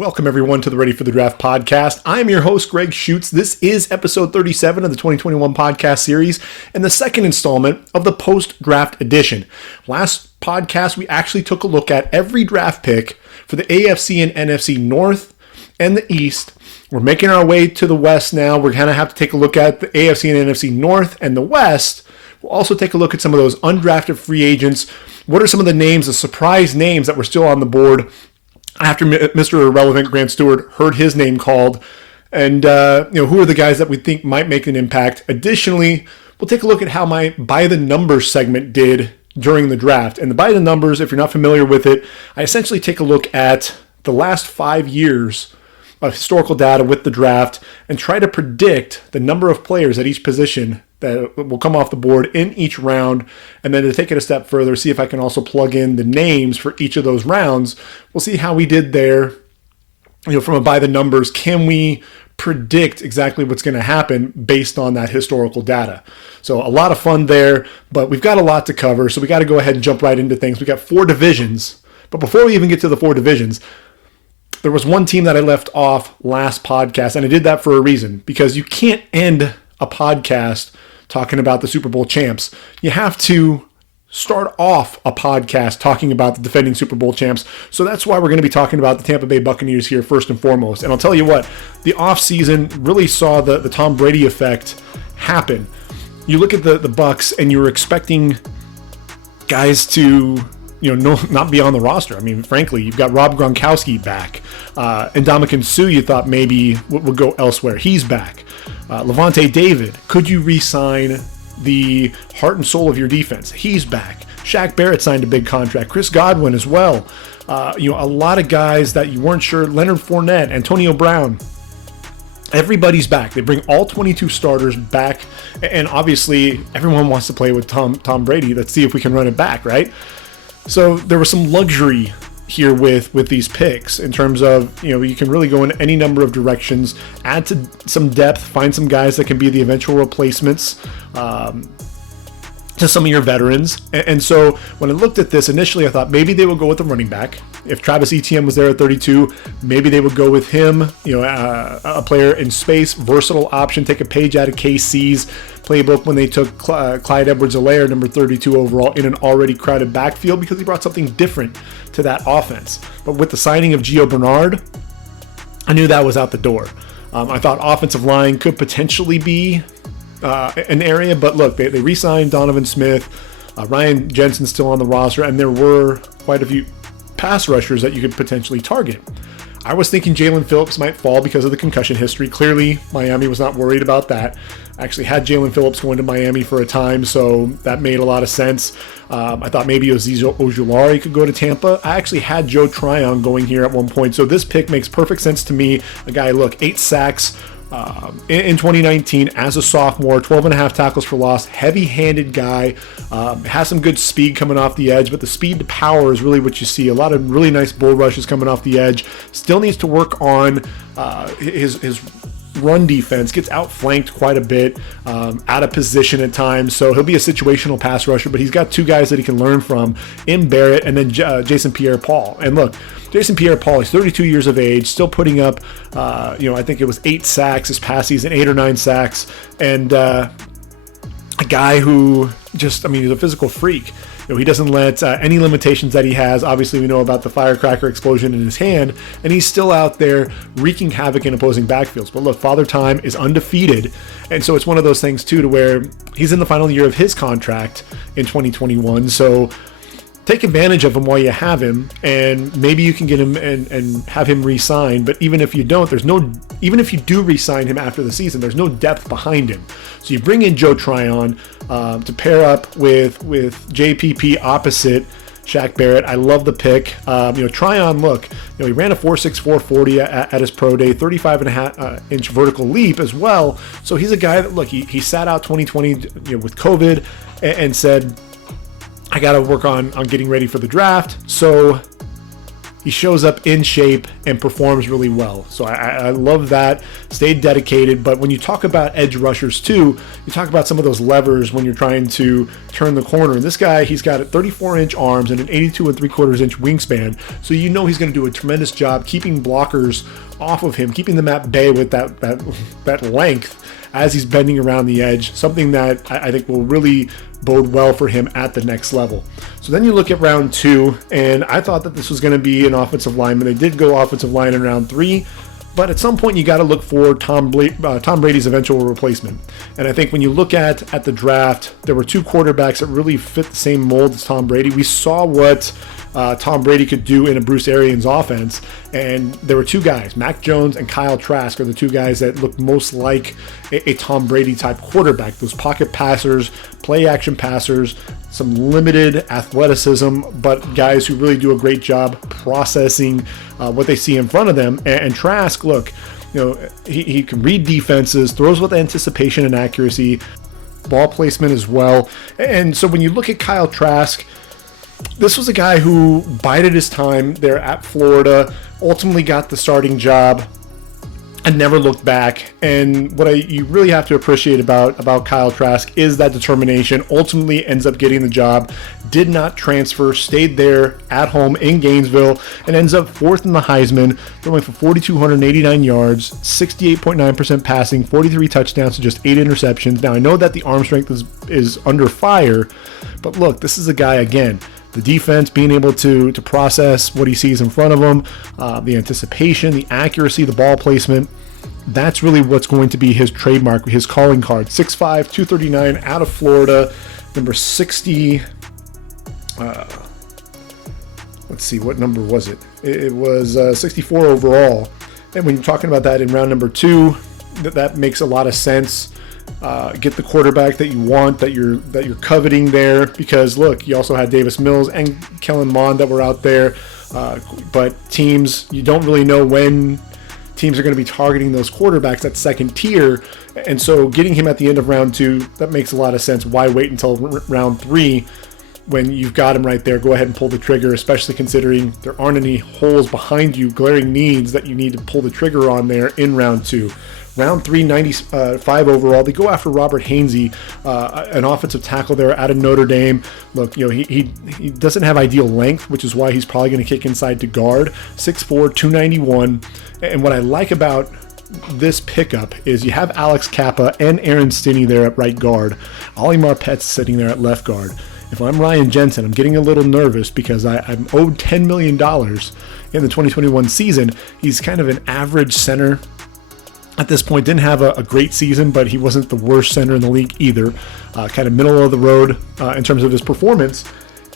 Welcome, everyone, to the Ready for the Draft podcast. I'm your host, Gregg Schutze. This is episode 37 of the 2021 podcast series and the second installment of the post-draft edition. Last podcast, we actually took a look at every draft pick for the AFC and NFC North and the East. We're making our way to the West now. We're going to have to take a look at the AFC and NFC North and the West. We'll also take a look at some of those undrafted free agents. What are some of the names, the surprise names that were still on the board after Mr. Irrelevant Grant Stewart heard his name called, and who are the guys that we think might make an impact. Additionally, we'll take a look at how my By the Numbers segment did during the draft. And the By the Numbers, if you're not familiar with it, I essentially take a look at the last 5 years of historical data with the draft and try to predict the number of players at each position that will come off the board in each round. And then to take it a step further, see if I can also plug in the names for each of those rounds. We'll see how we did there. From a By the Numbers, can we predict exactly what's going to happen based on that historical data? So a lot of fun there, but we've got a lot to cover. So we got to go ahead and jump right into things. We got 4 divisions, but before we even get to the 4 divisions, there was one team that I left off last podcast, and I did that for a reason, because you can't end a podcast talking about the Super Bowl champs. You have to start off a podcast talking about the defending Super Bowl champs. So that's why we're going to be talking about the Tampa Bay Buccaneers here first and foremost. And I'll tell you what, the offseason really saw the Tom Brady effect happen. You look at the Bucs and you're expecting guys to not be on the roster. I mean, frankly, you've got Rob Gronkowski back. And Ndamukong Suh, you thought maybe would go elsewhere. He's back. Levante David, could you re-sign the heart and soul of your defense? He's back. Shaq Barrett signed a big contract. Chris Godwin as well. A lot of guys that you weren't sure. Leonard Fournette, Antonio Brown. Everybody's back. They bring all 22 starters back. And obviously, everyone wants to play with Tom Brady. Let's see if we can run it back, right? So there was some luxury here with these picks in terms of, you can really go in any number of directions, add to some depth, find some guys that can be the eventual replacements to some of your veterans. And so when I looked at this initially, I thought maybe they would go with the running back. If Travis Etienne was there at 32, maybe they would go with him, a player in space, versatile option, take a page out of KC's playbook when they took Clyde Edwards-Helaire, number 32 overall, in an already crowded backfield, because he brought something different to that offense. But with the signing of Gio Bernard, I knew that was out the door. I thought offensive line could potentially be an area, but look, they re-signed Donovan Smith, Ryan Jensen's still on the roster, and there were quite a few pass rushers that you could potentially target. I was thinking Jalen Phillips might fall because of the concussion history. Clearly, Miami was not worried about that. I actually had Jalen Phillips going to Miami for a time, so that made a lot of sense. I thought maybe Azeez Ojulari could go to Tampa. I actually had Joe Tryon going here at one point, so this pick makes perfect sense to me. A guy, 8 sacks in 2019 as a sophomore, 12.5 tackles for loss, heavy-handed guy, has some good speed coming off the edge, but the speed to power is really what you see. A lot of really nice bull rushes coming off the edge. Still needs to work on his run defense, gets outflanked quite a bit, out of position at times, so he'll be a situational pass rusher, but he's got 2 guys that he can learn from in Barrett and then Jason Pierre-Paul. And look, Jason Pierre-Paul, he's 32 years of age, still putting up, I think it was 8 sacks this past season, 8 or 9 sacks, and a guy who just, he's a physical freak. He doesn't let any limitations that he has. Obviously, we know about the firecracker explosion in his hand, and he's still out there wreaking havoc in opposing backfields. But look, Father Time is undefeated, and so it's one of those things, too, to where he's in the final year of his contract in 2021, so take advantage of him while you have him, and maybe you can get him and have him re-sign. But even if you don't, even if you do re-sign him after the season, there's no depth behind him. So you bring in Joe Tryon to pair up with JPP opposite Shaq Barrett. I love the pick. Tryon, look, he ran a 4.64 40 at his pro day, 35.5 inch vertical leap as well. So he's a guy that, look, he sat out 2020 with COVID and said, I got to work on getting ready for the draft. So he shows up in shape and performs really well. So I love that. Stayed dedicated. But when you talk about edge rushers too, you talk about some of those levers when you're trying to turn the corner. And this guy, he's got 34-inch arms and an 82 3/4-inch wingspan. So you know he's going to do a tremendous job keeping blockers off of him, keeping them at bay with that length as he's bending around the edge, something that I think will really bode well for him at the next level. So then you look at round 2, and I thought that this was going to be an offensive lineman. They did go offensive line in round 3, but at some point you got to look for Tom Brady's eventual replacement. And I think when you look at the draft, there were 2 quarterbacks that really fit the same mold as Tom Brady. We saw what Tom Brady could do in a Bruce Arians offense, and there were 2 guys, Mac Jones and Kyle Trask, are the 2 guys that looked most like a Tom Brady type quarterback. Those pocket passers, play action passers, some limited athleticism, but guys who really do a great job processing what they see in front of them. And Trask, look, he can read defenses, throws with anticipation and accuracy, ball placement as well. And so when you look at Kyle Trask, this was a guy who bided his time there at Florida, ultimately got the starting job, and never looked back. And what you really have to appreciate about Kyle Trask is that determination. Ultimately ends up getting the job, did not transfer, stayed there at home in Gainesville, and ends up 4th in the Heisman, throwing for 4,289 yards, 68.9% passing, 43 touchdowns to just 8 interceptions. Now I know that the arm strength is under fire, but look, this is a guy, again, the defense being able to process what he sees in front of him, the anticipation, the accuracy, the ball placement. That's really what's going to be his trademark, his calling card. 6'5", 239 out of Florida, number 60. Let's see, what number was it? It was 64 overall. And when you're talking about that in round number 2, that makes a lot of sense. Get the quarterback that you want, that you're coveting there, because look, you also had Davis Mills and Kellen Mond that were out there, but teams, you don't really know when teams are going to be targeting those quarterbacks at second tier, and so getting him at the end of round 2, that makes a lot of sense. Why wait until round 3 when you've got him right there? Go ahead and pull the trigger, especially considering there aren't any holes behind you, glaring needs that you need to pull the trigger on there in round 2. Round 3, 95 overall. They go after Robert Hainsey, an offensive tackle there out of Notre Dame. Look, he doesn't have ideal length, which is why he's probably going to kick inside to guard. 6'4", 291. And what I like about this pickup is you have Alex Kappa and Aaron Stinney there at right guard. Ollie Marpet's sitting there at left guard. If I'm Ryan Jensen, I'm getting a little nervous because I'm owed $10 million in the 2021 season. He's kind of an average center at this point. Didn't have a great season, but he wasn't the worst center in the league either. Kind of middle of the road in terms of his performance.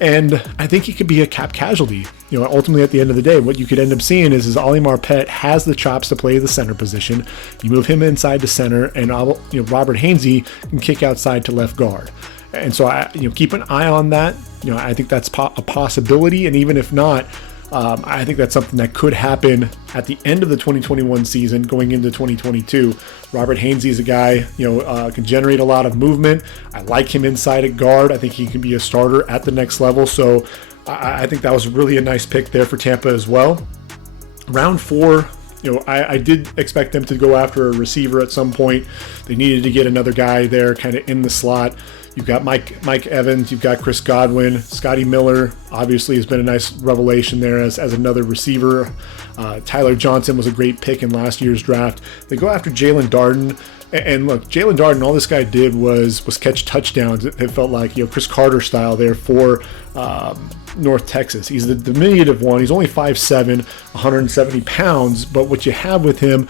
And I think he could be a cap casualty. Ultimately at the end of the day, what you could end up seeing is Ollie Marpet has the chops to play the center position. You move him inside to center, and Robert Hainsey can kick outside to left guard. And so keep an eye on that. I think that's a possibility, and even if not, I think that's something that could happen at the end of the 2021 season going into 2022. Robert Hainsey is a guy, can generate a lot of movement. I like him inside at guard. I think he can be a starter at the next level. So I think that was really a nice pick there for Tampa as well. Round 4, I did expect them to go after a receiver at some point. They needed to get another guy there kind of in the slot. You've got Mike Evans, you've got Chris Godwin, Scotty Miller obviously has been a nice revelation there as another receiver. Tyler Johnson was a great pick in last year's draft. They go after Jalen Darden, and look, Jalen Darden, all this guy did was catch touchdowns. It felt like Chris Carter style there for North Texas. He's the diminutive one. He's only 5'7", 170 pounds, but what you have with him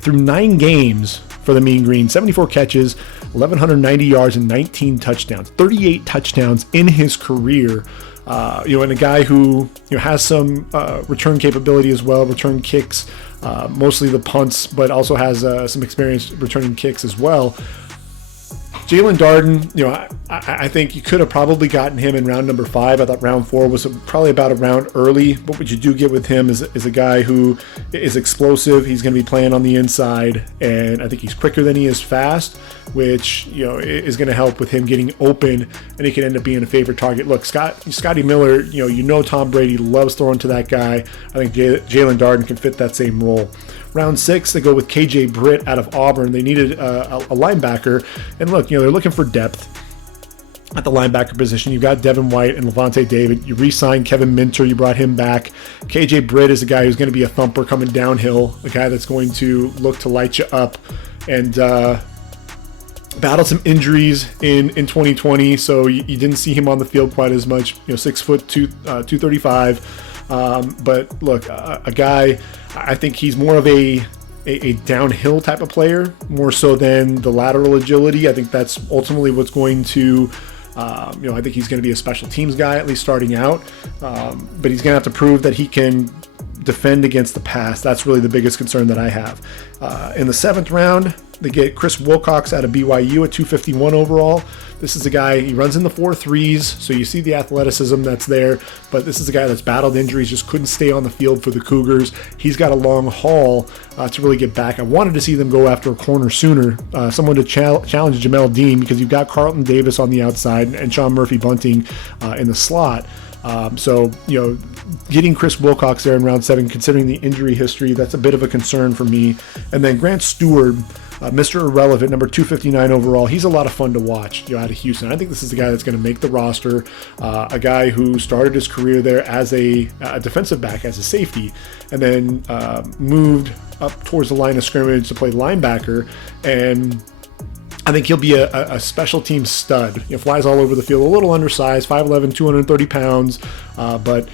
through 9 games for the Mean Green, 74 catches, 1,190 yards, and 19 touchdowns, 38 touchdowns in his career. And a guy who has some return capability as well, return kicks, mostly the punts, but also has some experience returning kicks as well. Jalen Darden, I think you could have probably gotten him in round number 5. I thought round 4 was probably about a round early, but what you do get with him is a guy who is explosive. He's going to be playing on the inside, and I think he's quicker than he is fast, which is going to help with him getting open, and he can end up being a favorite target. Look, Scotty Miller, Tom Brady loves throwing to that guy. I think Jalen Darden can fit that same role. Round 6, they go with KJ Britt out of Auburn. They needed a linebacker. And look, they're looking for depth at the linebacker position. You've got Devin White and Levante David. You re-signed Kevin Minter. You brought him back. KJ Britt is a guy who's going to be a thumper coming downhill, a guy that's going to look to light you up. And battled some injuries in 2020, so you didn't see him on the field quite as much. 6 foot 235. But look, a guy, I think he's more of a downhill type of player, more so than the lateral agility. I think that's ultimately what's going to, I think he's going to be a special teams guy, at least starting out. But he's going to have to prove that he can defend against the pass. That's really the biggest concern that I have. In the 7th round, they get Chris Wilcox out of BYU at 251 overall. This is a guy, he runs in the 4.3s, so you see the athleticism that's there, but this is a guy that's battled injuries, just couldn't stay on the field for the Cougars. He's got a long haul to really get back. I wanted to see them go after a corner sooner, someone to challenge Jamel Dean, because you've got Carlton Davis on the outside and Sean Murphy-Bunting in the slot. So, getting Chris Wilcox there in round 7, considering the injury history, that's a bit of a concern for me. And then Grant Stewart, Mr. Irrelevant, number 259 overall. He's a lot of fun to watch, out of Houston. I think this is the guy that's going to make the roster. A guy who started his career there as a defensive back, as a safety, and then moved up towards the line of scrimmage to play linebacker. And I think he'll be a special team stud. Flies all over the field, a little undersized, 5'11", 230 pounds, but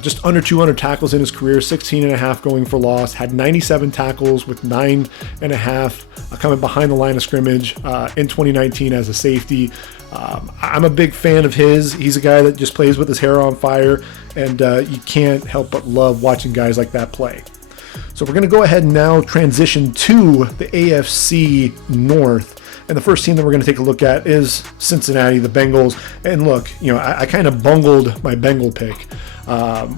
just under 200 tackles in his career, 16.5 going for loss, had 97 tackles with 9.5 coming behind the line of scrimmage in 2019 as a safety. I'm a big fan of his. He's a guy that just plays with his hair on fire, and you can't help but love watching guys like that play. So we're going to go ahead and now transition to the AFC North. And the first team that we're going to take a look at is Cincinnati, the Bengals. And look, I kind of bungled my Bengal pick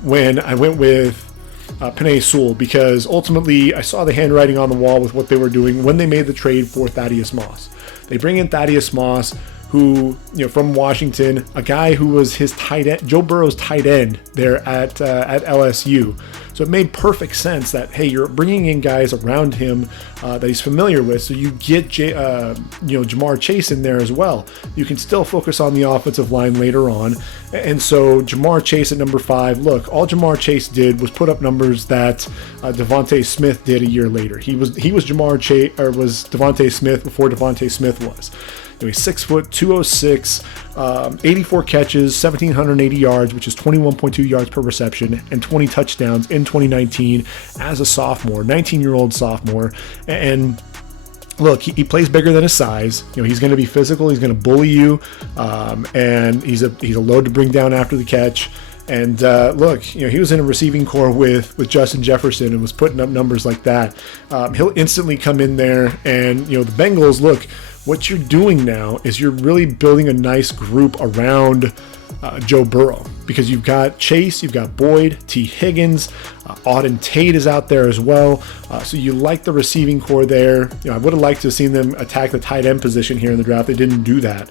when I went with Penei Sewell, because ultimately I saw the handwriting on the wall with what they were doing when they made the trade for Thaddeus Moss. They bring in Thaddeus Moss, who, from Washington, a guy who was his tight end, Joe Burrow's tight end there at LSU. So it made perfect sense that, hey, you're bringing in guys around him that he's familiar with, so you get Jamar Chase in there as well. You can still focus on the offensive line later on. And so Jamar Chase at number 5, look, all Jamar Chase did was put up numbers that Devontae Smith did a year later. He was Jamar Chase, or was Devontae Smith before Devontae Smith was. He's 6 foot 206, 84 catches, 1,780 yards, which is 21.2 yards per reception, and 20 touchdowns in 2019 as a sophomore, 19-year-old sophomore. And look, he plays bigger than his size. He's going to be physical. He's going to bully you, and he's a load to bring down after the catch. And look, he was in a receiving core with Justin Jefferson and was putting up numbers like that. He'll instantly come in there, and the Bengals, look, what you're doing now is you're really building a nice group around Joe Burrow, because you've got Chase, you've got Boyd, T. Higgins, Auden Tate is out there as well. So you like the receiving core there. I would have liked to have seen them attack the tight end position here in the draft. They didn't do that.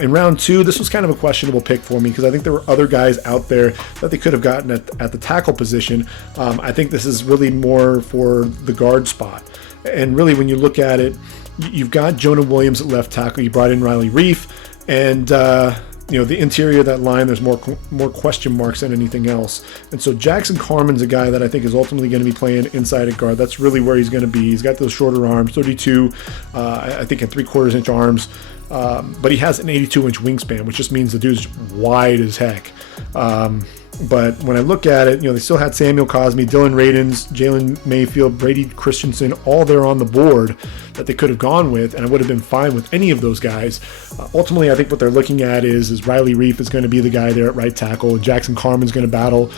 In round 2, this was kind of a questionable pick for me, because I think there were other guys out there that they could have gotten at the tackle position. I think this is really more for the guard spot. And really, when you look at it, you've got Jonah Williams at left tackle. You brought in Riley Reif, and the interior of that line, there's more question marks than anything else. And so Jackson Carman's a guy that I think is ultimately going to be playing inside at guard. That's really where he's going to be. He's got those shorter arms, 32, I think, and 3/4 inch arms. But he has an 82-inch wingspan, which just means the dude's wide as heck. But when I look at it, they still had Samuel Cosme, Dylan Radins, Jalen Mayfield, Brady Christensen, all there on the board that they could have gone with, and I would have been fine with any of those guys. Ultimately, I think what they're looking at is Riley Reif is going to be the guy there at right tackle. Jackson Carman's going to battle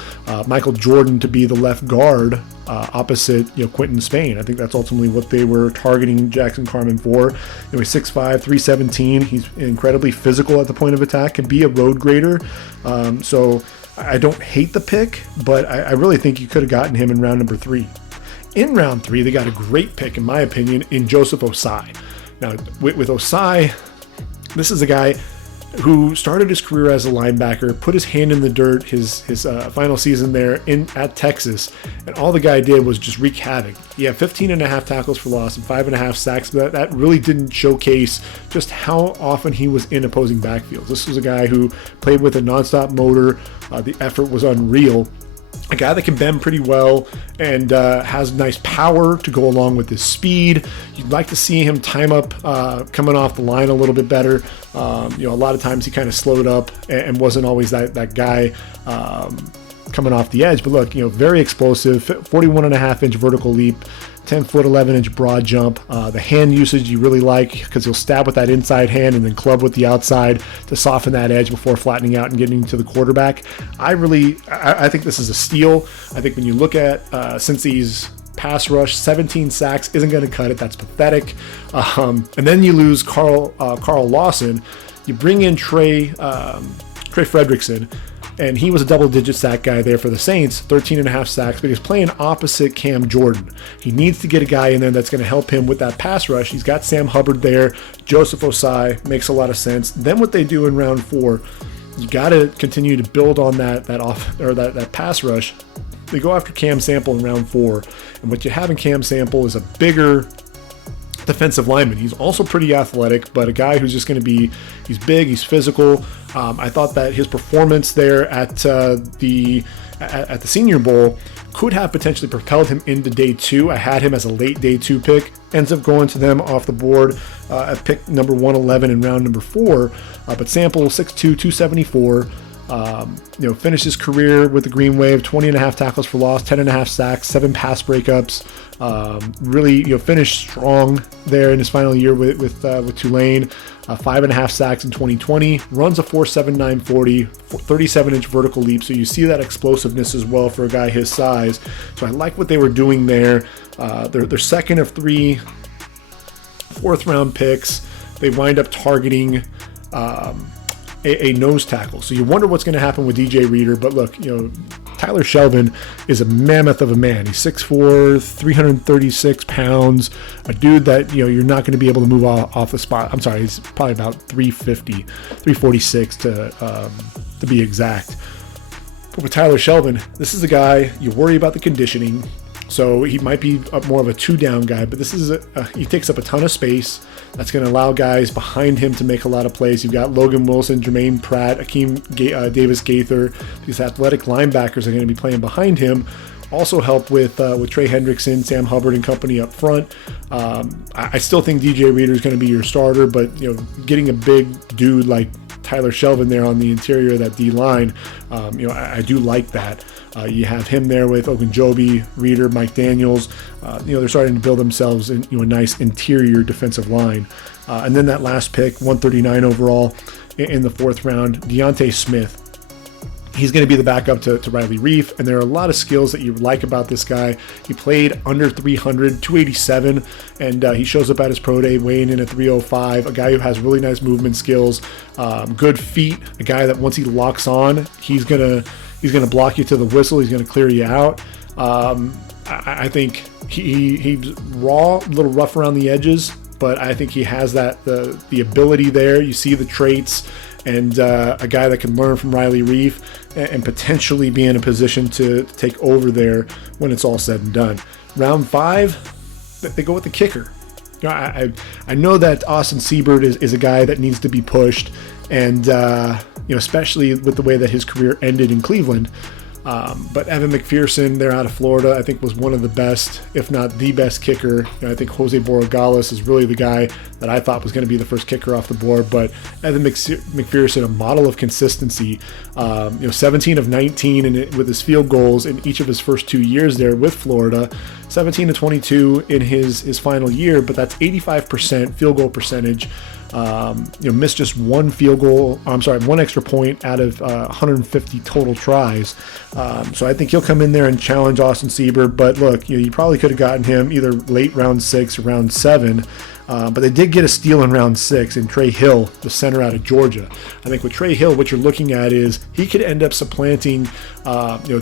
Michael Jordan to be the left guard opposite Quentin Spain. I think that's ultimately what they were targeting Jackson Carman for. He's 6'5", 317. He's incredibly physical at the point of attack, can be a road grader. So I don't hate the pick, but I really think you could have gotten him in round number 3. In round 3, they got a great pick, in my opinion, in Joseph Osai. Now, with Osai, this is a guy who started his career as a linebacker, put his hand in the dirt his final season there at Texas, and all the guy did was just wreak havoc. He had 15.5 tackles for loss and 5.5 sacks, but that really didn't showcase just how often he was in opposing backfields. This was a guy who played with a nonstop motor. The effort was unreal. A guy that can bend pretty well and has nice power to go along with his speed. You'd like to see him time up coming off the line a little bit better. A lot of times he kind of slowed up and wasn't always that guy coming off the edge. But look, very explosive, 41.5-inch vertical leap, 10-foot, 11-inch broad jump. The hand usage you really like because he'll stab with that inside hand and then club with the outside to soften that edge before flattening out and getting to the quarterback. I think this is a steal. I think when you look at Cincy's pass rush, 17 sacks isn't going to cut it. That's pathetic. And then you lose Carl Lawson. You bring in Trey Fredrickson, and he was a double-digit sack guy there for the Saints, 13.5 sacks, but he's playing opposite Cam Jordan. He needs to get a guy in there that's going to help him with that pass rush. He's got Sam Hubbard there. Joseph Osai makes a lot of sense. Then what they do in round 4, you got to continue to build on that pass rush. They go after Cam Sample in round 4, and what you have in Cam Sample is a bigger defensive lineman. He's also pretty athletic, but a guy who's just going to be, he's big, he's physical. I thought that his performance there at the Senior Bowl could have potentially propelled him into day 2. I had him as a late day 2 pick. Ends up going to them off the board at pick number 111 in round number 4. But Sample, 6'2", 274. Finished his career with the Green Wave, 20.5 tackles for loss, 10.5 sacks, 7 pass breakups. Really, finished strong there in his final year with Tulane. 5.5 sacks in 2020. Runs a 4.79 40, 37-inch vertical leap. So you see that explosiveness as well for a guy his size. So I like what they were doing there. They're second of 3 fourth-round picks. They wind up targeting a nose tackle. So you wonder what's going to happen with DJ Reader. But look, Tyler Shelvin is a mammoth of a man. He's 6'4", 336 pounds, a dude that, you're not going to be able to move off the spot. I'm sorry, he's probably about 350, 346 to be exact. But with Tyler Shelvin, this is a guy you worry about the conditioning. So he might be more of a 2-down guy, but this is he takes up a ton of space. That's going to allow guys behind him to make a lot of plays. You've got Logan Wilson, Jermaine Pratt, Akeem Davis-Gaither. These athletic linebackers are going to be playing behind him. Also help with Trey Hendrickson, Sam Hubbard, and company up front. I still think DJ Reader is going to be your starter, but getting a big dude like Tyler Shelvin there on the interior of that D line, I do like that. You have him there with Ogunjobi, Reader, Mike Daniels. They're starting to build themselves in a nice interior defensive line. And then that last pick, 139 overall in the 4th round, Deontay Smith. He's going to be the backup to Riley Reif, and there are a lot of skills that you like about this guy. He played under 300, 287, and he shows up at his pro day weighing in at 305, a guy who has really nice movement skills, good feet, a guy that once he locks on, he's going to block you to the whistle, he's going to clear you out. I think he's raw, a little rough around the edges, but I think he has the ability there. You see the traits, and a guy that can learn from Riley Reif and potentially be in a position to take over there when it's all said and done. Round 5, they go with the kicker. I know that Austin Seibert is a guy that needs to be pushed, and especially with the way that his career ended in Cleveland. But Evan McPherson, they're out of Florida, I think was one of the best, if not the best kicker. I think Jose Borregales is really the guy that I thought was going to be the first kicker off the board. But Evan McPherson, a model of consistency, 17 of 19 with his field goals in each of his first 2 years there with Florida, 17 to 22 in his final year, but that's 85% field goal percentage. Missed just one extra point out of 150 total tries. So I think he'll come in there and challenge Austin Sieber. But look, you probably could have gotten him either late round 6 or round 7. But they did get a steal in round 6 in Trey Hill, the center out of Georgia. I think with Trey Hill, what you're looking at is he could end up supplanting,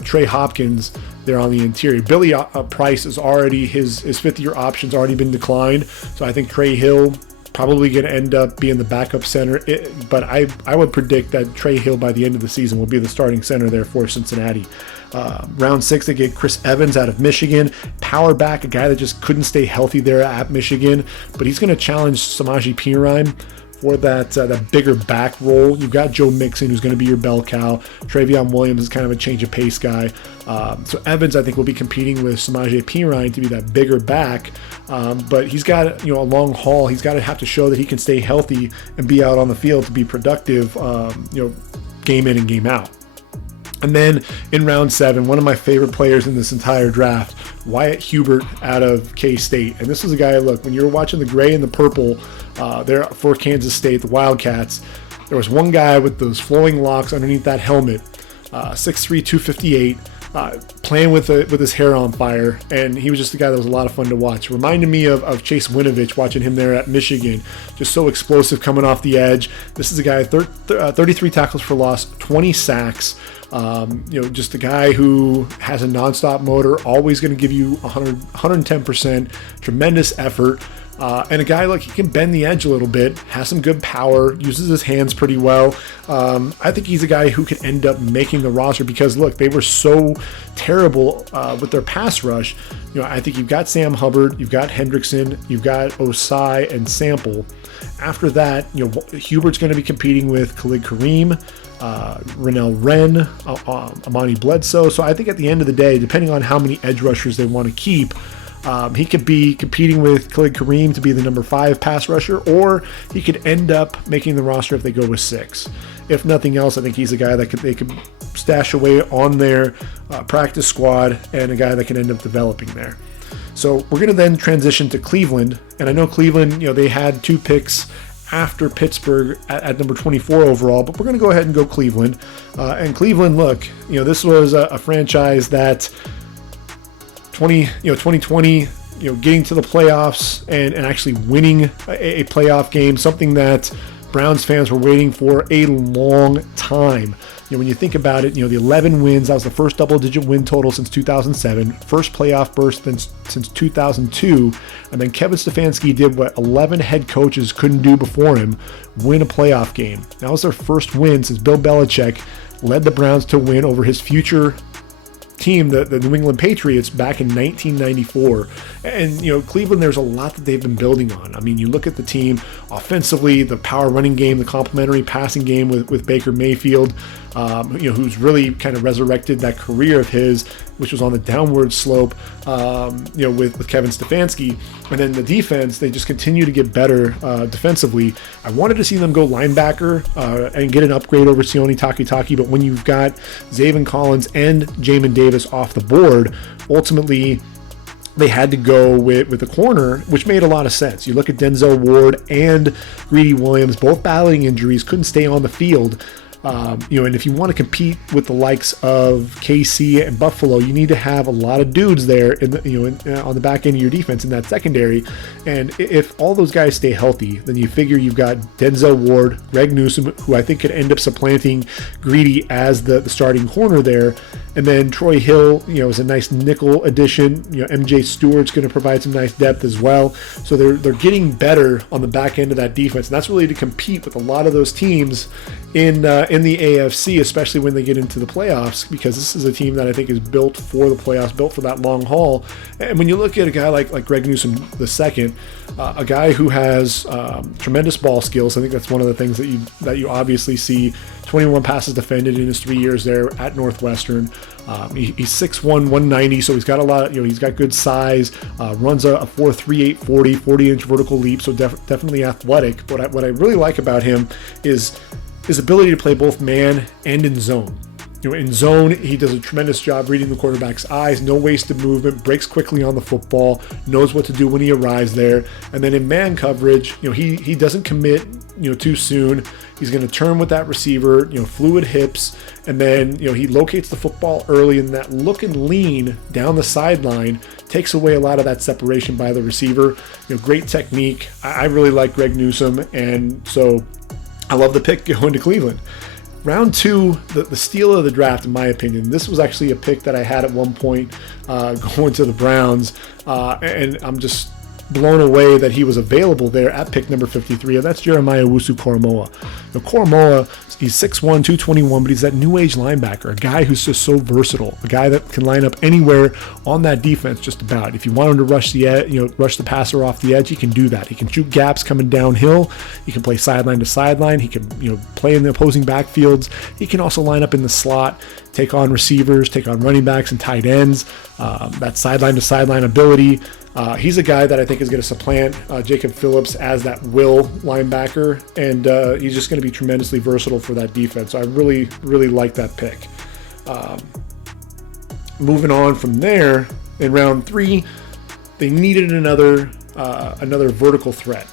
Trey Hopkins there on the interior. Billy Price is already, his fifth-year option's already been declined. So I think Trey Hill probably going to end up being the backup center. But I would predict that Trey Hill by the end of the season will be the starting center there for Cincinnati. Round 6, they get Chris Evans out of Michigan. Power back, a guy that just couldn't stay healthy there at Michigan. But he's going to challenge Samaje Perine for that bigger back role. You've got Joe Mixon, who's going to be your bell cow. Travion Williams is kind of a change of pace guy. So Evans, I think, will be competing with Samaje Perine to be that bigger back. But he's got a long haul. He's got to have to show that he can stay healthy and be out on the field to be productive, game in and game out. And then in round 7, one of my favorite players in this entire draft, Wyatt Hubert out of K-State. And this is a guy, look, when you're watching the gray and the purple there for Kansas State, the Wildcats, there was one guy with those flowing locks underneath that helmet, 6'3", 258, playing with his hair on fire, and he was just a guy that was a lot of fun to watch. Reminded me of Chase Winovich, watching him there at Michigan, just so explosive coming off the edge. This is a guy, 33 tackles for loss, 20 sacks. Just a guy who has a nonstop motor, always going to give you 110%, tremendous effort. And a guy, like, he can bend the edge a little bit, has some good power, uses his hands pretty well. I think he's a guy who could end up making the roster because, look, they were so terrible with their pass rush. I think you've got Sam Hubbard, you've got Hendrickson, you've got Osai and Sample. After that, Hubert's going to be competing with Khalid Kareem, Renell Wren, Amani Bledsoe. So I think at the end of the day, depending on how many edge rushers they want to keep, he could be competing with Khalid Kareem to be the number 5 pass rusher, or he could end up making the roster if they go with 6. If nothing else, I think he's a guy that they could stash away on their practice squad, and a guy that can end up developing there. So we're going to then transition to Cleveland, and I know Cleveland, they had 2 picks after Pittsburgh at number 24 overall, but we're going to go ahead and go Cleveland. And Cleveland, look, this was a franchise that 2020, getting to the playoffs and actually winning a playoff game, something that Browns fans were waiting for a long time. When you think about it, the 11 wins, that was the first double-digit win total since 2007, first playoff burst since 2002, and then Kevin Stefanski did what 11 head coaches couldn't do before him, win a playoff game. That was their first win since Bill Belichick led the Browns to win over his future team, the New England Patriots, back in 1994. And Cleveland, there's a lot that they've been building on. I mean, you look at the team offensively, the power running game, the complementary passing game with Baker Mayfield, who's really kind of resurrected that career of his, which was on the downward slope, with Kevin Stefanski. And then the defense, they just continue to get better defensively. I wanted to see them go linebacker and get an upgrade over Sione Takitaki, but when you've got Zaven Collins and Jamin Davis off the board, ultimately they had to go with the corner, which made a lot of sense. You look at Denzel Ward and Greedy Williams, both battling injuries, couldn't stay on the field. And if you want to compete with the likes of KC and Buffalo, you need to have a lot of dudes there on the back end of your defense in that secondary. And if all those guys stay healthy, then you figure you've got Denzel Ward, Greg Newsome, who I think could end up supplanting Greedy as the starting corner there. And then Troy Hill, is a nice nickel addition. MJ Stewart's going to provide some nice depth as well. So they're getting better on the back end of that defense, and that's really to compete with a lot of those teams in in the AFC, especially when they get into the playoffs, because this is a team that I think is built for the playoffs, built for that long haul. And when you look at a guy like Greg Newsome II, a guy who has tremendous ball skills, I think that's one of the things that you obviously see. 21 passes defended in his 3 years there at Northwestern. He's 6'1", 190, so he's got a lot. He's got good size. Runs a 4.38 40-inch vertical leap, so definitely athletic. But what I really like about him is his ability to play both man and in zone. In zone, he does a tremendous job reading the quarterback's eyes, no wasted movement, breaks quickly on the football, knows what to do when he arrives there. And then in man coverage, he doesn't commit, too soon. He's going to turn with that receiver, fluid hips, and then, he locates the football early, and that look and lean down the sideline takes away a lot of that separation by the receiver. Great technique. I really like Greg Newsome, and so I love the pick going to Cleveland. Round 2, the steal of the draft, in my opinion. This was actually a pick that I had at one point going to the Browns, and I'm just blown away that he was available there at pick number 53, and that's Jeremiah Owusu-Koramoah. Koramoah, he's 6'1", 221, but he's that new age linebacker, a guy who's just so versatile, a guy that can line up anywhere on that defense just about. If you want him to rush the passer off the edge, he can do that. He can shoot gaps coming downhill. He can play sideline to sideline. He can play in the opposing backfields. He can also line up in the slot, take on receivers, take on running backs and tight ends. That sideline to sideline ability. He's a guy that I think is going to supplant Jacob Phillips as that will linebacker, and he's just going to be tremendously versatile for that defense. So I really, really like that pick. Moving on from there, in round 3, they needed another vertical threat.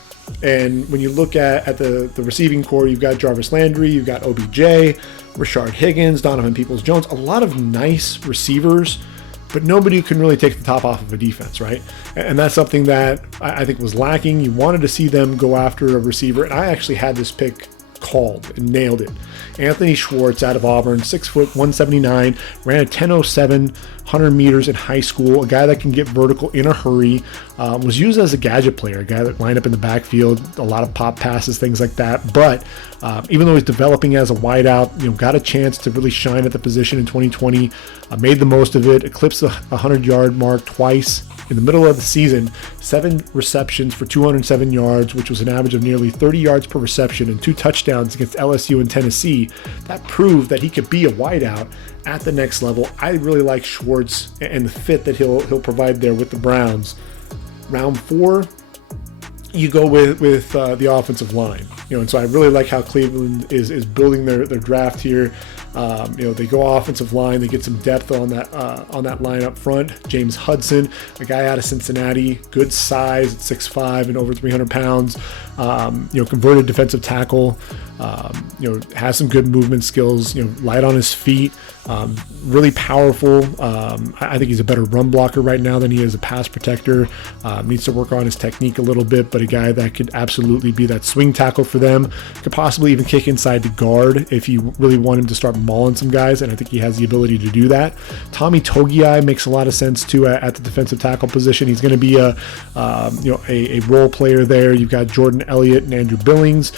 And when you look at the receiving core, you've got Jarvis Landry, you've got OBJ, Rashard Higgins, Donovan Peoples-Jones, a lot of nice receivers, but nobody can really take the top off of a defense, right? And that's something that I think was lacking. You wanted to see them go after a receiver, and I actually had this pick called and nailed it. Anthony Schwartz out of Auburn, 6 foot, 179, ran a 10.07, 100 meters in high school, a guy that can get vertical in a hurry, was used as a gadget player, a guy that lined up in the backfield, a lot of pop passes, things like that. But even though he's developing as a wideout, got a chance to really shine at the position in 2020, made the most of it, eclipsed the 100-yard mark twice in the middle of the season, 7 receptions for 207 yards, which was an average of nearly 30 yards per reception, and 2 touchdowns against LSU and Tennessee. That proved that he could be a wideout at the next level. I really like Schwartz and the fit that he'll provide there with the Browns. Round 4, you go with the offensive line, and so I really like how Cleveland is building their draft here. They go offensive line, they get some depth on that line up front. James Hudson, a guy out of Cincinnati, good size at 6'5" and over 300 pounds. Converted defensive tackle. Has some good movement skills. Light on his feet. Really powerful. I think he's a better run blocker right now than he is a pass protector. Needs to work on his technique a little bit, but a guy that could absolutely be that swing tackle for them. Could possibly even kick inside to guard if you really want him to start mauling some guys, and I think he has the ability to do that. Tommy Togiai makes a lot of sense too at the defensive tackle position. He's going to be a role player there. You've got Jordan Elliott and Andrew Billings.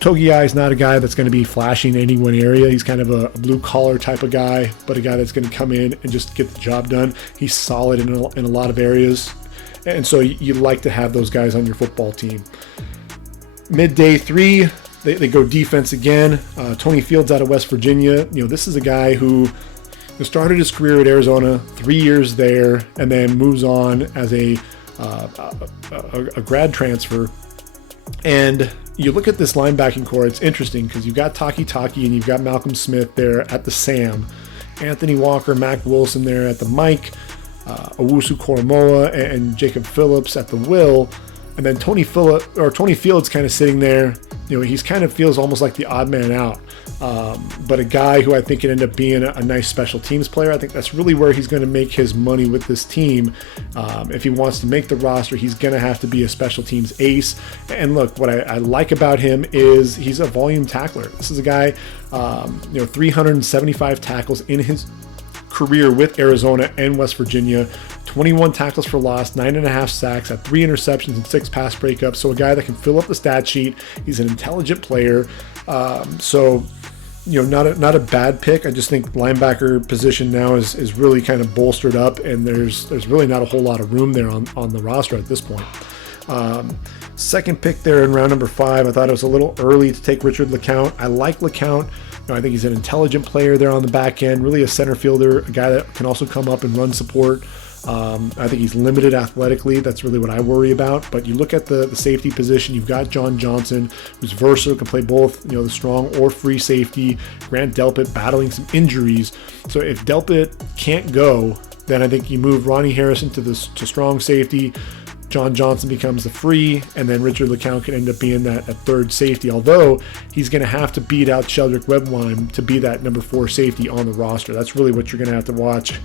Togiai is not a guy that's going to be flashing in any one area. He's kind of a blue-collar type of guy, but a guy that's going to come in and just get the job done. He's solid in a lot of areas, and so you like to have those guys on your football team. Midday 3, they go defense again. Tony Fields out of West Virginia. This is a guy who started his career at Arizona, 3 years there, and then moves on as a grad transfer. And you look at this linebacking core, it's interesting because you've got Taki and you've got Malcolm Smith there at the Sam, Anthony Walker, Mac Wilson there at the Mike, Owusu-Koramoah and Jacob Phillips at the Will, and then Tony Fields kind of sitting there. He's kind of feels almost like the odd man out, but a guy who I think can end up being a nice special teams player. I think that's really where he's going to make his money with this team. If he wants to make the roster, he's going to have to be a special teams ace. And look, what I like about him is he's a volume tackler. This is a guy, 375 tackles in his career with Arizona and West Virginia, 21 tackles for loss, 9.5 sacks, had 3 interceptions and 6 pass breakups. So a guy that can fill up the stat sheet. He's an intelligent player. So not a bad pick. I just think linebacker position now is really kind of bolstered up, and there's really not a whole lot of room there on the roster at this point. Second pick there in round number 5, I thought it was a little early to take Richard LeCounte. I like LeCounte. I think he's an intelligent player there on the back end, really a center fielder, a guy that can also come up and run support. I think he's limited athletically. That's really what I worry about. But you look at the safety position, you've got John Johnson, who's versatile, can play both, the strong or free safety. Grant Delpit battling some injuries. So if Delpit can't go, then I think you move Ronnie Harrison to strong safety. John Johnson becomes the free, and then Richard LeCounte can end up being that third safety, although he's going to have to beat out Sheldrick Webwine to be that number 4 safety on the roster. That's really what you're going to have to watch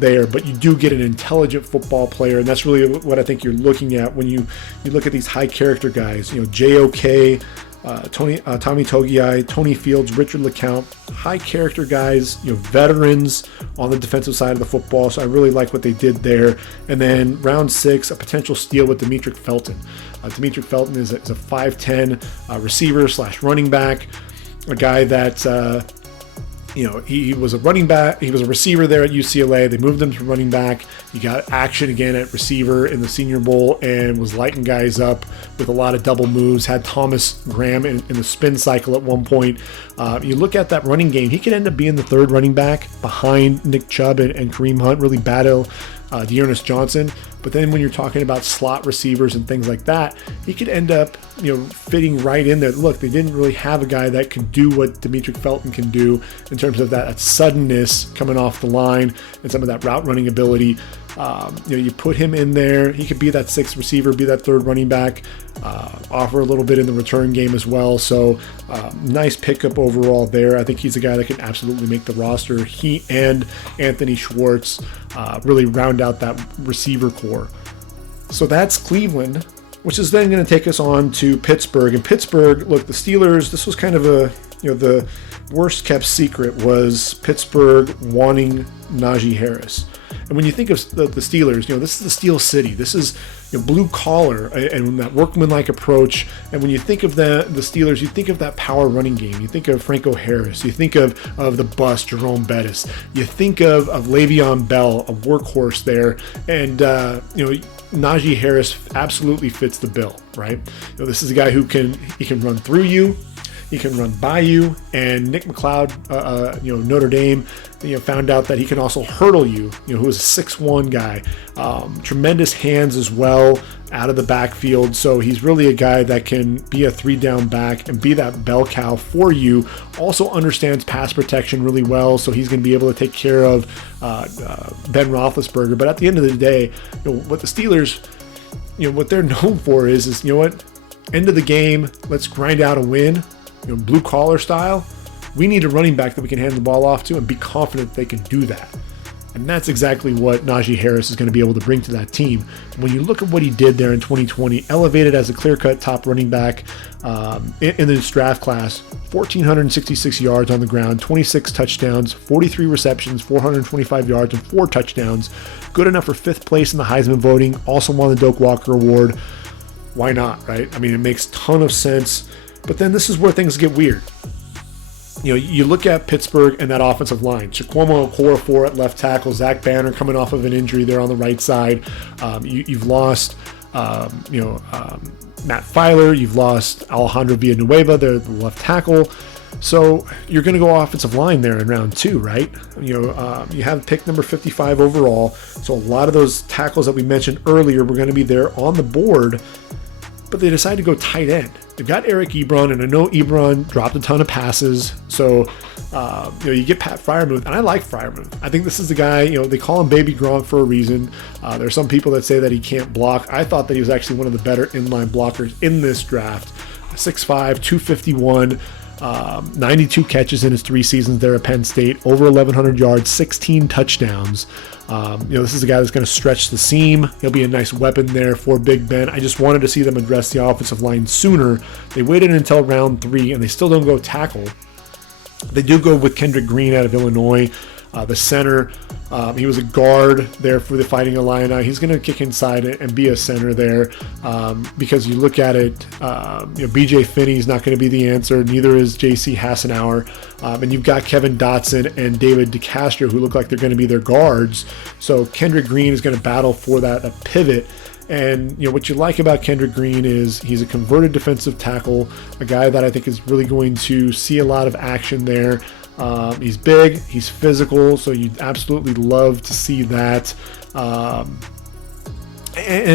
there. But you do get an intelligent football player, and that's really what I think you're looking at when you look at these high character guys. JOK, Tommy Togiai, Tony Fields, Richard LeCounte, high character guys, veterans on the defensive side of the football. So I really like what they did there. And then round 6, a potential steal with Demetric Felton. Demetric Felton is a 5'10 receiver / running back, a guy that he was a running back. He was a receiver there at UCLA. They moved him to running back. He got action again at receiver in the Senior Bowl and was lighting guys up with a lot of double moves. Had Thomas Graham in the spin cycle at one point. You look at that running game, he could end up being the 3rd running back behind Nick Chubb and Kareem Hunt, really battle Dearness Johnson. But then when you're talking about slot receivers and things like that, he could end up, fitting right in there. Look, they didn't really have a guy that can do what Demetric Felton can do in terms of that suddenness coming off the line and some of that route running ability. You put him in there, he could be that 6th receiver, be that 3rd running back, offer a little bit in the return game as well. So nice pickup overall there. I think he's a guy that can absolutely make the roster. He and Anthony Schwartz really round out that receiver core. So that's Cleveland, which is then going to take us on to Pittsburgh. And Pittsburgh, look, the Steelers, this was kind of the worst kept secret was Pittsburgh wanting Najee Harris. And when you think of the Steelers, this is the Steel City. This is blue collar and that workmanlike approach. And when you think of the Steelers, you think of that power running game. You think of Franco Harris. You think of the bust, Jerome Bettis. You think of Le'Veon Bell, a workhorse there. And, Najee Harris absolutely fits the bill, right? This is a guy who can run through you. He can run by you, and Nick McLeod, Notre Dame, found out that he can also hurdle you. Who is a 6'1" guy, tremendous hands as well out of the backfield. So he's really a guy that can be a 3-down back and be that bell cow for you. Also understands pass protection really well, so he's going to be able to take care of Ben Roethlisberger. But at the end of the day, what the Steelers, what they're known for is end of the game, let's grind out a win. Blue collar style, we need a running back that we can hand the ball off to and be confident they can do that. And that's exactly what Najee Harris is going to be able to bring to that team. When you look at what he did there in 2020, elevated as a clear-cut top running back in this draft class, 1,466 yards on the ground, 26 touchdowns, 43 receptions, 425 yards, and 4 touchdowns. Good enough for 5th place in the Heisman voting, also won the Doak Walker Award. Why not, right? I mean, it makes a ton of sense. But then this is where things get weird. You look at Pittsburgh and that offensive line. Chikwuemo Okorafor at left tackle. Zach Banner coming off of an injury there on the right side. You've lost, Matt Filer. You've lost Alejandro Villanueva, the left tackle. So you're going to go offensive line there in round 2, right? You have pick number 55 overall. So a lot of those tackles that we mentioned earlier were going to be there on the board. But they decided to go tight end. They've got Eric Ebron, and I know Ebron dropped a ton of passes. So, you get Pat Freiermuth, and I like Freiermuth. I think this is the guy, they call him Baby Gronk for a reason. There are some people that say that he can't block. I thought that he was actually one of the better inline blockers in this draft. 6'5", 251, 92 catches in his 3 seasons there at Penn State, over 1,100 yards, 16 touchdowns. This is a guy that's going to stretch the seam. He'll be a nice weapon there for Big Ben. I just wanted to see them address the offensive line sooner. They waited until round 3, and they still don't go tackle. They do go with Kendrick Green out of Illinois. The center, he was a guard there for the Fighting Illini. He's going to kick inside and be a center there, because you look at it, BJ Finney's not going to be the answer. Neither is JC Hassenauer. And you've got Kevin Dotson and David DeCastro, who look like they're going to be their guards. So Kendrick Green is going to battle for that pivot. And what you like about Kendrick Green is he's a converted defensive tackle, a guy that I think is really going to see a lot of action there. He's big, he's physical, so you'd absolutely love to see that. And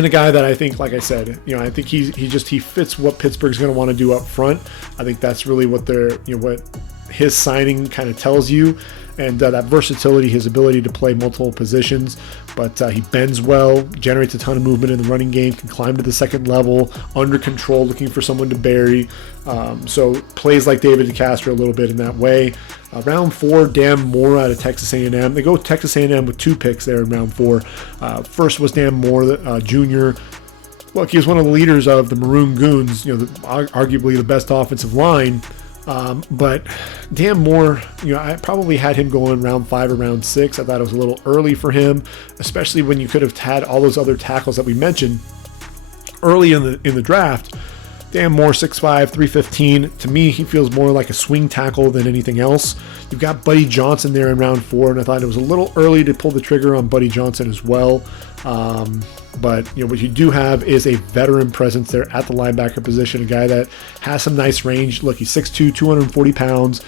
a guy that I think, like I said, I think he fits what Pittsburgh's going to want to do up front. I think that's really what what his signing kind of tells you. And that versatility, his ability to play multiple positions, but he bends well, generates a ton of movement in the running game, can climb to the second level, under control, looking for someone to bury. So plays like David DeCastro a little bit in that way. Round 4, Dan Moore out of Texas A&M. They go Texas A&M with 2 picks there in round 4. First was Dan Moore, Jr. Look, he was one of the leaders of the Maroon Goons, arguably the best offensive line. But Dan Moore, I probably had him going round 5 or round 6. I thought it was a little early for him, especially when you could have had all those other tackles that we mentioned early in the draft. Dan Moore, 6'5", 315. To me, he feels more like a swing tackle than anything else. You've got Buddy Johnson there in round 4, and I thought it was a little early to pull the trigger on Buddy Johnson as well. But what you do have is a veteran presence there at the linebacker position, a guy that has some nice range. Look, he's 6'2", 240 pounds,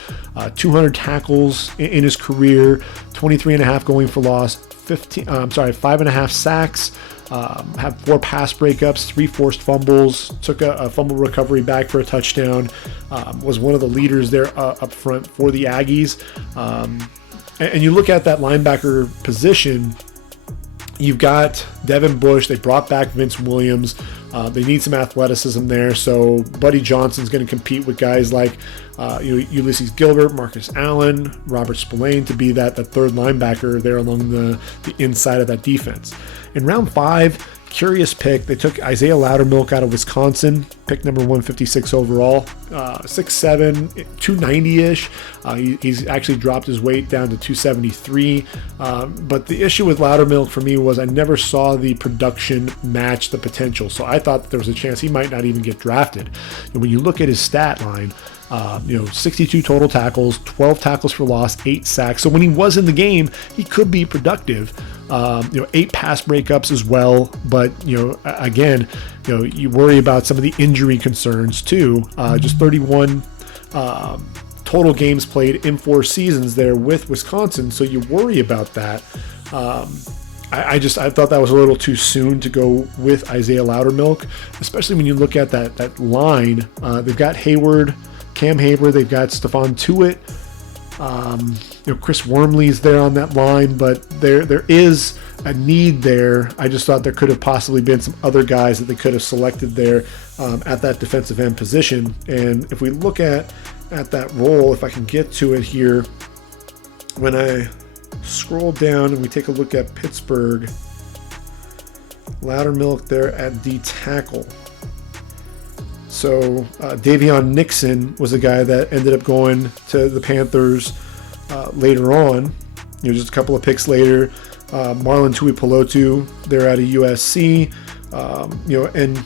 200 tackles in his career, 23.5 going for loss, 5.5 sacks, had 4 pass breakups, 3 forced fumbles, took a fumble recovery back for a touchdown, was one of the leaders there up front for the Aggies. And you look at that linebacker position, you've got Devin Bush. They brought back Vince Williams. They need some athleticism there. So Buddy Johnson's going to compete with guys like Ulysses Gilbert, Marcus Allen, Robert Spillane to be that third linebacker there along the inside of that defense. In round 5, curious pick. They took Isaiah Loudermilk out of Wisconsin, pick number 156 overall, 6'7", 290-ish. He's actually dropped his weight down to 273. But the issue with Loudermilk for me was I never saw the production match the potential. So I thought that there was a chance he might not even get drafted. And when you look at his stat line, 62 total tackles, 12 tackles for loss, 8 sacks. So when he was in the game, he could be productive. 8 pass breakups as well. But, again, you worry about some of the injury concerns too. Just 31 total games played in 4 seasons there with Wisconsin. So you worry about that. I thought that was a little too soon to go with Isaiah Loudermilk, especially when you look at that line. They've got Cam Hayward, they've got Stephon Tuitt, Chris Wormley's there on that line, but there is a need there. I just thought there could have possibly been some other guys that they could have selected there at that defensive end position. And if we look at that role, if I can get to it here, when I scroll down and we take a look at Pittsburgh, Loudermilk there at D tackle. So Davion Nixon was a guy that ended up going to the Panthers later on. Just a couple of picks later. Marlon Tuipulotu, they're out of USC. And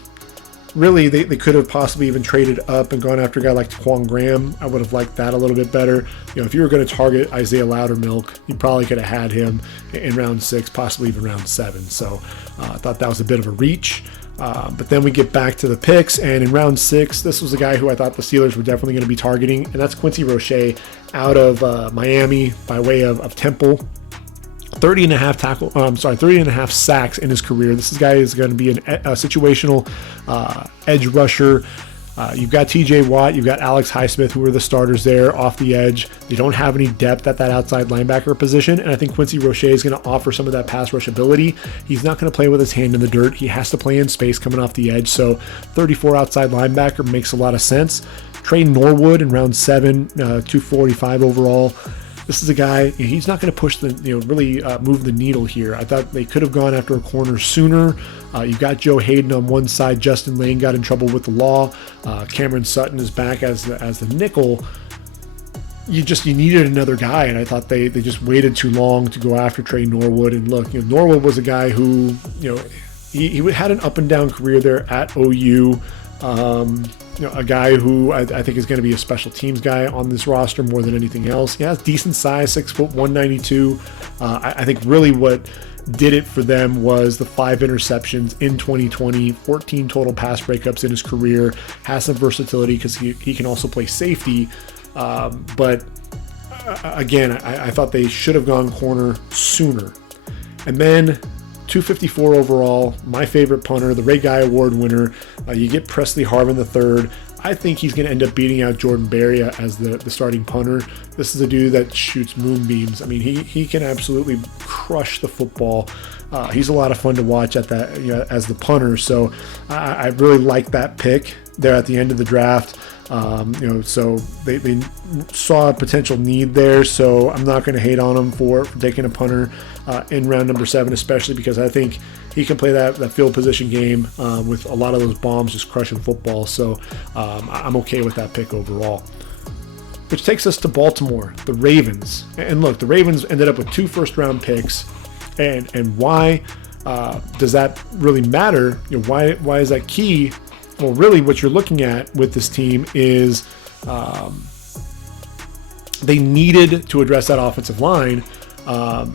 really they could have possibly even traded up and gone after a guy like Taquan Graham. I would have liked that a little bit better. If you were going to target Isaiah Loudermilk, you probably could have had him in round 6, possibly even round 7. So I thought that was a bit of a reach. But then we get back to the picks, and in round 6, this was a guy who I thought the Steelers were definitely going to be targeting, and that's Quincy Roche out of Miami by way of Temple. 30.5 sacks in his career. This guy is going to be a situational edge rusher. You've got TJ Watt, you've got Alex Highsmith, who are the starters there off the edge. They don't have any depth at that outside linebacker position, and I think Quincy Roche is going to offer some of that pass rush ability. He's not going to play with his hand in the dirt. He has to play in space coming off the edge, so 34 outside linebacker makes a lot of sense. Trey Norwood in round 7, 245 overall. This is a guy, he's not going to push really move the needle here. I thought they could have gone after a corner sooner. You've got Joe Hayden on one side. Justin Lane got in trouble with the law. Cameron Sutton is back as the nickel. you needed another guy, and I thought they just waited too long to go after Trey Norwood. And look, Norwood was a guy who, he had an up and down career there at OU. A guy who I think is going to be a special teams guy on this roster more than anything else. He has decent size, 6 foot, 192. I think really what did it for them was the 5 interceptions in 2020, 14 total pass breakups in his career, has some versatility because he can also play safety. But again, I thought they should have gone corner sooner. And then 254 overall, my favorite punter, the Ray Guy Award winner. You get Presley Harvin III. I think he's going to end up beating out Jordan Berry as the starting punter. This is a dude that shoots moonbeams. I mean, he can absolutely crush the football. He's a lot of fun to watch at that, as the punter. So I really like that pick there at the end of the draft. So they saw a potential need there. So I'm not going to hate on them for taking a punter in round number 7, especially because I think he can play that field position game with a lot of those bombs just crushing football. So I'm okay with that pick overall. Which takes us to Baltimore, the Ravens. And look, the Ravens ended up with 2 first-round picks. And why does that really matter? Why is that key? Well, really what you're looking at with this team is they needed to address that offensive line.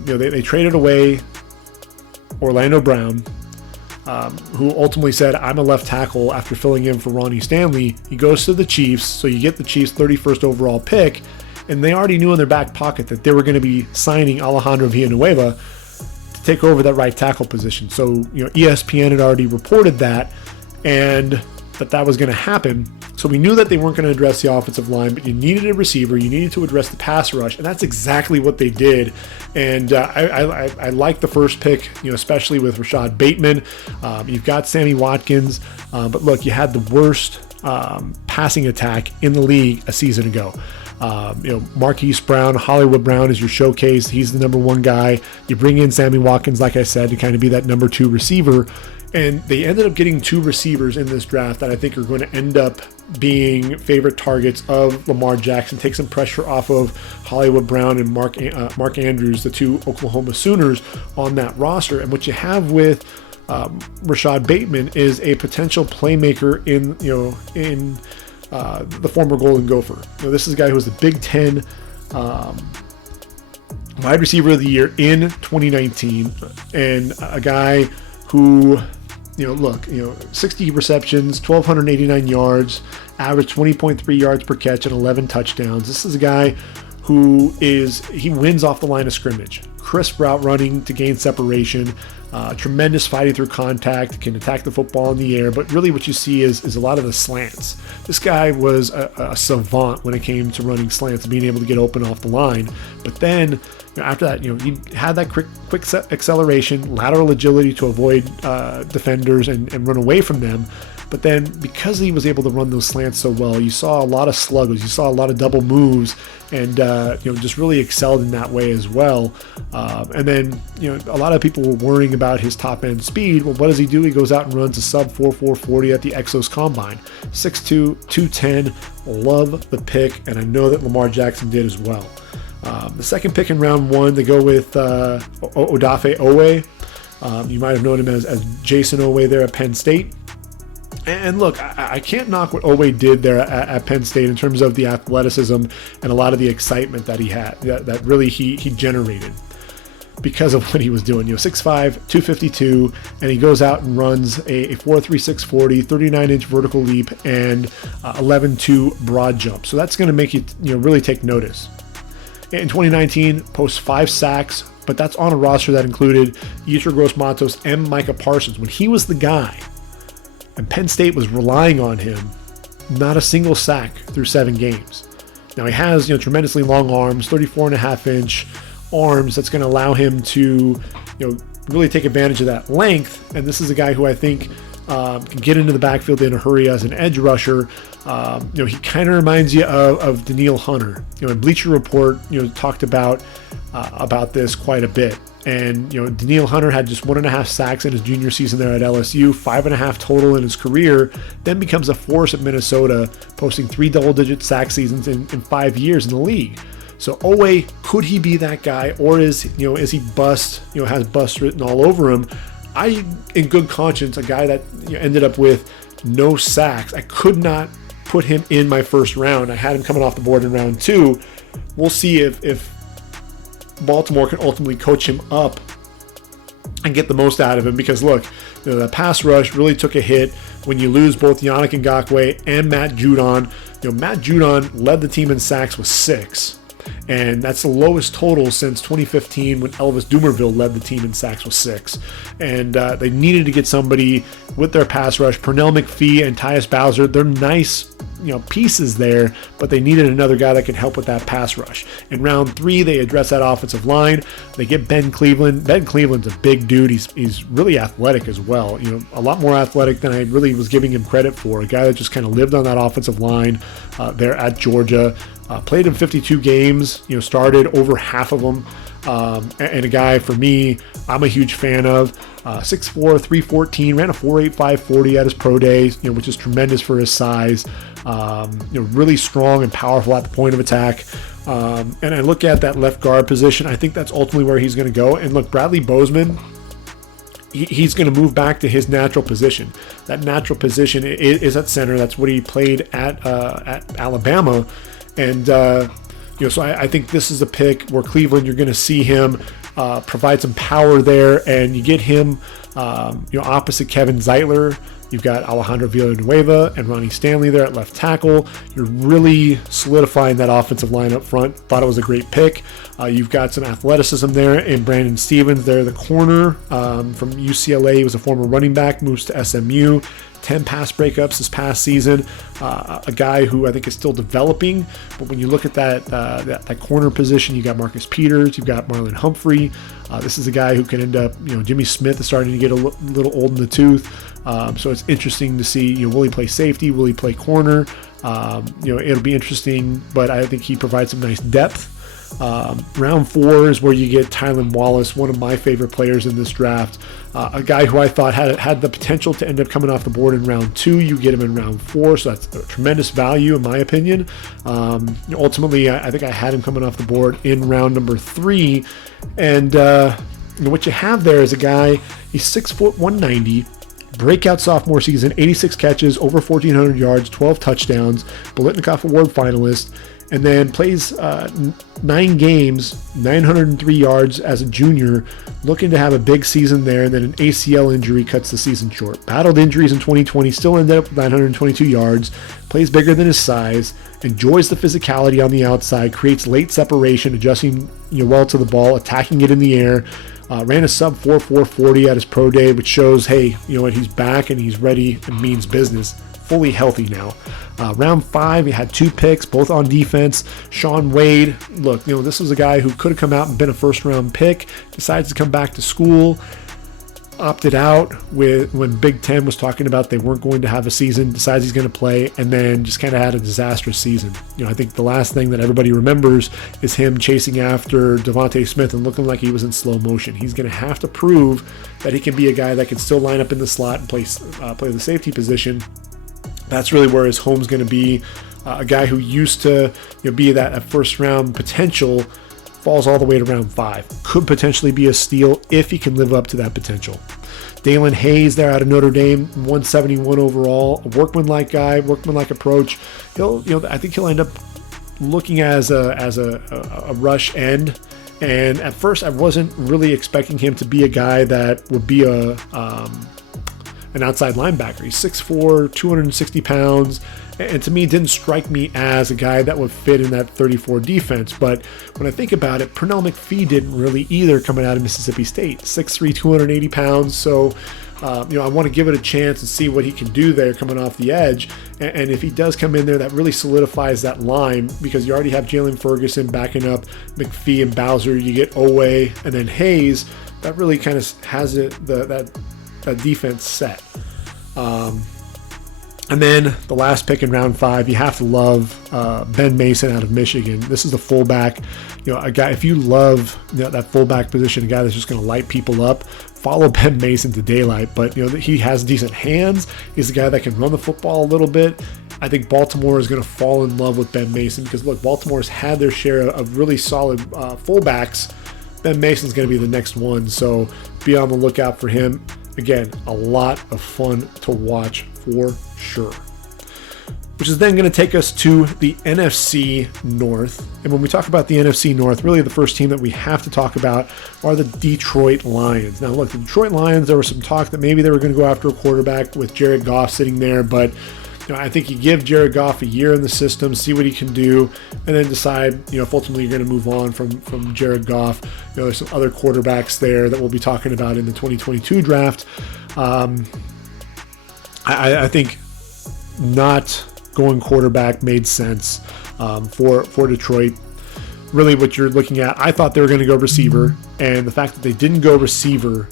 They traded away Orlando Brown, who ultimately said, I'm a left tackle after filling in for Ronnie Stanley. He goes to the Chiefs, so you get the Chiefs' 31st overall pick, and they already knew in their back pocket that they were going to be signing Alejandro Villanueva to take over that right tackle position. So, ESPN had already reported that, and that was going to happen. So we knew that they weren't going to address the offensive line, but you needed a receiver, you needed to address the pass rush, and that's exactly what they did. And I like the first pick, especially with Rashad Bateman. You've got Sammy Watkins, but look, you had the worst passing attack in the league a season ago. Marquise Brown, Hollywood Brown is your showcase. He's the number 1 guy. You bring in Sammy Watkins, like I said, to kind of be that number 2 receiver. And they ended up getting 2 receivers in this draft that I think are going to end up being favorite targets of Lamar Jackson, take some pressure off of Hollywood Brown and Mark Andrews, the 2 Oklahoma Sooners on that roster. And what you have with Rashad Bateman is a potential playmaker in the former Golden Gopher. This is a guy who was the Big Ten wide receiver of the year in 2019, and a guy who, 60 receptions, 1,289 yards, average 20.3 yards per catch and 11 touchdowns. This is a guy who he wins off the line of scrimmage. Crisp route running to gain separation, tremendous fighting through contact, can attack the football in the air, but really what you see is a lot of the slants. This guy was a savant when it came to running slants, being able to get open off the line. But then after that, he had that quick acceleration, lateral agility to avoid defenders and run away from them. But then because he was able to run those slants so well, you saw a lot of sluggers, you saw a lot of double moves, and just really excelled in that way as well. And then a lot of people were worrying about his top end speed. Well, what does he do? He goes out and runs a sub 4.40 at the Exos Combine. 6'2", 210. Love the pick, and I know that Lamar Jackson did as well. The second pick in round 1, they go with Odafe Owe. You might have known him as Jason Owe there at Penn State. And look, I can't knock what Owe did there at Penn State in terms of the athleticism and a lot of the excitement that he had, that really he generated because of what he was doing. 6'5", 252, and he goes out and runs a 4.36 40, 39-inch vertical leap, and 11.2 broad jump. So that's going to make you really take notice. In 2019, posts 5 sacks, but that's on a roster that included Yetur Gross-Matos and Micah Parsons. When he was the guy, and Penn State was relying on him, not a single sack through 7 games. Now he has tremendously long arms, 34.5-inch arms. That's going to allow him to really take advantage of that length. And this is a guy who I think can get into the backfield in a hurry as an edge rusher. He kind of reminds you of Danielle Hunter. And Bleacher Report talked about this quite a bit. And, Daniil Hunter had just 1.5 sacks in his junior season there at LSU, 5.5 total in his career, then becomes a force at Minnesota, posting 3 double-digit sack seasons in 5 years in the league. So Owe, could he be that guy, or is he bust, has bust written all over him? In good conscience, a guy that ended up with no sacks, I could not put him in my first round. I had him coming off the board in round 2. We'll see if Baltimore can ultimately coach him up and get the most out of him, because look, the pass rush really took a hit when you lose both Yannick Ngakoue and Matt Judon. Matt Judon led the team in sacks with 6. And that's the lowest total since 2015 when Elvis Dumerville led the team in sacks with 6. And they needed to get somebody with their pass rush. Pernell McPhee and Tyus Bowser, they're nice pieces there, but they needed another guy that could help with that pass rush. In round 3, they address that offensive line. They get Ben Cleveland. Ben Cleveland's a big dude. He's really athletic as well. A lot more athletic than I really was giving him credit for. A guy that just kind of lived on that offensive line there at Georgia. Played in 52 games, started over half of them. And a guy, for me, I'm a huge fan of. 6'4", 314, ran a 4.85 40 at his pro day, which is tremendous for his size. Really strong and powerful at the point of attack. And I look at that left guard position. I think that's ultimately where he's going to go. And look, Bradley Bozeman, he's going to move back to his natural position. That natural position is at center. That's what he played at Alabama. And so I think this is a pick where Cleveland, you're going to see him provide some power there, and you get him opposite Kevin Zeitler. You've got Alejandro Villanueva and Ronnie Stanley there at left tackle. You're really solidifying that offensive line up front. Thought it was a great pick. You've got some athleticism there in Brandon Stevens there, the corner from UCLA. He was a former running back, moves to SMU. 10 pass breakups this past season. A guy who I think is still developing, but when you look at that corner position, you got Marcus Peters, you've got Marlon Humphrey. This is a guy who can end up, Jimmy Smith is starting to get a little old in the tooth. So it's interesting to see, will he play safety? Will he play corner? It'll be interesting, but I think he provides some nice depth. Round 4 is where you get Tylan Wallace, one of my favorite players in this draft. A guy who I thought had the potential to end up coming off the board in round 2. You get him in round 4, so that's a tremendous value in my opinion. Ultimately, I think I had him coming off the board in round number 3. And what you have there is a guy, he's 6 foot 190. Breakout sophomore season, 86 catches, over 1,400 yards, 12 touchdowns, Biletnikoff Award finalist, and then plays 9 games, 903 yards as a junior, looking to have a big season there, and then an ACL injury cuts the season short. Battled injuries in 2020, still ended up with 922 yards, plays bigger than his size, enjoys the physicality on the outside, creates late separation, adjusting well to the ball, attacking it in the air. Ran a sub 4.4 40 at his pro day, which shows, hey, he's back and he's ready and means business. Fully healthy now. Round 5, he had 2 picks, both on defense. Sean Wade, look, this was a guy who could have come out and been a first-round pick, decides to come back to school, opted out when Big Ten was talking about they weren't going to have a season, decides he's going to play, and then just kind of had a disastrous season. I think the last thing that everybody remembers is him chasing after Devontae Smith and looking like he was in slow motion. He's going to have to prove that he can be a guy that can still line up in the slot and play the safety position. That's really where his home's going to be. A guy who used to be that first round potential falls all the way to round 5. Could potentially be a steal if he can live up to that potential. Dalen Hayes there out of Notre Dame, 171 overall, a workmanlike guy, workmanlike approach. I think he'll end up looking as a rush end. And at first, I wasn't really expecting him to be a guy that would be an outside linebacker. He's 6'4", 260 pounds, and to me, didn't strike me as a guy that would fit in that 34 defense. But when I think about it, Pernell McPhee didn't really either coming out of Mississippi State. 6'3", 280 pounds, so I want to give it a chance and see what he can do there coming off the edge. And if he does come in there, that really solidifies that line, because you already have Jalen Ferguson backing up McPhee and Bowser. You get Owe and then Hayes. That really kind of has that defense set. And then the last pick in round 5, you have to love Ben Mason out of Michigan. This is the fullback, a guy. If you love that fullback position, a guy that's just going to light people up, follow Ben Mason to daylight. But he has decent hands. He's a guy that can run the football a little bit. I think Baltimore is going to fall in love with Ben Mason because look, Baltimore's had their share of really solid fullbacks. Ben Mason's going to be the next one, so be on the lookout for him. Again, a lot of fun to watch for sure. Which is then going to take us to the NFC North. And when we talk about the NFC North, really the first team that we have to talk about are the Detroit Lions. Now look, the Detroit Lions, there was some talk that maybe they were going to go after a quarterback with Jared Goff sitting there, but I think you give Jared Goff a year in the system, see what he can do, and then decide, if ultimately you're going to move on from Jared Goff. There's some other quarterbacks there that we'll be talking about in the 2022 draft. I think not going quarterback made sense for Detroit. Really what you're looking at, I thought they were going to go receiver, and the fact that they didn't go receiver,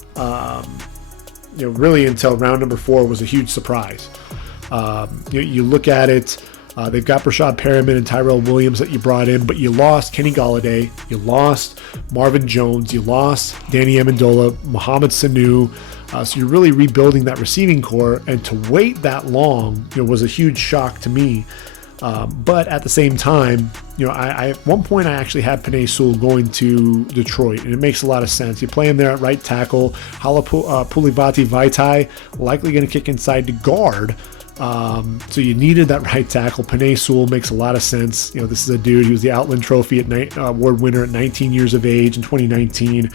really until round number 4 was a huge surprise. You look at it, they've got Brashad Perriman and Tyrell Williams that you brought in, but you lost Kenny Golladay, you lost Marvin Jones, you lost Danny Amendola, Mohamed Sanu. So you're really rebuilding that receiving core, and to wait that long, was a huge shock to me. But at the same time, I at one point I actually had Penei Sewell going to Detroit, and it makes a lot of sense. You play him there at right tackle. Halapulivati Vaitai likely going to kick inside to guard. So you needed that right tackle. Penei Sewell makes a lot of sense. This is a dude who was the Outland Trophy award winner at 19 years of age in 2019.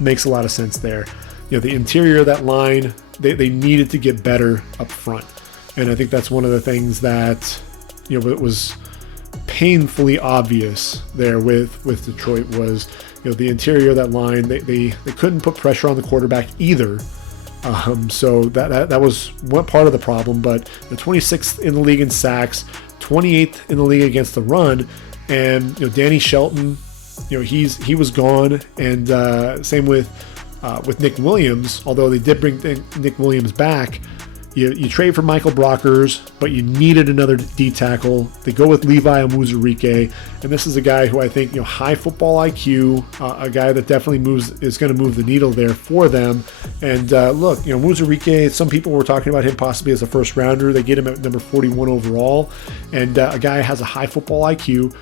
Makes a lot of sense there. The interior of that line, they needed to get better up front. And I think that's one of the things that, it was painfully obvious there with Detroit was, the interior of that line, they couldn't put pressure on the quarterback either. So that was one part of the problem, but the 26th in the league in sacks, 28th in the league against the run, and Danny Shelton, he was gone, and same with Nick Williams. Although they did bring Nick Williams back, you trade for Michael Brockers, but you needed another D tackle. They go with Levi Onwuzurike, and this is a guy who I think, high football IQ, a guy that definitely is going to move the needle there for them. And look, Onwuzurike, some people were talking about him possibly as a first rounder. They get him at number 41 overall, and a guy has a high football IQ.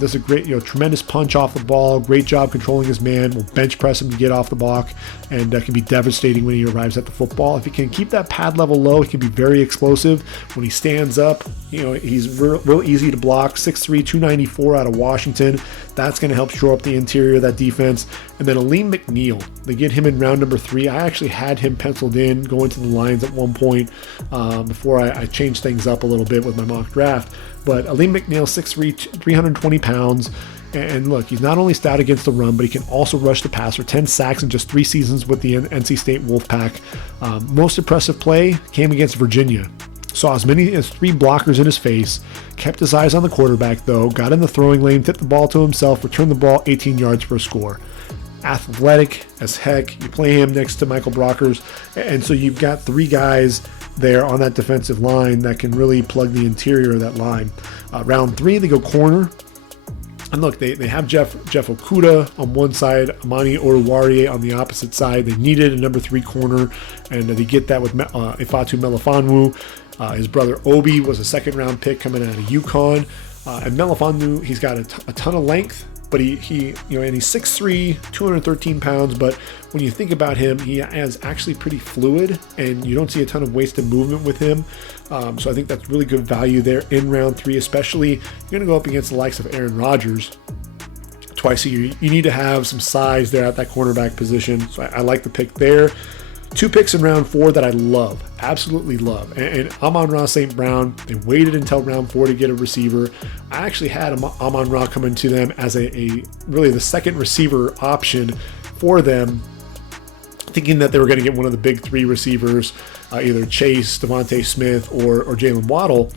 Does a great, tremendous punch off the ball, great job controlling his man, will bench press him to get off the block, and can be devastating when he arrives at the football. If he can keep that pad level low, he can be very explosive. When he stands up, he's real easy to block. 6'3", 294 out of Washington. That's going to help shore up the interior of that defense. And then Aleem McNeil, they get him in round number 3. I actually had him penciled in going to the Lions at one point before I changed things up a little bit with my mock draft. But Aleem McNeil, 6'3", 320 pounds. And look, he's not only stout against the run, but he can also rush the passer. 10 sacks in just 3 seasons with the NC State Wolfpack. Most impressive play came against Virginia. Saw as many as 3 blockers in his face. Kept his eyes on the quarterback, though. Got in the throwing lane, tipped the ball to himself, returned the ball 18 yards for a score. Athletic as heck. You play him next to Michael Brockers. And so you've got 3 guys there on that defensive line that can really plug the interior of that line. Round 3, they go corner. And look, they have Jeff Okudah on one side, Amani Oruwariye on the opposite side. They needed a number 3 corner, and they get that with Ifeatu Melifonwu. His brother Obi was a second-round pick coming out of UConn. And Melifonwu, he's got a ton of length, but and he's 6'3", 213 pounds. But when you think about him, he is actually pretty fluid, and you don't see a ton of wasted movement with him. So I think that's really good value there in round 3, especially you're going to go up against the likes of Aaron Rodgers twice a year. You need to have some size there at that cornerback position. So I like the pick there. 2 picks in round 4 that I love, absolutely love. And Amon-Ra St. Brown, they waited until round 4 to get a receiver. I actually had Amon-Ra coming to them as a really the second receiver option for them, thinking that they were going to get one of the big 3 receivers, either Chase, Devontae Smith, or Jalen Waddle.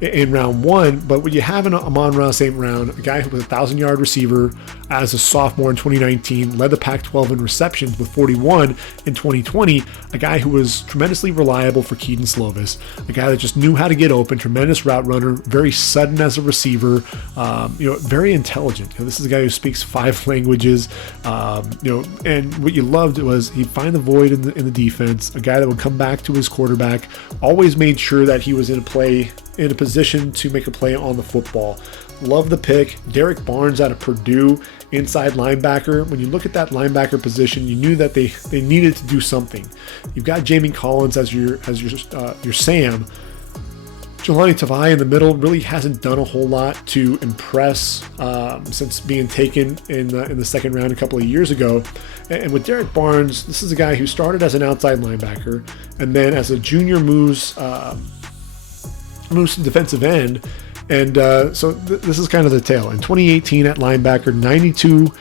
in round one. But what you have in Amon-Ra St. Brown, a guy who was a 1,000-yard receiver as a sophomore in 2019, led the Pac-12 in receptions with 41 in 2020, a guy who was tremendously reliable for Keaton Slovis, a guy that just knew how to get open, tremendous route runner, very sudden as a receiver, very intelligent. This is a guy who speaks 5 languages, and what you loved was he'd find the void in the defense, a guy that would come back to his quarterback, always made sure that he was in a position to make a play on the football. Love the pick. Derek Barnes out of Purdue, inside linebacker. When you look at that linebacker position, you knew that they needed to do something. You've got Jamie Collins as your Sam. Jelani Tavai in the middle really hasn't done a whole lot to impress since being taken in the second round a couple of years ago. And with Derek Barnes, this is a guy who started as an outside linebacker and then as a junior moves to defensive end. And so this is kind of the tale. In 2018 at linebacker, 92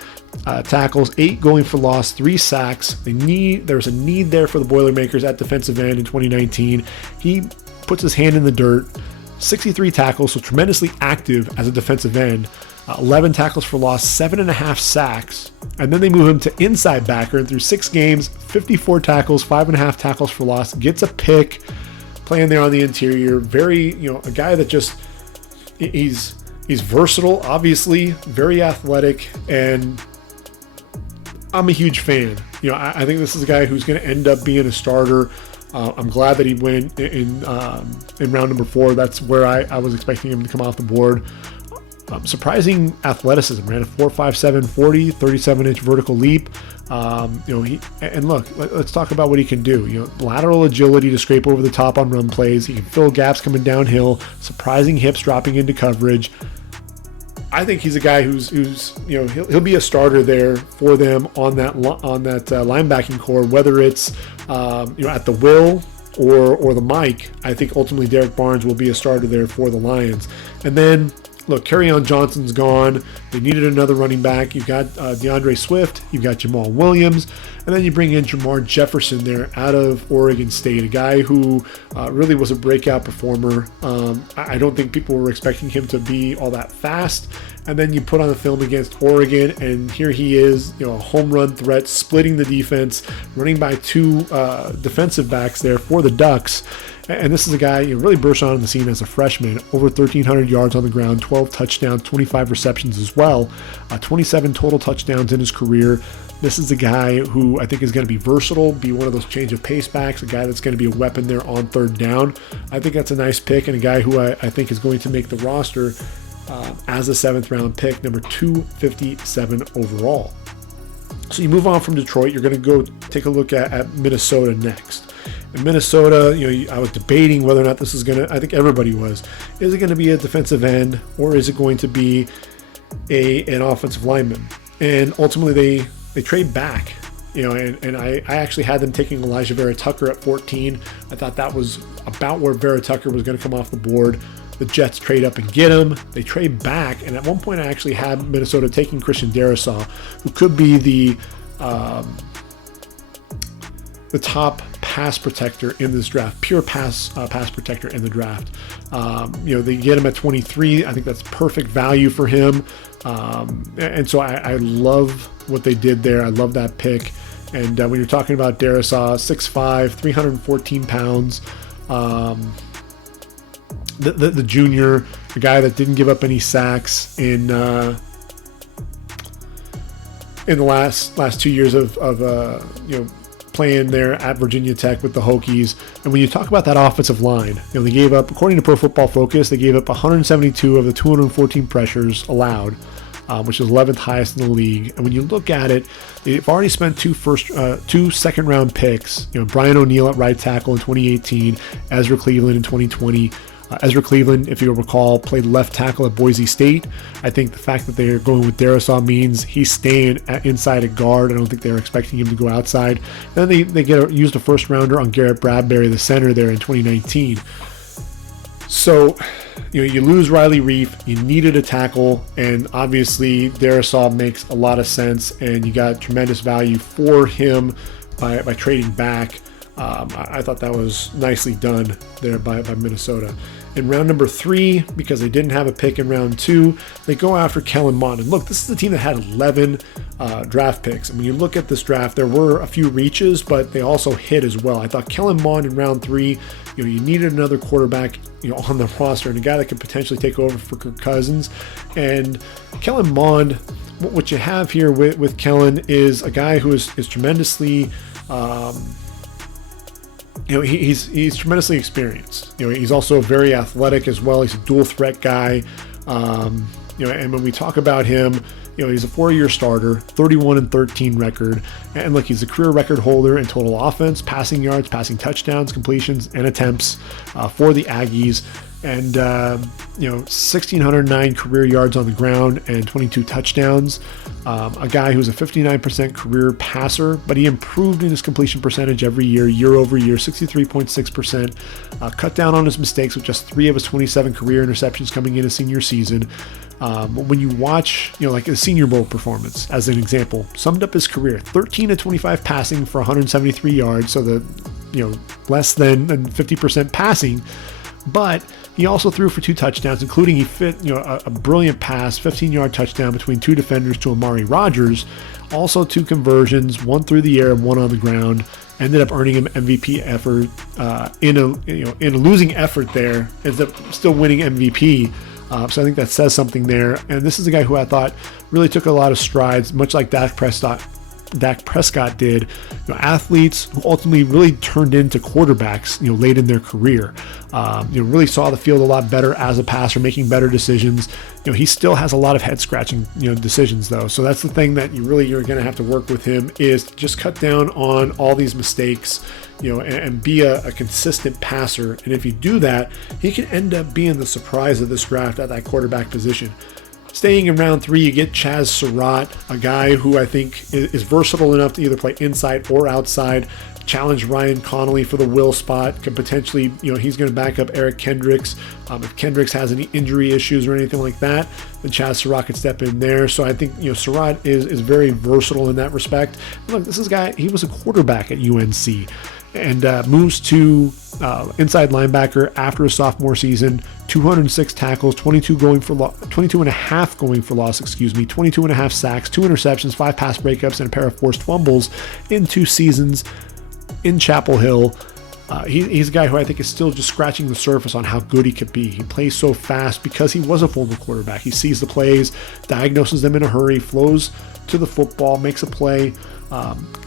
tackles, 8 going for loss, 3 sacks. There's a need there for the Boilermakers at defensive end in 2019. He puts his hand in the dirt, 63 tackles, so tremendously active as a defensive end, 11 tackles for loss, 7.5 sacks. And then they move him to inside backer, and through 6 games, 54 tackles, 5.5 tackles for loss, gets a pick, playing there on the interior. Very, a guy that just, he's versatile, obviously, very athletic, and I'm a huge fan. I think this is a guy who's going to end up being a starter. I'm glad that he went in round number 4. That's where I was expecting him to come off the board. Surprising athleticism, ran a 4.57 40, 37-inch vertical leap. Let's talk about what he can do. Lateral agility to scrape over the top on run plays. He can fill gaps coming downhill. Surprising hips dropping into coverage. I think he's a guy who's he'll be a starter there for them on that linebacking core, whether it's at the will or the mic. I think ultimately Derek Barnes will be a starter there for the Lions. And then look, Kerryon Johnson's gone. They needed another running back. You've got DeAndre Swift. You've got Jamal Williams. And then you bring in Jamar Jefferson there out of Oregon State, a guy who really was a breakout performer. I don't think people were expecting him to be all that fast. And then you put on the film against Oregon, and here he is, a home run threat, splitting the defense, running by 2 defensive backs there for the Ducks. And this is a guy who really burst on the scene as a freshman, over 1,300 yards on the ground, 12 touchdowns, 25 receptions as well, 27 total touchdowns in his career. This is a guy who I think is going to be versatile, be one of those change of pace backs, a guy that's going to be a weapon there on third down. I think that's a nice pick, and a guy who I think is going to make the roster as a 7th round pick, number 257 overall. So you move on from Detroit, you're going to go take a look at Minnesota next. In Minnesota, I was debating whether or not this is going to, I think everybody was, is it going to be a defensive end or is it going to be an offensive lineman? And ultimately they trade back, and I actually had them taking Elijah Vera Tucker at 14. I thought that was about where Vera Tucker was going to come off the board. The Jets trade up and get him. They trade back, and at one point I actually had Minnesota taking Christian Darrisaw, who could be the top pass protector in this draft, pure pass protector in the draft. They get him at 23. I think that's perfect value for him. And so I love what they did there. I love that pick. And when you're talking about Darrisaw, 6'5", 314 pounds, the junior, the guy that didn't give up any sacks in the last 2 years of playing there at Virginia Tech with the Hokies. And when you talk about that offensive line, they gave up, according to Pro Football Focus, they gave up 172 of the 214 pressures allowed, which is 11th highest in the league. And when you look at it, they've already spent 2 second-round picks. Brian O'Neill at right tackle in 2018, Ezra Cleveland in 2020. Ezra Cleveland, if you recall, played left tackle at Boise State. I think the fact that they're going with Darrisaw means he's staying inside a guard. I don't think they're expecting him to go outside. And then they used a first rounder on Garrett Bradbury, the center there in 2019. So, you lose Riley Reif, you needed a tackle, and obviously Darrisaw makes a lot of sense, and you got tremendous value for him by trading back. I thought that was nicely done there by Minnesota. In round number 3, because they didn't have a pick in round 2, they go after Kellen Mond. And look, this is a team that had 11 draft picks. And when you look at this draft, there were a few reaches, but they also hit as well. I thought Kellen Mond in round 3, you needed another quarterback, on the roster, and a guy that could potentially take over for Kirk Cousins. And Kellen Mond, what you have here with Kellen is a guy who is tremendously, he's tremendously experienced. He's also very athletic as well. He's a dual threat guy. And when we talk about him, he's a 4-year starter, 31-13 record. And look, he's a career record holder in total offense, passing yards, passing touchdowns, completions, and attempts for the Aggies. And, 1,609 career yards on the ground and 22 touchdowns. A guy who's a 59% career passer, but he improved in his completion percentage every year over year, 63.6%. Cut down on his mistakes with just 3 of his 27 career interceptions coming in his senior season. When you watch, like a Senior Bowl performance, as an example, summed up his career, 13-25 passing for 173 yards, so less than 50% passing. But he also threw for 2 touchdowns, including he fit, a brilliant pass, 15-yard touchdown between 2 defenders to Amari Rodgers. Also 2 conversions, 1 through the air and 1 on the ground. Ended up earning him MVP effort in a losing effort there. Ends up still winning MVP. So I think that says something there. And this is a guy who I thought really took a lot of strides, much like Dak Prescott did. Athletes who ultimately really turned into quarterbacks, late in their career. Really saw the field a lot better as a passer, making better decisions. He still has a lot of head scratching, decisions though. So that's the thing that you're going to have to work with him, is just cut down on all these mistakes, and be a consistent passer. And if you do that, he can end up being the surprise of this draft at that quarterback position. Staying in round 3, you get Chaz Surratt, a guy who I think is versatile enough to either play inside or outside, challenge Ryan Connolly for the will spot, could potentially, he's going to back up Eric Kendricks. If Kendricks has any injury issues or anything like that, then Chaz Surratt could step in there. So I think, Surratt is very versatile in that respect. Look, this is a guy, he was a quarterback at UNC. And moves to inside linebacker after his sophomore season. 206 tackles, 22 and a half going for loss, 22 and a half sacks, 2 interceptions, 5 pass breakups, and a pair of forced fumbles in 2 seasons in Chapel Hill. He's a guy who I think is still just scratching the surface on how good he could be. He plays so fast because he was a former quarterback. He sees the plays, diagnoses them in a hurry, flows to the football, makes a play,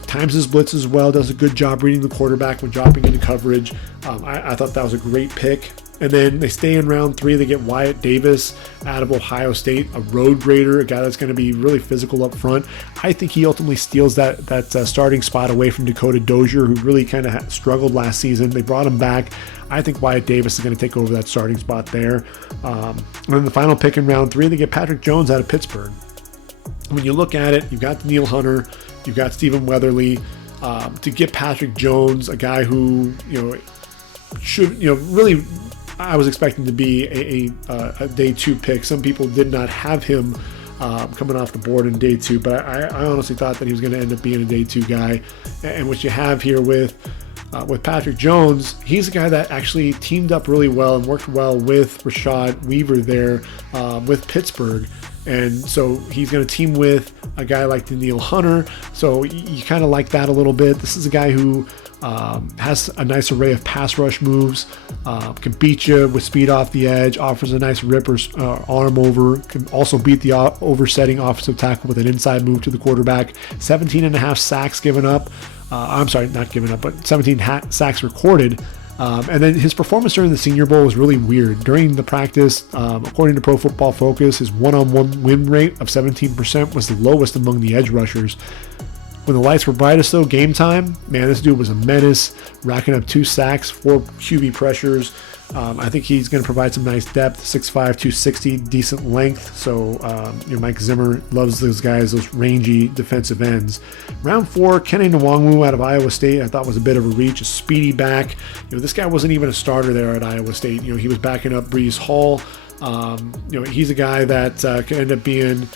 times his blitz as well, does a good job reading the quarterback when dropping into coverage. I thought that was a great pick. And then they stay in round 3. They get Wyatt Davis out of Ohio State, a road grader, a guy that's going to be really physical up front. I think he ultimately steals that starting spot away from Dakota Dozier, who really kind of struggled last season. They brought him back. I think Wyatt Davis is going to take over that starting spot there. And then the final pick in round 3, they get Patrick Jones out of Pittsburgh. When you look at it, you've got Daniil Hunter, you've got Stephen Weatherly. To get Patrick Jones, a guy who should really, I was expecting to be a day 2 pick. Some people did not have him coming off the board in day 2, but I honestly thought that he was going to end up being a day 2 guy. And what you have here with Patrick Jones, he's a guy that actually teamed up really well and worked well with Rashad Weaver there with Pittsburgh. And so he's going to team with a guy like Daniil Hunter. So you kind of like that a little bit. This is a guy who has a nice array of pass rush moves, can beat you with speed off the edge, offers a nice ripper arm over, can also beat the oversetting offensive tackle with an inside move to the quarterback. 17 and a half sacks given up. I'm sorry, not given up, but 17 sacks recorded. And then his performance during the Senior Bowl was really weird. During the practice, according to Pro Football Focus, his one-on-one win rate of 17% was the lowest among the edge rushers. When the lights were brightest, though, game time, man, this dude was a menace, racking up 2 sacks, 4 QB pressures. I think he's going to provide some nice depth, 6'5", 260, decent length. So Mike Zimmer loves those guys, those rangy defensive ends. Round 4, Kenny Nwangwu out of Iowa State, I thought was a bit of a reach, a speedy back. This guy wasn't even a starter there at Iowa State. He was backing up Breece Hall. He's a guy that could end up being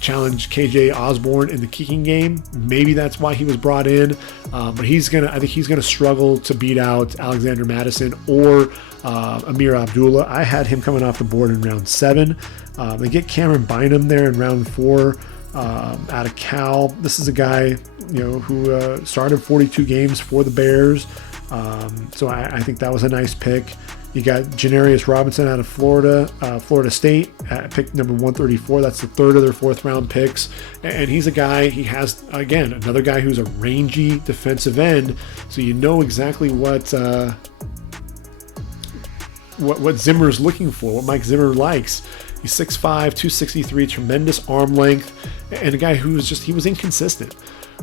challenge KJ Osborne in the kicking game. Maybe that's why he was brought in. But I think he's gonna struggle to beat out Alexander Madison or Amir Abdullah. I had him coming off the board in round 7. They get Cameron Bynum there in round 4 out of Cal. This is a guy who started 42 games for the Bears. So I think that was a nice pick. You got Janarius Robinson out of Florida State at pick number 134. That's the third of their 4th round picks. And he's a guy, he has, again, another guy who's a rangy defensive end. So you know exactly what Zimmer's looking for, what Mike Zimmer likes. He's 6'5", 263, tremendous arm length, and a guy he was inconsistent.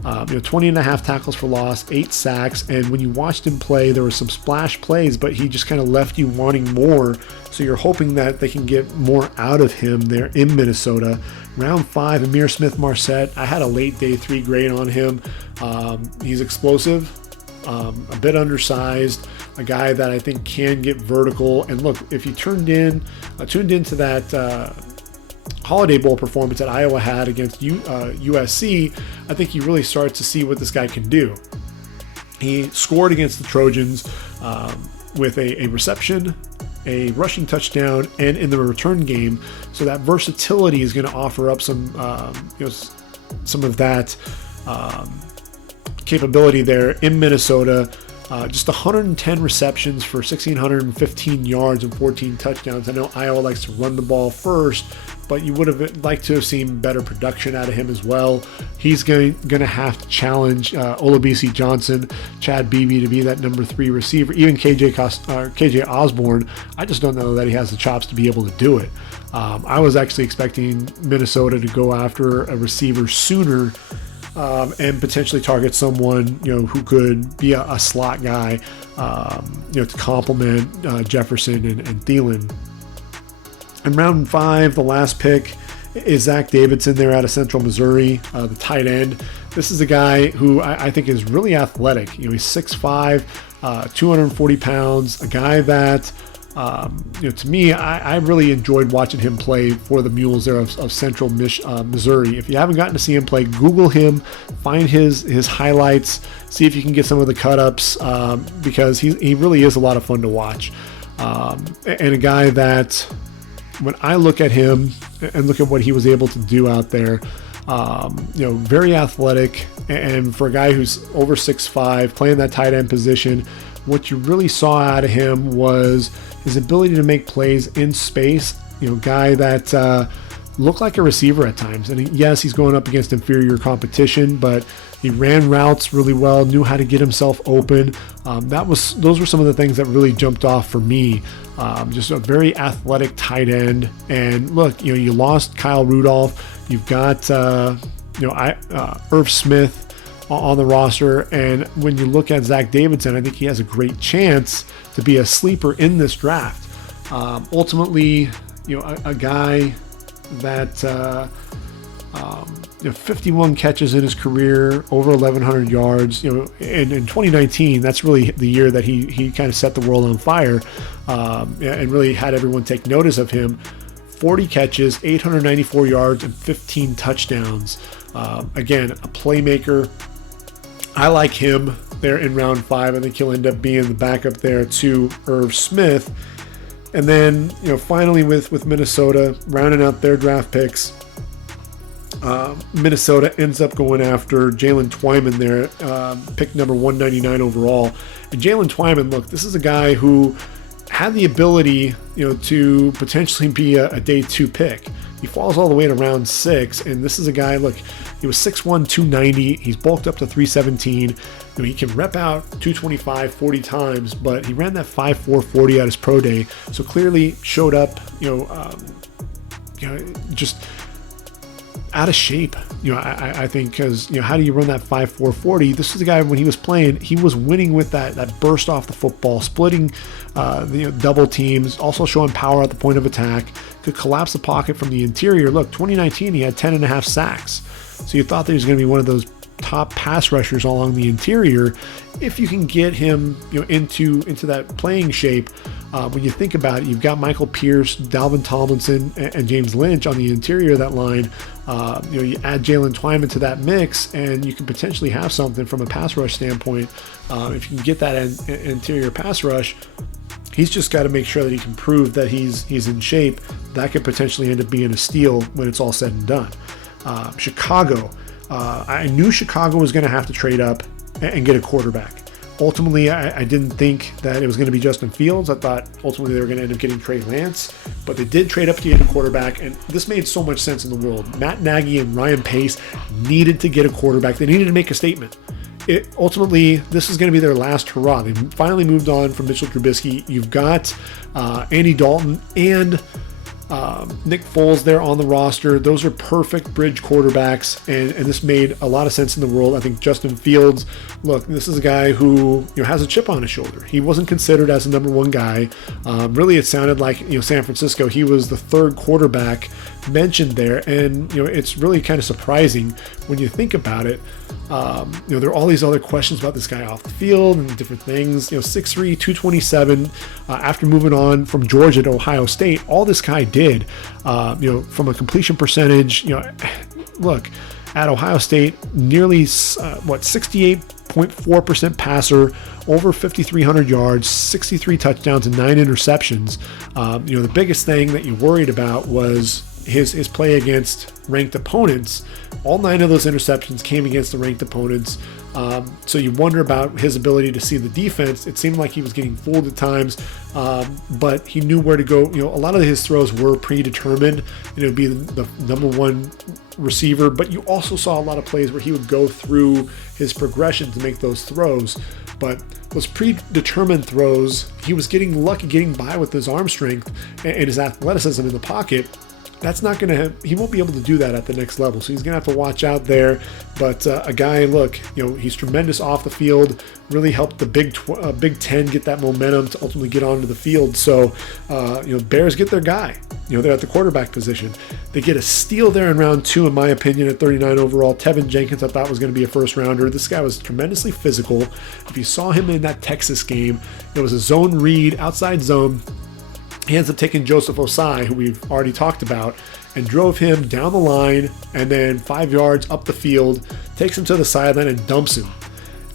20 and a half tackles for loss, 8 sacks, and when you watched him play, there were some splash plays, but he just kind of left you wanting more. So you're hoping that they can get more out of him there in Minnesota. Round 5, Amir Smith-Marset. I had a late day 3 grade on him. He's explosive, a bit undersized, a guy that I think can get vertical. And look, if you tuned into that Holiday Bowl performance that Iowa had against USC, I think you really start to see what this guy can do. He scored against the Trojans with a reception, a rushing touchdown, and in the return game. So that versatility is going to offer up some of that capability there in Minnesota. Just 110 receptions for 1,615 yards and 14 touchdowns. I know Iowa likes to run the ball first, but you would have liked to have seen better production out of him as well. He's going to have to challenge Olabisi Johnson, Chad Beebe to be that number 3 receiver. Even KJ Osborne, I just don't know that he has the chops to be able to do it. I was actually expecting Minnesota to go after a receiver sooner and potentially target someone who could be a slot guy to complement Jefferson and Thielen. In round 5, the last pick is Zach Davidson there out of Central Missouri, the tight end. This is a guy who I think is really athletic. He's 6'5", 240 pounds, a guy that to me, I really enjoyed watching him play for the Mules there of Central Missouri. If you haven't gotten to see him play, Google him, find his highlights, see if you can get some of the cut-ups, because he really is a lot of fun to watch. And a guy that, when I look at him and look at what he was able to do out there, very athletic, and for a guy who's over 6'5", playing that tight end position, what you really saw out of him was his ability to make plays in space. Guy that looked like a receiver at times. And yes, he's going up against inferior competition, but he ran routes really well, knew how to get himself open. Those were some of the things that really jumped off for me. Just a very athletic tight end. And look, you lost Kyle Rudolph. You've got Irv Smith on the roster, and when you look at Zach Davidson, I think he has a great chance to be a sleeper in this draft. Ultimately, a guy that 51 catches in his career, over 1,100 yards. In 2019, that's really the year that he kind of set the world on fire, and really had everyone take notice of him. 40 catches, 894 yards, and 15 touchdowns. Again, a playmaker. I like him there in round 5. I think he'll end up being the backup there to Irv Smith. And then, finally with Minnesota, rounding out their draft picks, Minnesota ends up going after Jalen Twyman there, pick number 199 overall. And Jalen Twyman, look, this is a guy who had the ability, to potentially be a day 2 pick. He falls all the way to round 6, and this is a guy, look, he was 6'1", 290. He's bulked up to 317. He can rep out 225 40 times, but he ran that 5'4" 40 at his pro day. So clearly showed up, just out of shape. I think, because how do you run that 5'4" 40? This is a guy, when he was playing, he was winning with that burst off the football, splitting double teams, also showing power at the point of attack, could collapse the pocket from the interior. Look, 2019 he had 10.5 sacks. So you thought that he was going to be one of those top pass rushers along the interior. If you can get him into that playing shape, when you think about it, you've got Michael Pierce, Dalvin Tomlinson, and James Lynch on the interior of that line. You add Jalen Twyman to that mix, and you can potentially have something from a pass rush standpoint. If you can get that interior pass rush, he's just got to make sure that he can prove that he's in shape. That could potentially end up being a steal when it's all said and done. Chicago. I knew Chicago was going to have to trade up and get a quarterback. Ultimately, I didn't think that it was going to be Justin Fields. I thought ultimately they were going to end up getting Trey Lance, but they did trade up to get a quarterback, and this made so much sense in the world. Matt Nagy and Ryan Pace needed to get a quarterback. They needed to make a statement. Ultimately, this is going to be their last hurrah. They finally moved on from Mitchell Trubisky. You've got Andy Dalton and Nick Foles there on the roster. Those are perfect bridge quarterbacks, and this made a lot of sense in the world. I think Justin Fields, look, this is a guy who has a chip on his shoulder. He wasn't considered as the number one guy. Really, it sounded like San Francisco, he was the third quarterback mentioned there, and it's really kind of surprising when you think about it. There are all these other questions about this guy off the field and different things. 6'3", 227. After moving on from Georgia to Ohio State, all this guy did, from a completion percentage, look, at Ohio State, nearly 68.4% passer, over 5,300 yards, 63 touchdowns, and 9 interceptions. The biggest thing that you worried about was his play against ranked opponents. All 9 of those interceptions came against the ranked opponents. So you wonder about his ability to see the defense. It seemed like he was getting fooled at times, but he knew where to go. A lot of his throws were predetermined, to be the number one receiver, but you also saw a lot of plays where he would go through his progression to make those throws. But those predetermined throws, he was getting lucky getting by with his arm strength and his athleticism in the pocket. That's not going to he won't be able to do that at the next level. So he's going to have to watch out there. But a guy, look, he's tremendous off the field, really helped the Big Ten get that momentum to ultimately get onto the field. So, Bears get their guy. They're at the quarterback position. They get a steal there in round 2, in my opinion, at 39 overall. Tevin Jenkins, I thought was going to be a first rounder. This guy was tremendously physical. If you saw him in that Texas game, it was a zone read, outside zone. He ends up taking Joseph Osai, who we've already talked about, and drove him down the line and then 5 yards up the field, takes him to the sideline and dumps him.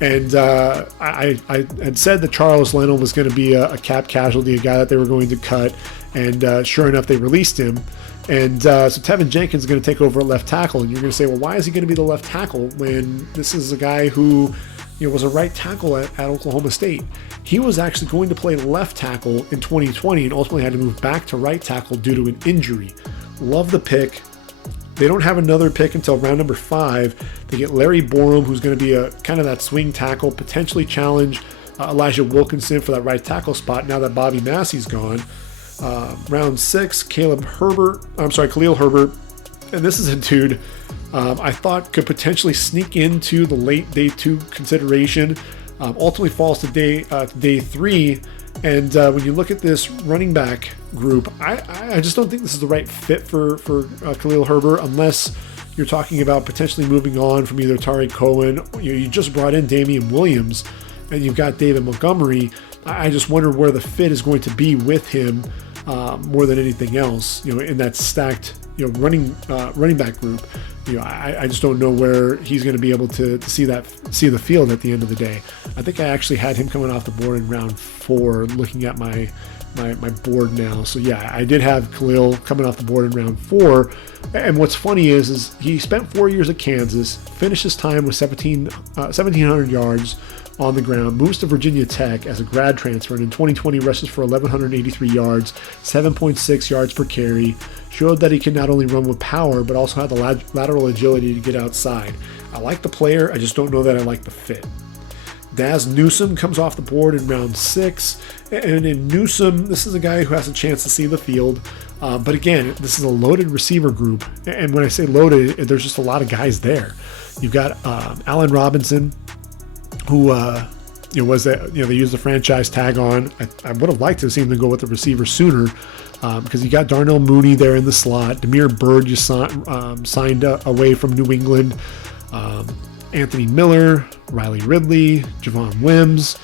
And I had said that Charles Leno was going to be a cap casualty, a guy that they were going to cut, and sure enough, they released him. And so Tevin Jenkins is going to take over at left tackle, and you're going to say, well, why is he going to be the left tackle when this is a guy who was a right tackle at Oklahoma State? He was actually going to play left tackle in 2020 and ultimately had to move back to right tackle due to an injury. Love the pick. They don't have another pick until round number 5. They get Larry Borum, who's going to be a kind of that swing tackle, potentially challenge Elijah Wilkinson for that right tackle spot now that Bobby Massey's gone. Round 6, Khalil Herbert. And this is a dude I thought could potentially sneak into the late day 2 consideration. Ultimately falls to day 3. And when you look at this running back group, I just don't think this is the right fit for Khalil Herbert, unless you're talking about potentially moving on from either Tariq Cohen. You just brought in Damian Williams, and you've got David Montgomery. I just wonder where the fit is going to be with him more than anything else. In that stacked running back group. I just don't know where he's going to be able to see the field at the end of the day. I think I actually had him coming off the board in round 4, looking at my board now. So yeah, I did have Khalil coming off the board in round 4. And what's funny is he spent 4 years at Kansas, finished his time with 1,700 yards on the ground, moves to Virginia Tech as a grad transfer, and in 2020 rushes for 1,183 yards, 7.6 yards per carry, showed that he can not only run with power, but also had the lateral agility to get outside. I like the player, I just don't know that I like the fit. Daz Newsome comes off the board in round 6, and in Newsome, this is a guy who has a chance to see the field, but again, this is a loaded receiver group, and when I say loaded, there's just a lot of guys there. You've got Allen Robinson, who was that they used the franchise tag on. I would have liked to have seen them go with the receiver sooner, because you got Darnell Mooney there in the slot. Damiere Byrd just signed away from New England. Anthony Miller, Riley Ridley, Javon Wims,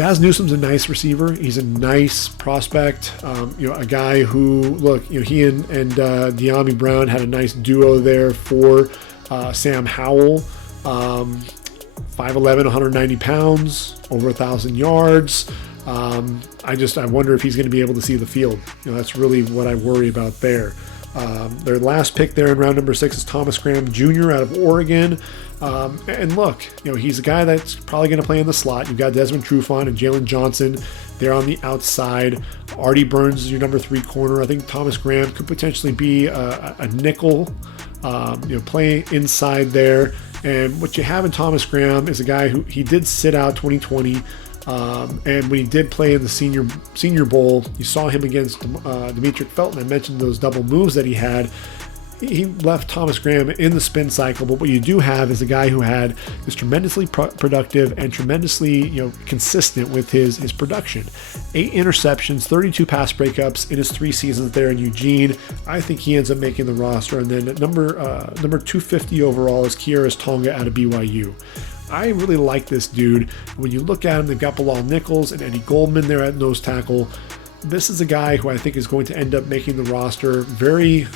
Daz Newsome's a nice receiver. He's a nice prospect. A guy who, look, he and De'Ami Brown had a nice duo there for Sam Howell. 5'11", 190 pounds, over 1,000 yards. I wonder if he's going to be able to see the field. That's really what I worry about there. Their last pick there in round number 6 is Thomas Graham Jr. out of Oregon. And look, he's a guy that's probably going to play in the slot. You've got Desmond Trufant and Jalen Johnson there on the outside. Artie Burns is your number 3 corner. I think Thomas Graham could potentially be a nickel, play inside there. And what you have in Thomas Graham is a guy who he did sit out 2020. And when he did play in the Senior Bowl, you saw him against Demetric Felton. I mentioned those double moves that he had. He left Thomas Graham in the spin cycle, but what you do have is a guy who is tremendously productive and tremendously consistent with his production. 8 interceptions, 32 pass breakups in his 3 seasons there in Eugene. I think he ends up making the roster. And then at number 250 overall is Kearis Tonga out of BYU. I really like this dude. When you look at him, they've got Bilal Nichols and Eddie Goldman there at nose tackle. This is a guy who I think is going to end up making the roster. Very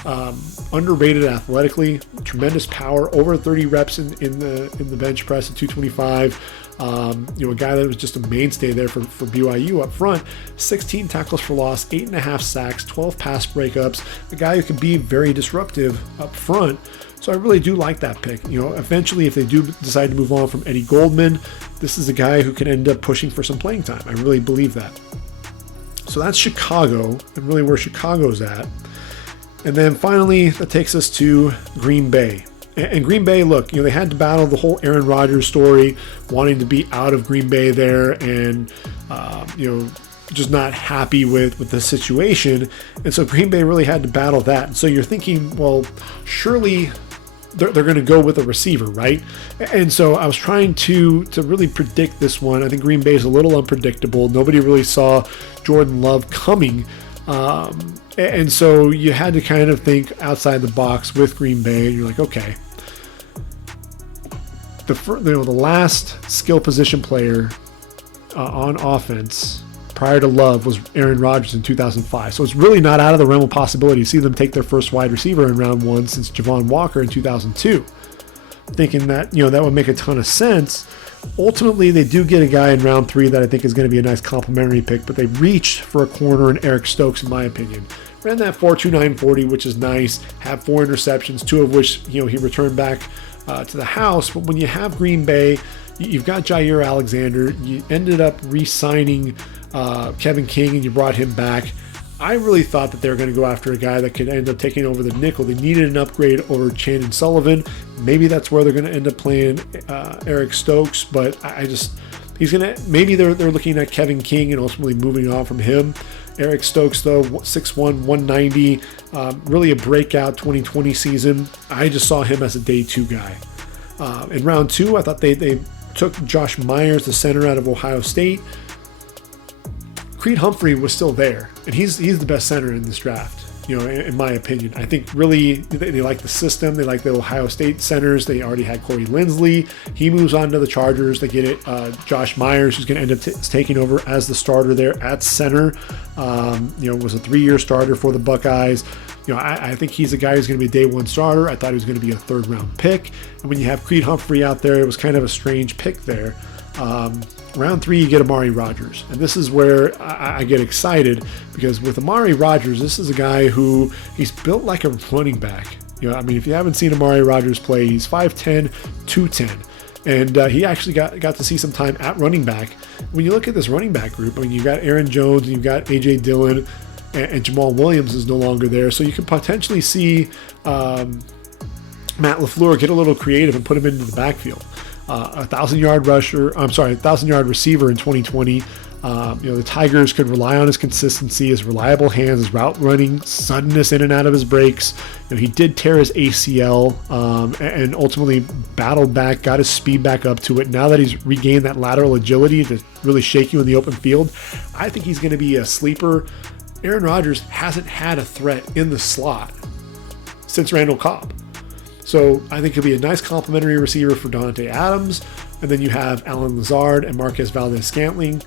underrated athletically, tremendous power, over 30 reps in the bench press at 225. A guy that was just a mainstay there for BYU up front. 16 tackles for loss, 8.5 sacks, 12 pass breakups. A guy who can be very disruptive up front. So I really do like that pick. Eventually, if they do decide to move on from Eddie Goldman, this is a guy who can end up pushing for some playing time. I really believe that. So that's Chicago, and really where Chicago's at. And then finally, that takes us to Green Bay. And Green Bay, look, they had to battle the whole Aaron Rodgers story, wanting to be out of Green Bay there, and just not happy with the situation. And so Green Bay really had to battle that. And so you're thinking, well, surely they're going to go with a receiver, right? And so I was trying to really predict this one. I think Green Bay is a little unpredictable. Nobody really saw Jordan Love coming. And so you had to kind of think outside the box with Green Bay. And you're like, okay, the last skill position player on offense prior to Love was Aaron Rodgers in 2005. So it's really not out of the realm of possibility to see them take their first wide receiver in round 1 since Javon Walker in 2002. Thinking that, that would make a ton of sense. Ultimately, they do get a guy in round 3 that I think is going to be a nice complimentary pick, but they reached for a corner in Eric Stokes, in my opinion. Ran that 4.29 40, which is nice. Had 4 interceptions, 2 of which, he returned back to the house. But when you have Green Bay, you've got Jair Alexander. You ended up re-signing Kevin King, and you brought him back. I really thought that they were going to go after a guy that could end up taking over the nickel. They needed an upgrade over Chandon Sullivan. Maybe that's where they're going to end up playing Eric Stokes, but maybe they're looking at Kevin King and ultimately moving on from him. Eric Stokes, though, 6'1", 190, really a breakout 2020 season. I just saw him as a day 2 guy. In round 2, I thought they took Josh Myers, the center out of Ohio State. Creed Humphrey was still there, and he's the best center in this draft, in my opinion. I think really they like the system. They like the Ohio State centers. They already had Corey Linsley. He moves on to the Chargers. They get Josh Myers, who's going to end up taking over as the starter there at center. Was a 3-year starter for the Buckeyes. I think he's a guy who's going to be a day 1 starter. I thought he was going to be a 3rd round pick. And when you have Creed Humphrey out there, it was kind of a strange pick there. Round 3, you get Amari Rodgers. And this is where I get excited, because with Amari Rodgers, this is a guy who he's built like a running back. If you haven't seen Amari Rodgers play, he's 5'10", 210. And he actually got to see some time at running back. When you look at this running back group, you've got Aaron Jones, and you've got A.J. Dillon, and Jamal Williams is no longer there. So you can potentially see Matt LaFleur get a little creative and put him into the backfield. 1,000-yard receiver in 2020. The Tigers could rely on his consistency, his reliable hands, his route running, suddenness in and out of his breaks. He did tear his ACL and ultimately battled back, got his speed back up to it. Now that he's regained that lateral agility to really shake you in the open field, I think he's going to be a sleeper. Aaron Rodgers hasn't had a threat in the slot since Randall Cobb. So I think he'll be a nice complimentary receiver for Dante Adams. And then you have Alan Lazard and Marquez Valdez-Scantling.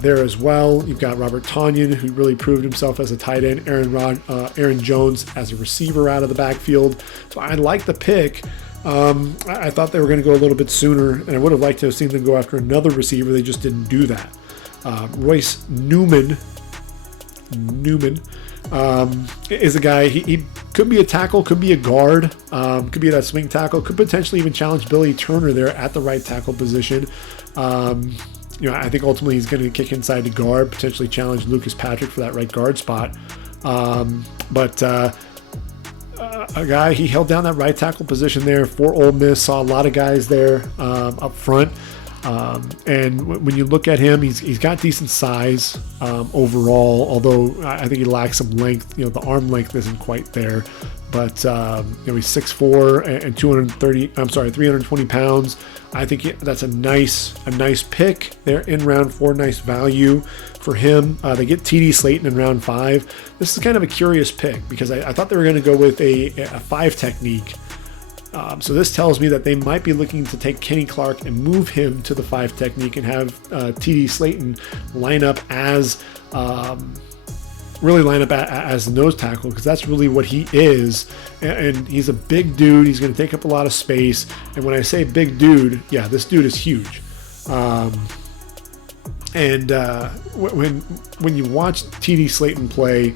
there as well. You've got Robert Tonyan, who really proved himself as a tight end. Aaron Jones as a receiver out of the backfield. So I like the pick. I thought they were going to go a little bit sooner, and I would have liked to have seen them go after another receiver. They just didn't do that. Royce Newman is a guy. He could be a tackle, could be a guard, could be that swing tackle, could potentially even challenge Billy Turner there at the right tackle position. I think ultimately he's going to kick inside to guard, potentially challenge Lucas Patrick for that right guard spot. But a guy, he held down that right tackle position there for Ole Miss, saw a lot of guys there up front. And when you look at him, he's got decent size overall, although I think he lacks some length. The arm length isn't quite there. But he's 6'4" and 320 pounds. I think that's a nice pick there in round 4. Nice value for him. They get TD Slayton in round 5. This is kind of a curious pick because I thought they were going to go with a 5 technique. So this tells me that they might be looking to take Kenny Clark and move him to the 5 technique and have TD Slayton line up as the nose tackle, because that's really what he is. And he's a big dude. He's going to take up a lot of space. And when I say big dude, yeah, this dude is huge. When you watch TD Slayton play,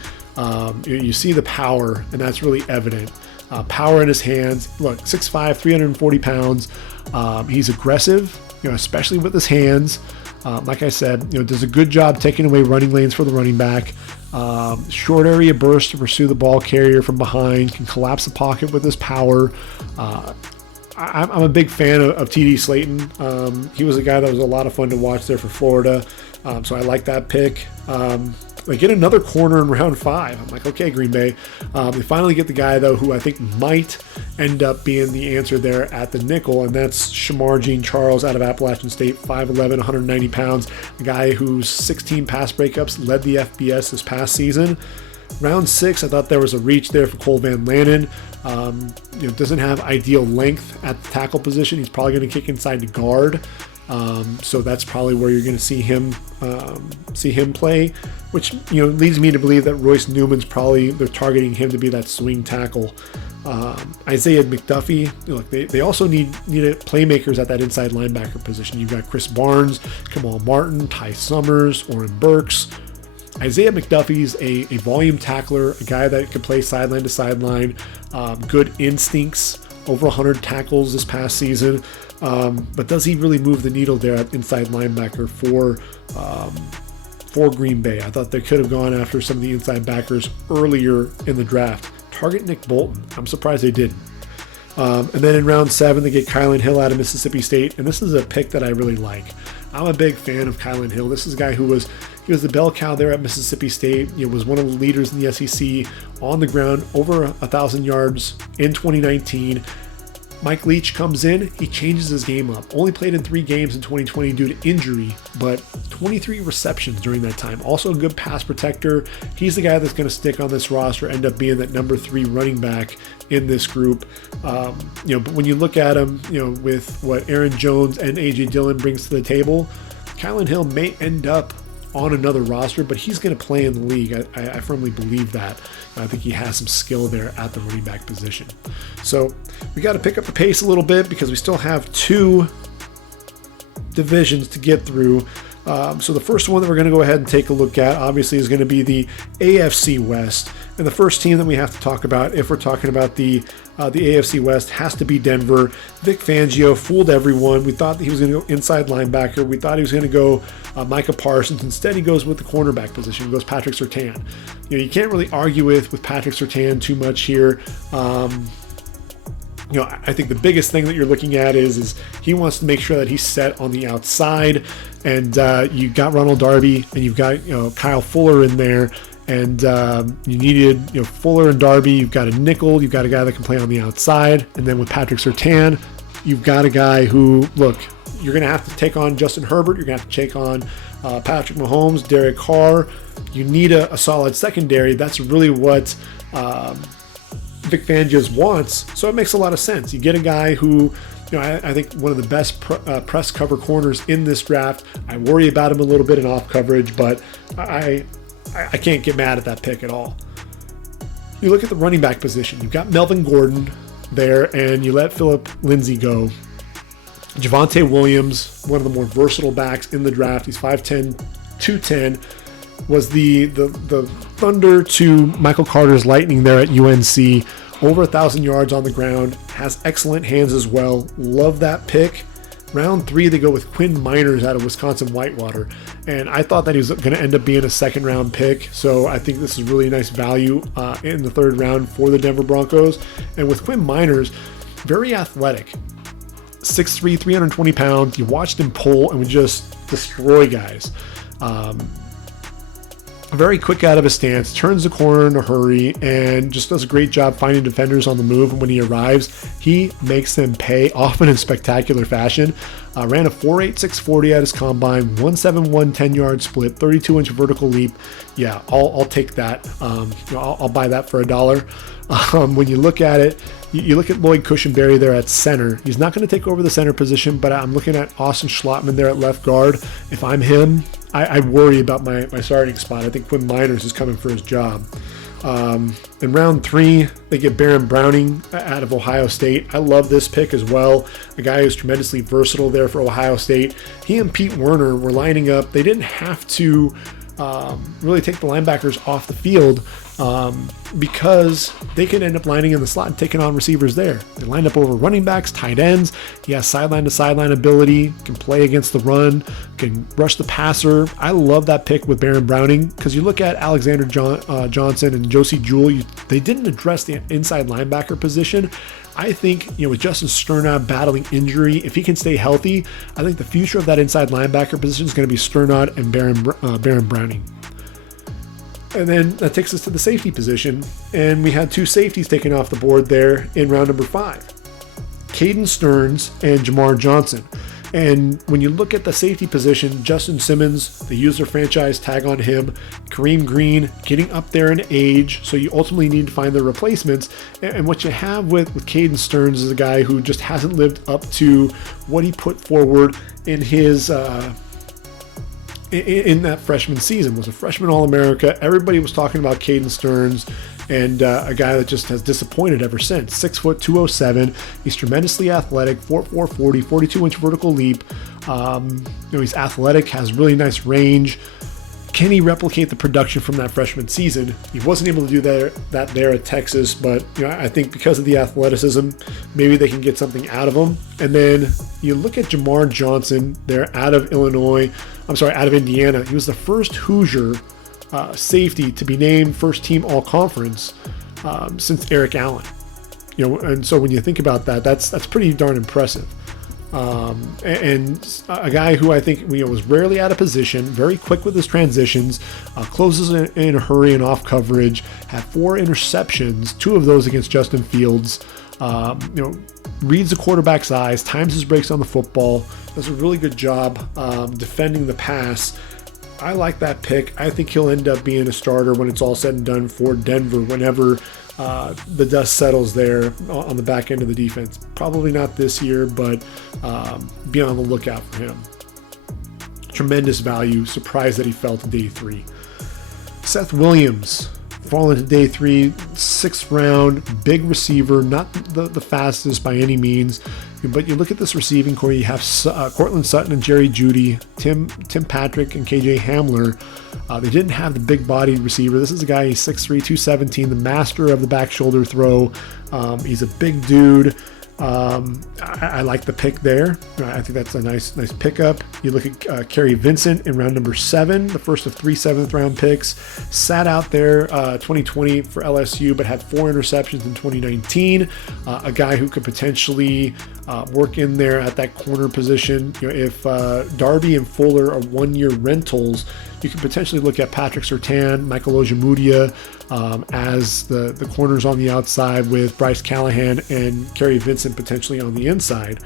you see the power, and that's really evident. Power in his hands. Look, 6'5", 340 pounds. He's aggressive, especially with his hands. Like I said, does a good job taking away running lanes for the running back. Short area burst to pursue the ball carrier from behind. Can collapse the pocket with his power. I'm a big fan of TD Slayton. He was a guy that was a lot of fun to watch there for Florida. So I like that pick. They get another corner in round 5. I'm like, okay, Green Bay. They finally get the guy, though, who I think might end up being the answer there at the nickel, and that's Shamar Jean-Charles out of Appalachian State, 5'11", 190 pounds, a guy whose 16 pass breakups led the FBS this past season. Round 6, I thought there was a reach there for Cole Van Lanen. Doesn't have ideal length at the tackle position. He's probably going to kick inside to guard. So that's probably where you're going to see him play, which leads me to believe that Royce Newman's they're targeting him to be that swing tackle. Isaiah McDuffie, look, they also need playmakers at that inside linebacker position. You've got Chris Barnes, Kamal Martin, Ty Summers, Oren Burks. Isaiah McDuffie's a volume tackler, a guy that can play sideline to sideline, good instincts, over 100 tackles this past season. But does he really move the needle there at inside linebacker for Green Bay? I thought they could have gone after some of the inside backers earlier in the draft. Target Nick Bolton. I'm surprised they didn't. And then in round 7, they get Kylan Hill out of Mississippi State, and this is a pick that I really like. I'm a big fan of Kylan Hill. This is a guy who was the bell cow there at Mississippi State. Was one of the leaders in the SEC on the ground, over 1,000 yards in 2019. Mike Leach comes in, he changes his game up. Only played in 3 games in 2020 due to injury, but 23 receptions during that time. Also a good pass protector. He's the guy that's going to stick on this roster, end up being that number 3 running back in this group. But when you look at him, with what Aaron Jones and A.J. Dillon brings to the table, Kylan Hill may end up on another roster, but he's going to play in the league. I firmly believe that. I think he has some skill there at the running back position. So we got to pick up the pace a little bit because we still have 2 divisions to get through. So the first one that we're going to go ahead and take a look at, obviously, is going to be the AFC West. And the first team that we have to talk about, if we're talking about the AFC West, has to be Denver. Vic Fangio fooled everyone. We thought that he was going to go inside linebacker. We thought he was going to go Micah Parsons. Instead, he goes with the cornerback position. He goes Patrick Surtain. You can't really argue with Patrick Surtain too much here. I think the biggest thing that you're looking at is he wants to make sure that he's set on the outside. And you've got Ronald Darby and you've got Kyle Fuller in there. And you needed Fuller and Darby. You've got a nickel. You've got a guy that can play on the outside. And then with Patrick Surtain, you've got a guy who, look, you're going to have to take on Justin Herbert. You're going to have to take on Patrick Mahomes, Derek Carr. You need a solid secondary. That's really what Vic Fangio's wants, so it makes a lot of sense. You get a guy who, I think one of the best press cover corners in this draft. I worry about him a little bit in off coverage, but I can't get mad at that pick at all. You look at the running back position. You've got Melvin Gordon there, and you let Philip Lindsay go. Javonte Williams, one of the more versatile backs in the draft. He's 5'10", 210. Was the thunder to Michael Carter's lightning there at UNC. Over 1,000 yards on the ground. Has excellent hands as well. Love that pick. Round 3, they go with Quinn Miners out of Wisconsin Whitewater. And I thought that he was going to end up being a second round pick. So I think this is really nice value in the 3rd round for the Denver Broncos. And with Quinn Miners, very athletic. 6'3", 320 pounds. You watched him pull and would just destroy guys. Very quick out of his stance, turns the corner in a hurry, and just does a great job finding defenders on the move. And when he arrives, he makes them pay, often in spectacular fashion. Ran a 4.8 640 at his combine, 1.71 10-yard split, 32-inch vertical leap. Yeah, I'll take that. I'll buy that for $1. When you look at it, you look at Lloyd Cushenberry there at center. He's not going to take over the center position, but I'm looking at Austin Schlottman there at left guard. If I'm him, I worry about my starting spot. I think Quinn Miners is coming for his job. In round 3, they get Baron Browning out of Ohio State. I love this pick as well. A guy who's tremendously versatile there for Ohio State. He and Pete Werner were lining up. They didn't have to really take the linebackers off the field because they could end up lining in the slot and taking on receivers there. They lined up over running backs, tight ends. He has sideline-to-sideline ability, can play against the run, can rush the passer. I love that pick with Baron Browning because you look at Alexander Johnson and Josie Jewell, they didn't address the inside linebacker position. I think, with Justin Sternad battling injury, if he can stay healthy, I think the future of that inside linebacker position is going to be Sternad and Baron Browning. And then that takes us to the safety position, and we had 2 safeties taken off the board there in round number 5. Caden Stearns and Jamar Johnson. And when you look at the safety position, Justin Simmons, they use their franchise tag on him. Kareem Green getting up there in age, so you ultimately need to find their replacements. And what you have with Caden Stearns is a guy who just hasn't lived up to what he put forward in his in that freshman season. Was a freshman All-America. Everybody was talking about Caden Stearns, and a guy that just has disappointed ever since. 6 foot 207. He's tremendously athletic. 4.4 40, 42-inch vertical leap. He's athletic, has really nice range. Can he replicate the production from that freshman season? He wasn't able to do that there at Texas, but I think because of the athleticism, maybe they can get something out of him. And then you look at Jamar Johnson there out of Indiana. He was the first Hoosier safety to be named first team all-conference since Eric Allen. And so when you think about that, that's pretty darn impressive. And a guy who I think was rarely out of position, very quick with his transitions, closes in a hurry and off coverage, had 4 interceptions, 2 of those against Justin Fields. Reads the quarterback's eyes, times his breaks on the football, does a really good job defending the pass. I like that pick. I think he'll end up being a starter when it's all said and done for Denver whenever the dust settles there on the back end of the defense. Probably not this year, but be on the lookout for him. Tremendous value. Surprised that he fell to day 3. Seth Williams falling to day 3, 6th round, big receiver, not the fastest by any means. But you look at this receiving core, you have Cortland Sutton and Jerry Jeudy, Tim Patrick and KJ Hamler. They didn't have the big-bodied receiver. This is a guy, he's 6'3", 217, the master of the back shoulder throw. He's a big dude. I like the pick there. I think that's a nice pickup. You look at Kerry Vincent in round number 7, the first of 3 7th-round picks. Sat out there 2020 for LSU, but had 4 interceptions in 2019. A guy who could potentially work in there at that corner position. If Darby and Fuller are 1-year rentals, you could potentially look at Patrick Surtain, Michael Ojemudia as the corners on the outside, with Bryce Callahan and Kerry Vincent potentially on the inside.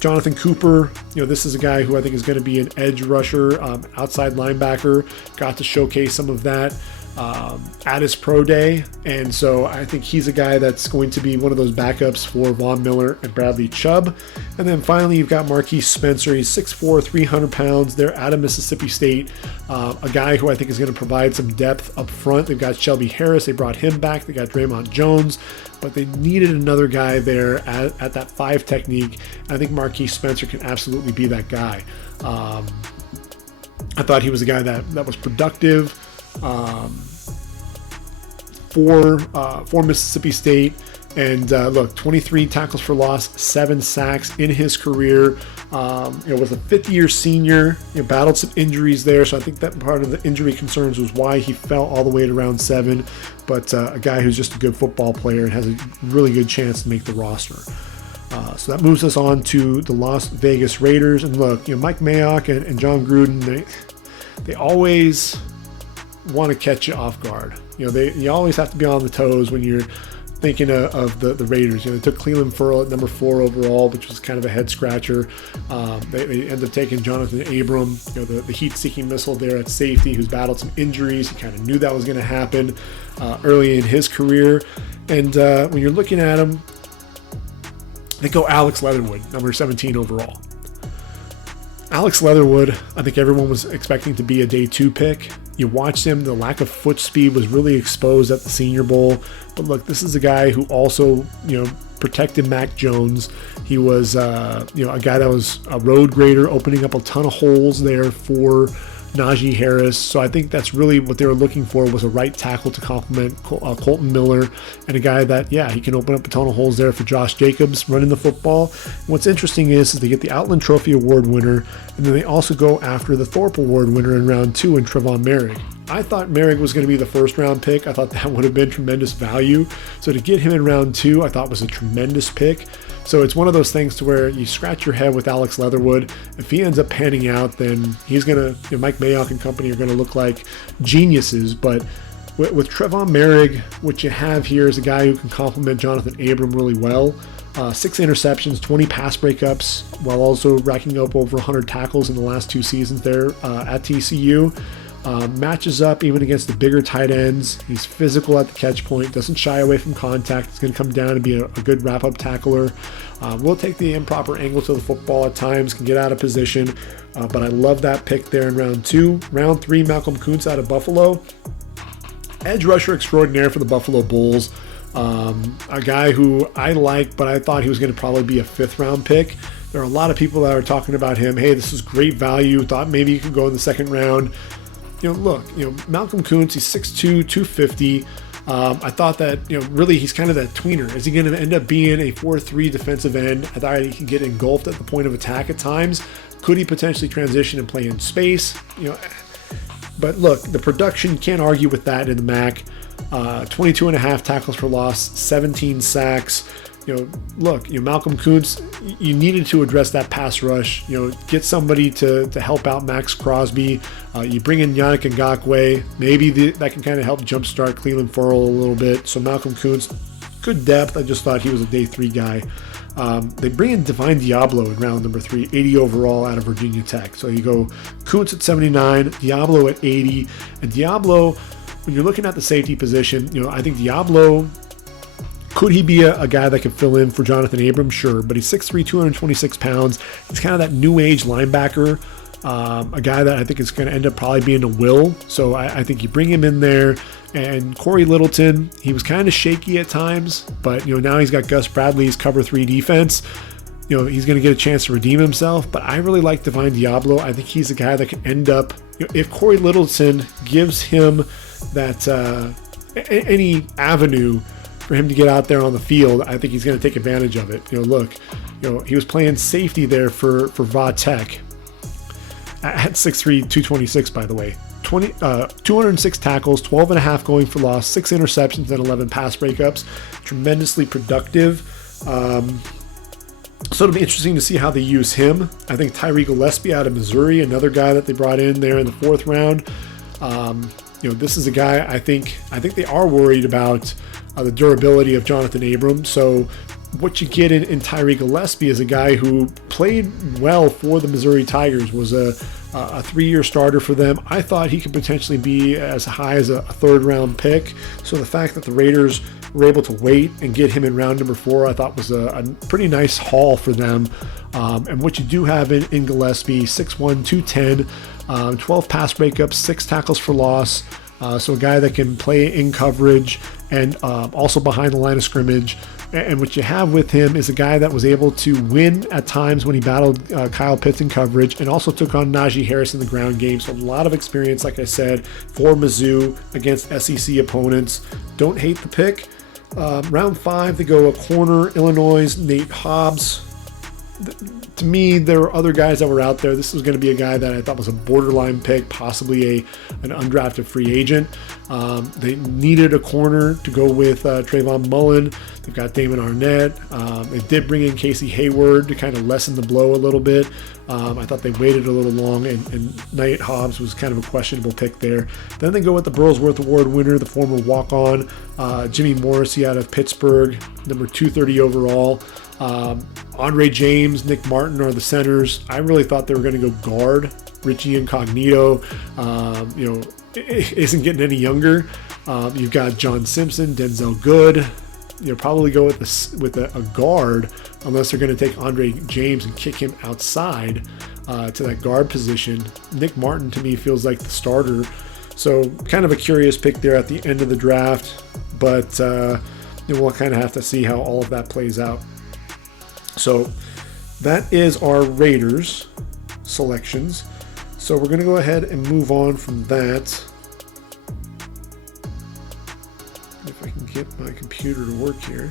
Jonathan Cooper, this is a guy who I think is going to be an edge rusher, outside linebacker. Got to showcase some of that at his pro day, and so I think he's a guy that's going to be one of those backups for Von Miller and Bradley Chubb. And then finally, you've got Marquise Spencer. He's 6'4", 300 pounds. They're out of Mississippi State, a guy who I think is going to provide some depth up front. They've got Shelby Harris. They brought him back. They got Draymond Jones, but they needed another guy there at that 5 technique. And I think Marquise Spencer can absolutely be that guy. I thought he was a guy that was productive for Mississippi State. And look, 23 tackles for loss, 7 sacks in his career. Was a 5th-year senior. Battled some injuries there, so I think that part of the injury concerns was why he fell all the way to round 7. But a guy who's just a good football player and has a really good chance to make the roster. So that moves us on to the Las Vegas Raiders. And look, Mike Mayock and John Gruden, they always want to catch you off guard. You always have to be on the toes when you're thinking of the Raiders. They took Cleveland Ferrell at number 4 overall, which was kind of a head scratcher. They ended up taking Jonathan Abram, the heat-seeking missile there at safety, who's battled some injuries. He kind of knew that was going to happen early in his career. And when you're looking at him, they go Alex Leatherwood, number 17 overall. Alex Leatherwood, I think everyone was expecting to be a day 2 pick. You watched him, the lack of foot speed was really exposed at the Senior Bowl. But look, this is a guy who also, protected Mac Jones. He was, a guy that was a road grader, opening up a ton of holes there for Najee Harris. So I think that's really what they were looking for, was a right tackle to complement Colton Miller, and a guy that, he can open up a ton of holes there for Josh Jacobs running the football. And what's interesting is they get the Outland Trophy Award winner, and then they also go after the Thorpe Award winner in round 2 in Trevon Merrick. I thought Merrick was going to be the first-round pick. I thought that would have been tremendous value. So to get him in round 2, I thought was a tremendous pick. So it's one of those things to where you scratch your head with Alex Leatherwood. If he ends up panning out, then he's going to, Mike Mayock and company are going to look like geniuses. But with Trevon Merrick, what you have here is a guy who can complement Jonathan Abram really well. 6 interceptions, 20 pass breakups, while also racking up over 100 tackles in the last 2 seasons there at TCU. Matches up even against the bigger tight ends. He's physical at the catch point, doesn't shy away from contact. It's going to come down to be a good wrap-up tackler. Will take the improper angle to the football at times, can get out of position. But I love that pick there in round 2. Round 3, Malcolm Kuntz out of Buffalo. Edge rusher extraordinaire for the Buffalo Bulls. A guy who I like, but I thought he was going to probably be a 5th-round pick. There are a lot of people that are talking about him. Hey, this is great value. Thought maybe he could go in the 2nd round. Malcolm Kuntz, he's 6'2", 250. I thought that, really he's kind of that tweener. Is he going to end up being a 4-3 defensive end? I thought he could get engulfed at the point of attack at times. Could he potentially transition and play in space? But look, the production, you can't argue with that in the MAC. 22.5 tackles for loss, 17 sacks. Malcolm Kuntz, you needed to address that pass rush. Get somebody to help out Max Crosby. You bring in Yannick Ngakoue. Maybe that can kind of help jumpstart Cleveland Ferrell a little bit. So Malcolm Kuntz, good depth. I just thought he was a day 3 guy. They bring in Divine Diablo in round number 3, 80 overall out of Virginia Tech. So you go Kuntz at 79, Diablo at 80. And Diablo, when you're looking at the safety position, I think Diablo, could he be a guy that could fill in for Jonathan Abram? Sure, but he's 6'3", 226 pounds. He's kind of that new age linebacker, a guy that I think is going to end up probably being a will. So I think you bring him in there. And Corey Littleton, he was kind of shaky at times, but now he's got Gus Bradley's cover 3 defense. He's going to get a chance to redeem himself. But I really like Divine Diablo. I think he's a guy that can end up, if Corey Littleton gives him that any avenue for him to get out there on the field, I think he's going to take advantage of it. He was playing safety there for Va Tech at 6'3", 226, by the way. 206 tackles, 12.5 going for loss, 6 interceptions, and 11 pass breakups. Tremendously productive. So it'll be interesting to see how they use him. I think Tyree Gillespie out of Missouri, another guy that they brought in there in the 4th round. This is a guy I think they are worried about the durability of Jonathan Abram. So what you get in Tyree Gillespie is a guy who played well for the Missouri Tigers, was a a 3-year starter for them. I thought he could potentially be as high as a 3rd-round pick. So the fact that the Raiders were able to wait and get him in round number 4, I thought was a pretty nice haul for them. And what you do have in Gillespie, 6'1", 210, 12 pass breakups, 6 tackles for loss. So a guy that can play in coverage and also behind the line of scrimmage. And what you have with him is a guy that was able to win at times when he battled Kyle Pitts in coverage, and also took on Najee Harris in the ground game. So a lot of experience, like I said, for Mizzou against SEC opponents. Don't hate the pick. Round 5, they go a corner, Illinois, Nate Hobbs. To me, there were other guys that were out there. This was going to be a guy that I thought was a borderline pick, possibly an undrafted free agent. They needed a corner to go with Trayvon Mullen. They've got Damon Arnett. They did bring in Casey Hayward to kind of lessen the blow a little bit. I thought they waited a little long, and Nate Hobbs was kind of a questionable pick there. Then they go with the Burlsworth Award winner, the former walk-on, Jimmy Morrissey out of Pittsburgh, number 230 overall. Andre James, Nick Martin are the centers. I really thought they were going to go guard. Richie Incognito, isn't getting any younger. You've got John Simpson, Denzel Good. Probably go with a guard, unless they're going to take Andre James and kick him outside to that guard position. Nick Martin, to me, feels like the starter. So kind of a curious pick there at the end of the draft, but we'll kind of have to see how all of that plays out. So that is our Raiders selections. So we're going to go ahead and move on from that. If I can get my computer to work here.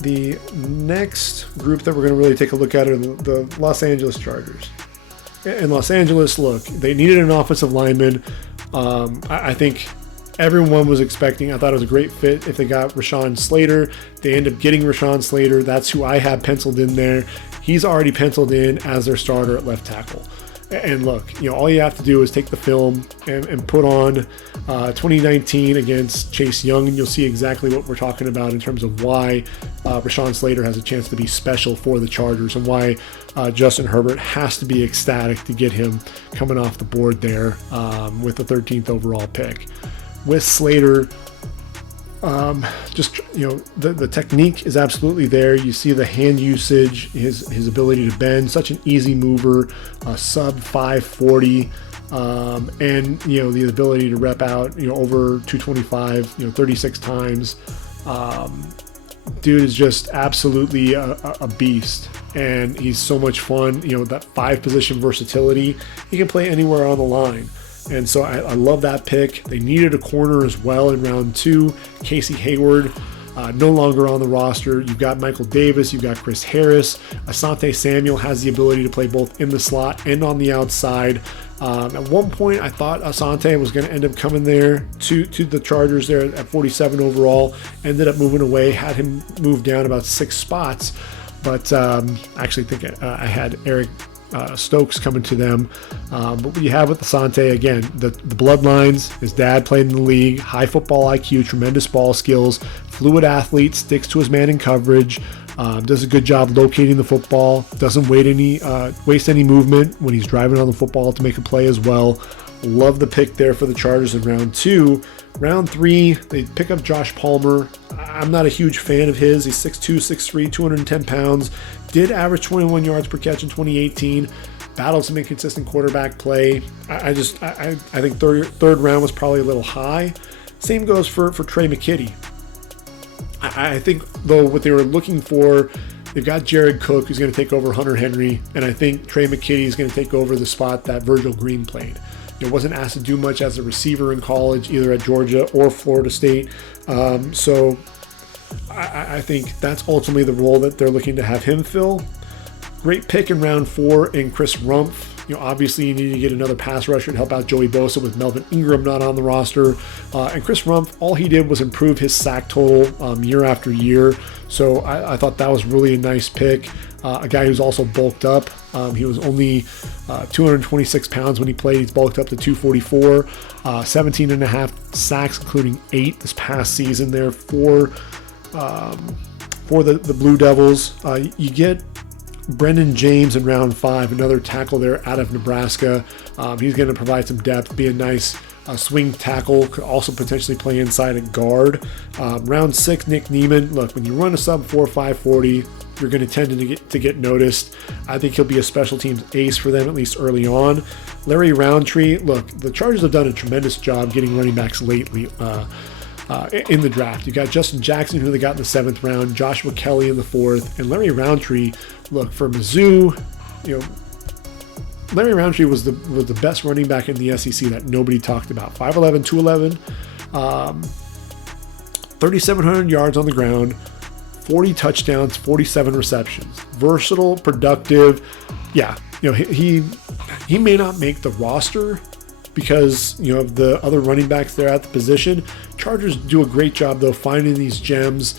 The next group that we're going to really take a look at are the Los Angeles Chargers. In Los Angeles, look, they needed an offensive lineman. I think everyone was expecting. I thought it was a great fit if they got Rashawn Slater. They end up getting Rashawn Slater. That's who I have penciled in there. He's already penciled in as their starter at left tackle. And look, all you have to do is take the film and put on 2019 against Chase Young, and you'll see exactly what we're talking about in terms of why Rashawn Slater has a chance to be special for the Chargers, and why Justin Herbert has to be ecstatic to get him coming off the board there with the 13th overall pick. With Slater, the technique is absolutely there. You see the hand usage, his ability to bend, such an easy mover, sub 540, and the ability to rep out over 225 36 times. Dude is just absolutely a beast, and he's so much fun. That 5-position versatility. He can play anywhere on the line. And so I love that pick. They needed a corner as well in round 2. Casey Hayward, no longer on the roster. You've got Michael Davis. You've got Chris Harris. Asante Samuel has the ability to play both in the slot and on the outside. At one point, I thought Asante was going to end up coming there to the Chargers there at 47 overall. Ended up moving away, had him move down about 6 spots. But I actually think I had Eric Stokes coming to them. But what you have with Asante, again, the bloodlines, his dad played in the league, high football IQ, tremendous ball skills, fluid athlete, sticks to his man in coverage, does a good job locating the football, doesn't waste any movement when he's driving on the football to make a play as well. Love the pick there for the Chargers in round 2. Round 3, they pick up Josh Palmer. I'm not a huge fan of his. He's 6'2", 6'3", 210 pounds. Did average 21 yards per catch in 2018. Battled some inconsistent quarterback play. I think third round was probably a little high. Same goes for Trey McKitty. I think, though, what they were looking for, they've got Jared Cook, who's going to take over Hunter Henry, and I think Trey McKitty is going to take over the spot that Virgil Green played. Wasn't asked to do much as a receiver in college, either at Georgia or Florida State. So I think that's ultimately the role that they're looking to have him fill. Great pick in round 4 in Chris Rumph. Obviously you need to get another pass rusher to help out Joey Bosa with Melvin Ingram not on the roster. And Chris Rumph, all he did was improve his sack total year after year. So I thought that was really a nice pick. A guy who's also bulked up. He was only 226 pounds when he played. He's bulked up to 244. 17 and a half sacks, including 8 this past season there for the Blue Devils. You get Brendan James in round 5, another tackle there out of Nebraska. He's going to provide some depth, be a nice swing tackle, could also potentially play inside at guard. Round 6, Nick Neiman. Look, when you run a sub 4.5 40, you're going to tend to get noticed. I think he'll be a special teams ace for them, at least early on. Larry Roundtree. Look, the Chargers have done a tremendous job getting running backs lately in the draft. You got Justin Jackson, who they got in the 7th round, Joshua Kelly in the 4th, and Larry Roundtree. Look, for Mizzou, Larry Roundtree was the best running back in the SEC that nobody talked about. 5'11", 211, 3,700 yards on the ground, 40 touchdowns, 47 receptions. Versatile, productive. Yeah, he may not make the roster because of the other running backs there at the position. Chargers do a great job though finding these gems.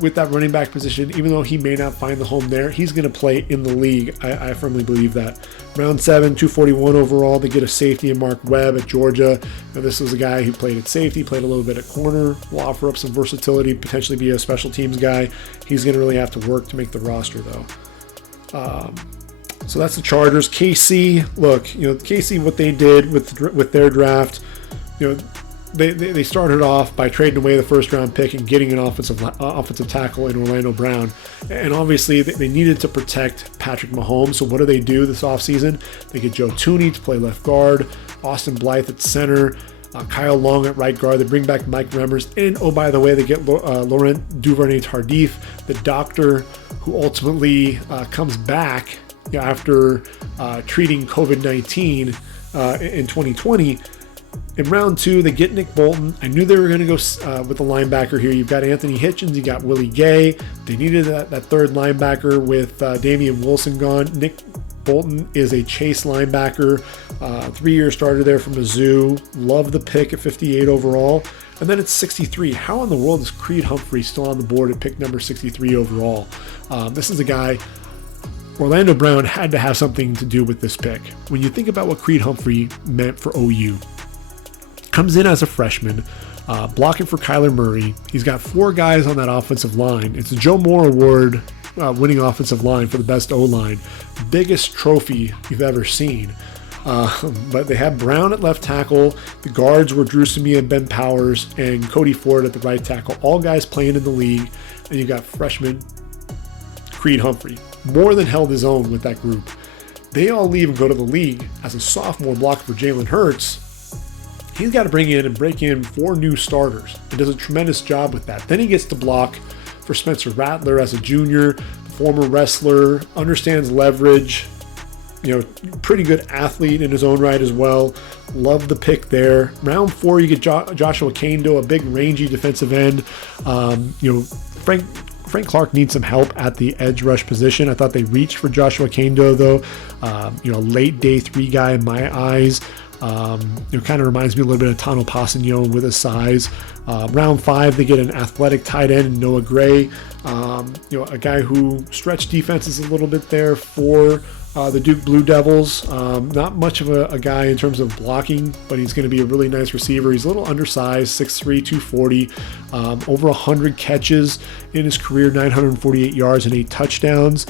With that running back position, even though he may not find the home there, he's going to play in the league. I firmly believe that. Round 7, 241 overall, they get a safety in Mark Webb at Georgia. This was a guy who played at safety, played a little bit at corner, will offer up some versatility, potentially be a special teams guy. He's going to really have to work to make the roster though. So that's the Chargers. KC, look, KC, what they did with their draft, They started off by trading away the first round pick and getting an offensive tackle in Orlando Brown. And obviously they needed to protect Patrick Mahomes. So what do they do this offseason? They get Joe Tooney to play left guard, Austin Blythe at center, Kyle Long at right guard. They bring back Mike Remmers. And oh, by the way, they get Laurent Duvernay-Tardif, the doctor who ultimately comes back after treating COVID-19 in 2020. In round 2, they get Nick Bolton. I knew they were going to go with the linebacker here. You've got Anthony Hitchens. You got Willie Gay. They needed that third linebacker with Damian Wilson gone. Nick Bolton is a chase linebacker. 3-year starter there from Mizzou. Love the pick at 58 overall. And then it's 63. How in the world is Creed Humphrey still on the board at pick number 63 overall? This is a guy... Orlando Brown had to have something to do with this pick. When you think about what Creed Humphrey meant for OU, comes in as a freshman, blocking for Kyler Murray. He's got 4 guys on that offensive line. It's a Joe Moore Award winning offensive line for the best O-line. Biggest trophy you've ever seen. But they had Brown at left tackle. The guards were Drew Samia and Ben Powers and Cody Ford at the right tackle. All guys playing in the league. And you got freshman Creed Humphrey. More than held his own with that group. They all leave and go to the league as a sophomore blocker for Jalen Hurts. He's got to bring in and break in 4 new starters and does a tremendous job with that. Then he gets to block for Spencer Rattler as a junior, former wrestler, understands leverage, pretty good athlete in his own right as well. Love the pick there. Round 4, you get Joshua Kando, a big rangy defensive end. Frank Clark needs some help at the edge rush position. I thought they reached for Joshua Kando though. Late day 3 guy in my eyes. Kind of reminds me a little bit of Tano Passignon with his size. Round 5, they get an athletic tight end in Noah Gray. A guy who stretched defenses a little bit there for the Duke Blue Devils. Not much of a guy in terms of blocking, but he's going to be a really nice receiver. He's a little undersized, 6'3", 240, over 100 catches in his career, 948 yards and 8 touchdowns.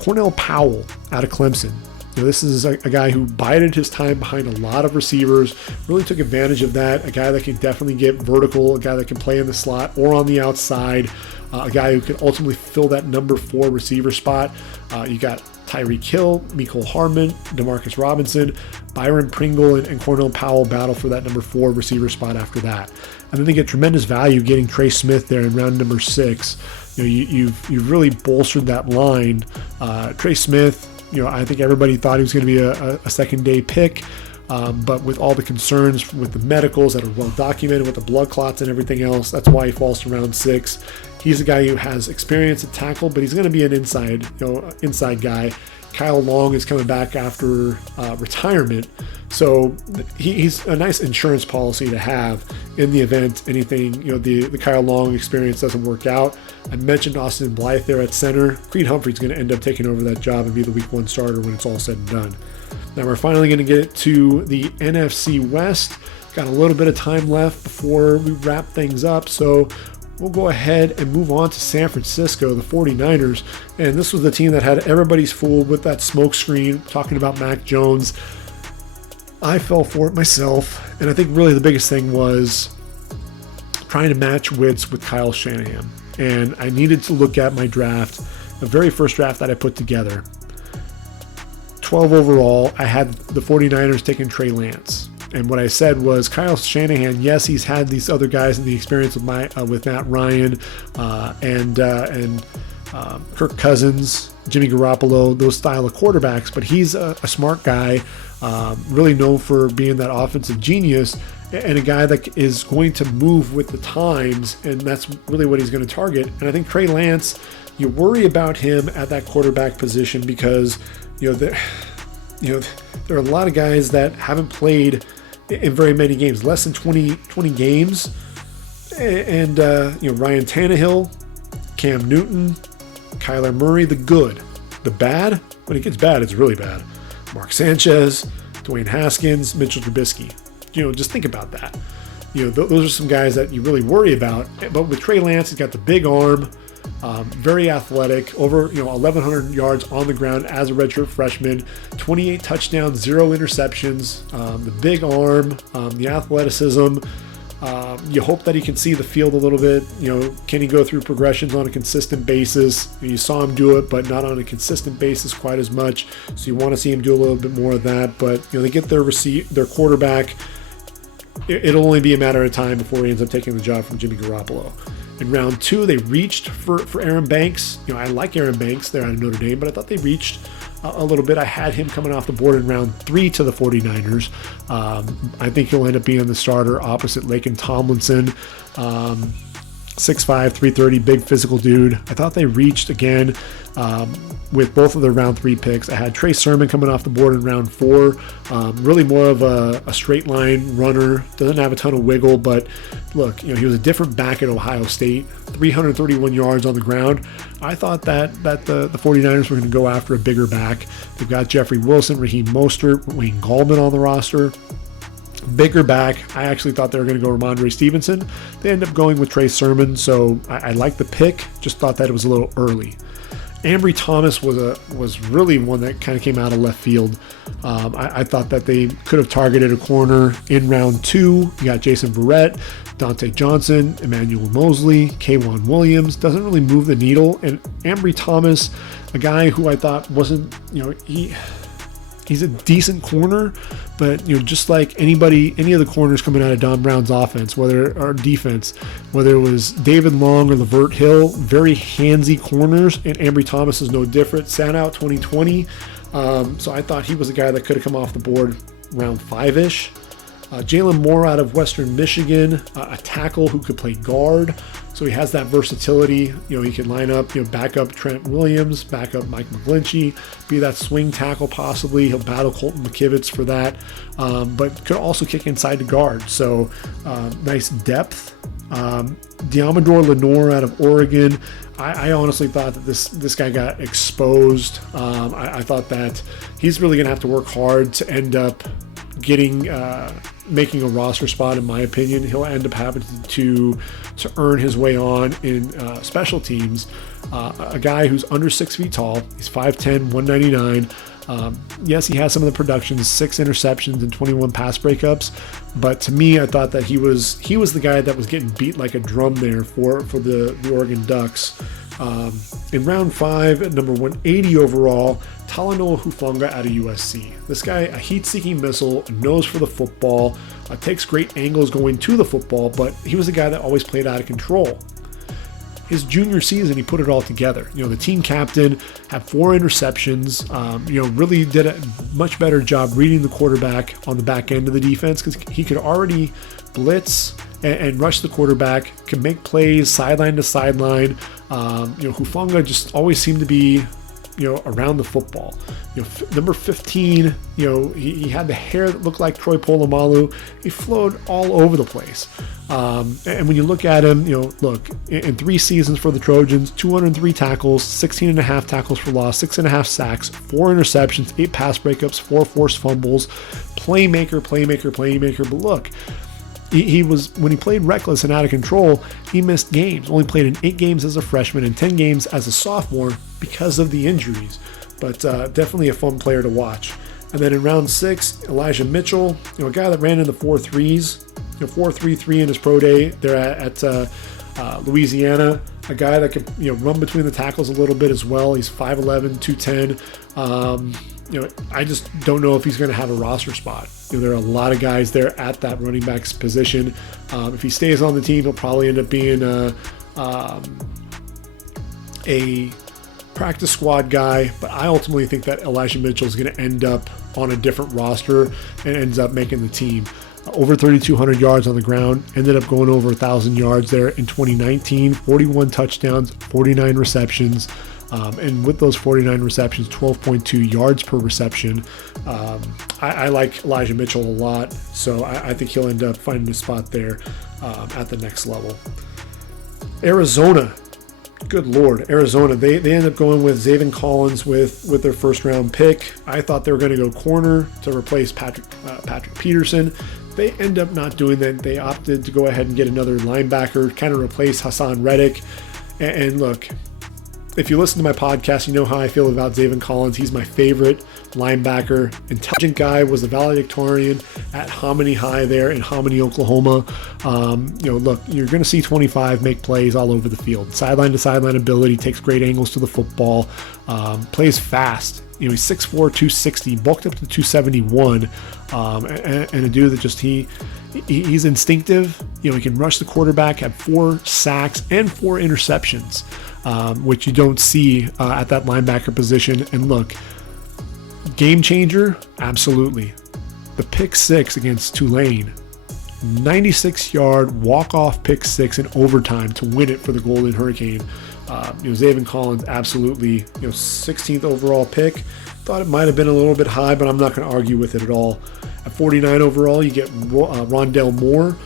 Cornell Powell out of Clemson. This is a guy who bided his time behind a lot of receivers, really took advantage of that, a guy that can definitely get vertical, a guy that can play in the slot or on the outside, a guy who can ultimately fill that number 4 receiver spot. You got Tyreek Hill, Mecole Hardman, Demarcus Robinson, Byron Pringle, and Cornell Powell battle for that number 4 receiver spot after that. And then they get tremendous value getting Trey Smith there in round number 6. You've really bolstered that line. Trey Smith, I think everybody thought he was going to be a second day pick, but with all the concerns with the medicals that are well documented with the blood clots and everything else, that's why he falls to round 6. He's a guy who has experience at tackle, but he's going to be an inside guy. Kyle Long is coming back after retirement, so he's a nice insurance policy to have in the event anything, the Kyle Long experience doesn't work out. I mentioned Austin Blythe there at center. Creed Humphrey's going to end up taking over that job and be the week 1 starter when it's all said and done. Now we're finally going to get to the NFC West. Got a little bit of time left before we wrap things up, so we'll go ahead and move on to San Francisco, the 49ers. And this was the team that had everybody's fooled with that smoke screen, talking about Mac Jones. I fell for it myself. And I think really the biggest thing was trying to match wits with Kyle Shanahan. And I needed to look at my draft, the very first draft that I put together. 12 overall, I had the 49ers taking Trey Lance. And what I said was Kyle Shanahan, yes, he's had these other guys in the experience with Matt Ryan and Kirk Cousins, Jimmy Garoppolo, those style of quarterbacks, but he's a smart guy, really known for being that offensive genius and a guy that is going to move with the times, and that's really what he's going to target. And I think Trey Lance, you worry about him at that quarterback position because there are a lot of guys that haven't played in very many games, less than 20 games. And Ryan Tannehill, Cam Newton, Kyler Murray, the good. The bad, when it gets bad, it's really bad. Mark Sanchez, Dwayne Haskins, Mitchell Trubisky. Just think about that. Those are some guys that you really worry about. But with Trey Lance, he's got the big arm, very athletic, over 1,100 yards on the ground as a redshirt freshman, 28 touchdowns, 0 interceptions, the big arm, the athleticism. You hope that he can see the field a little bit. Can he go through progressions on a consistent basis? You saw him do it, but not on a consistent basis quite as much. So you want to see him do a little bit more of that. But they get their quarterback. It'll only be a matter of time before he ends up taking the job from Jimmy Garoppolo. In round 2, they reached for Aaron Banks. I like Aaron Banks there out of Notre Dame, but I thought they reached a little bit. I had him coming off the board in round 3 to the 49ers. I think he'll end up being the starter opposite Laken Tomlinson. 6'5", 330, big physical dude. I thought they reached again with both of their round 3 picks. I had Trey Sermon coming off the board in round 4. Really more of a straight line runner. Doesn't have a ton of wiggle, but look, he was a different back at Ohio State. 331 yards on the ground. I thought that the 49ers were going to go after a bigger back. They've got Jeffrey Wilson, Raheem Mostert, Wayne Gallman on the roster. Bigger back. I actually thought they were going to go Ramondre Stevenson. They ended up going with Trey Sermon, so I liked the pick. Just thought that it was a little early. Ambry Thomas was really one that kind of came out of left field. I thought that they could have targeted a corner in round 2. You got Jason Verrett, Dante Johnson, Emmanuel Mosley, K'Wan Williams. Doesn't really move the needle. And Ambry Thomas, a guy who I thought wasn't, he's a decent corner, but just like any of the corners coming out of Don Brown's offense, whether it was David Long or Levert Hill, very handsy corners, and Ambry Thomas is no different. Sat out 2020, so I thought he was a guy that could have come off the board round 5-ish. Jalen Moore out of Western Michigan, a tackle who could play guard. So he has that versatility. He can line up, back up Trent Williams, back up Mike McGlinchey, be that swing tackle possibly. He'll battle Colton McKivitz for that, but could also kick inside the guard. So nice depth. Diamador Lenore out of Oregon. I honestly thought that this guy got exposed. I thought that he's really going to have to work hard to end up making a roster spot. In my opinion, he'll end up having to earn his way on in special teams. A guy who's under 6 feet tall. He's 5'10", 199. Yes, he has some of the production, 6 interceptions and 21 pass breakups. But to me, I thought that he was the guy that was getting beat like a drum there for the Oregon Ducks. In round 5, at number 180 overall, Talanoa Hufanga out of USC. This guy, a heat-seeking missile, a nose for the football, takes great angles going to the football, but he was a guy that always played out of control. His junior season, he put it all together. The team captain, had 4 interceptions, really did a much better job reading the quarterback on the back end of the defense because he could already blitz and rush the quarterback, can make plays sideline to sideline. Hufanga just always seemed to be, around the football. Number 15, he had the hair that looked like Troy Polamalu. He flowed all over the place. And when you look at him, look, in 3 seasons for the Trojans, 203 tackles, 16.5 tackles for loss, 6.5 sacks, 4 interceptions, 8 pass breakups, 4 forced fumbles, playmaker. But look, he was, when he played reckless and out of control, he missed games. Only played in 8 games as a freshman and 10 games as a sophomore because of the injuries. But definitely a fun player to watch. And then in round 6, Elijah Mitchell, a guy that ran in the 4.3s, 4.33 in his pro day there at Louisiana. A guy that can run between the tackles a little bit as well. He's 5'11", 210. I just don't know if he's going to have a roster spot. There are a lot of guys there at that running back's position. If he stays on the team, he'll probably end up being a practice squad guy. But I ultimately think that Elijah Mitchell is going to end up on a different roster and ends up making the team. Over 3,200 yards on the ground, ended up going over 1,000 yards there in 2019, 41 touchdowns, 49 receptions. And with those 49 receptions, 12.2 yards per reception. I like Elijah Mitchell a lot, so I think he'll end up finding a spot there at the next level. Arizona, good Lord, Arizona. They end up going with Zaven Collins with their first round pick. I thought they were going to go corner to replace Patrick Peterson. They end up not doing that. They opted to go ahead and get another linebacker, kind of replace Hassan Reddick. And look, if you listen to my podcast, you know how I feel about Zaven Collins. He's my favorite linebacker. Intelligent guy, was a valedictorian at Hominy High there in Hominy, Oklahoma. Look, you're going to see 25 make plays all over the field. Sideline to sideline ability, takes great angles to the football, plays fast. He's 6'4", 260, bulked up to 271, and a dude that just he's instinctive. He can rush the quarterback, have 4 sacks and 4 interceptions, which you don't see at that linebacker position. And look, game changer, absolutely. The pick 6 against Tulane, 96-yard walk-off pick 6 in overtime to win it for the Golden Hurricane. Zaven Collins, absolutely, 16th overall pick. Thought it might have been a little bit high, but I'm not going to argue with it at all. At 49 overall, you get Rondell Moore.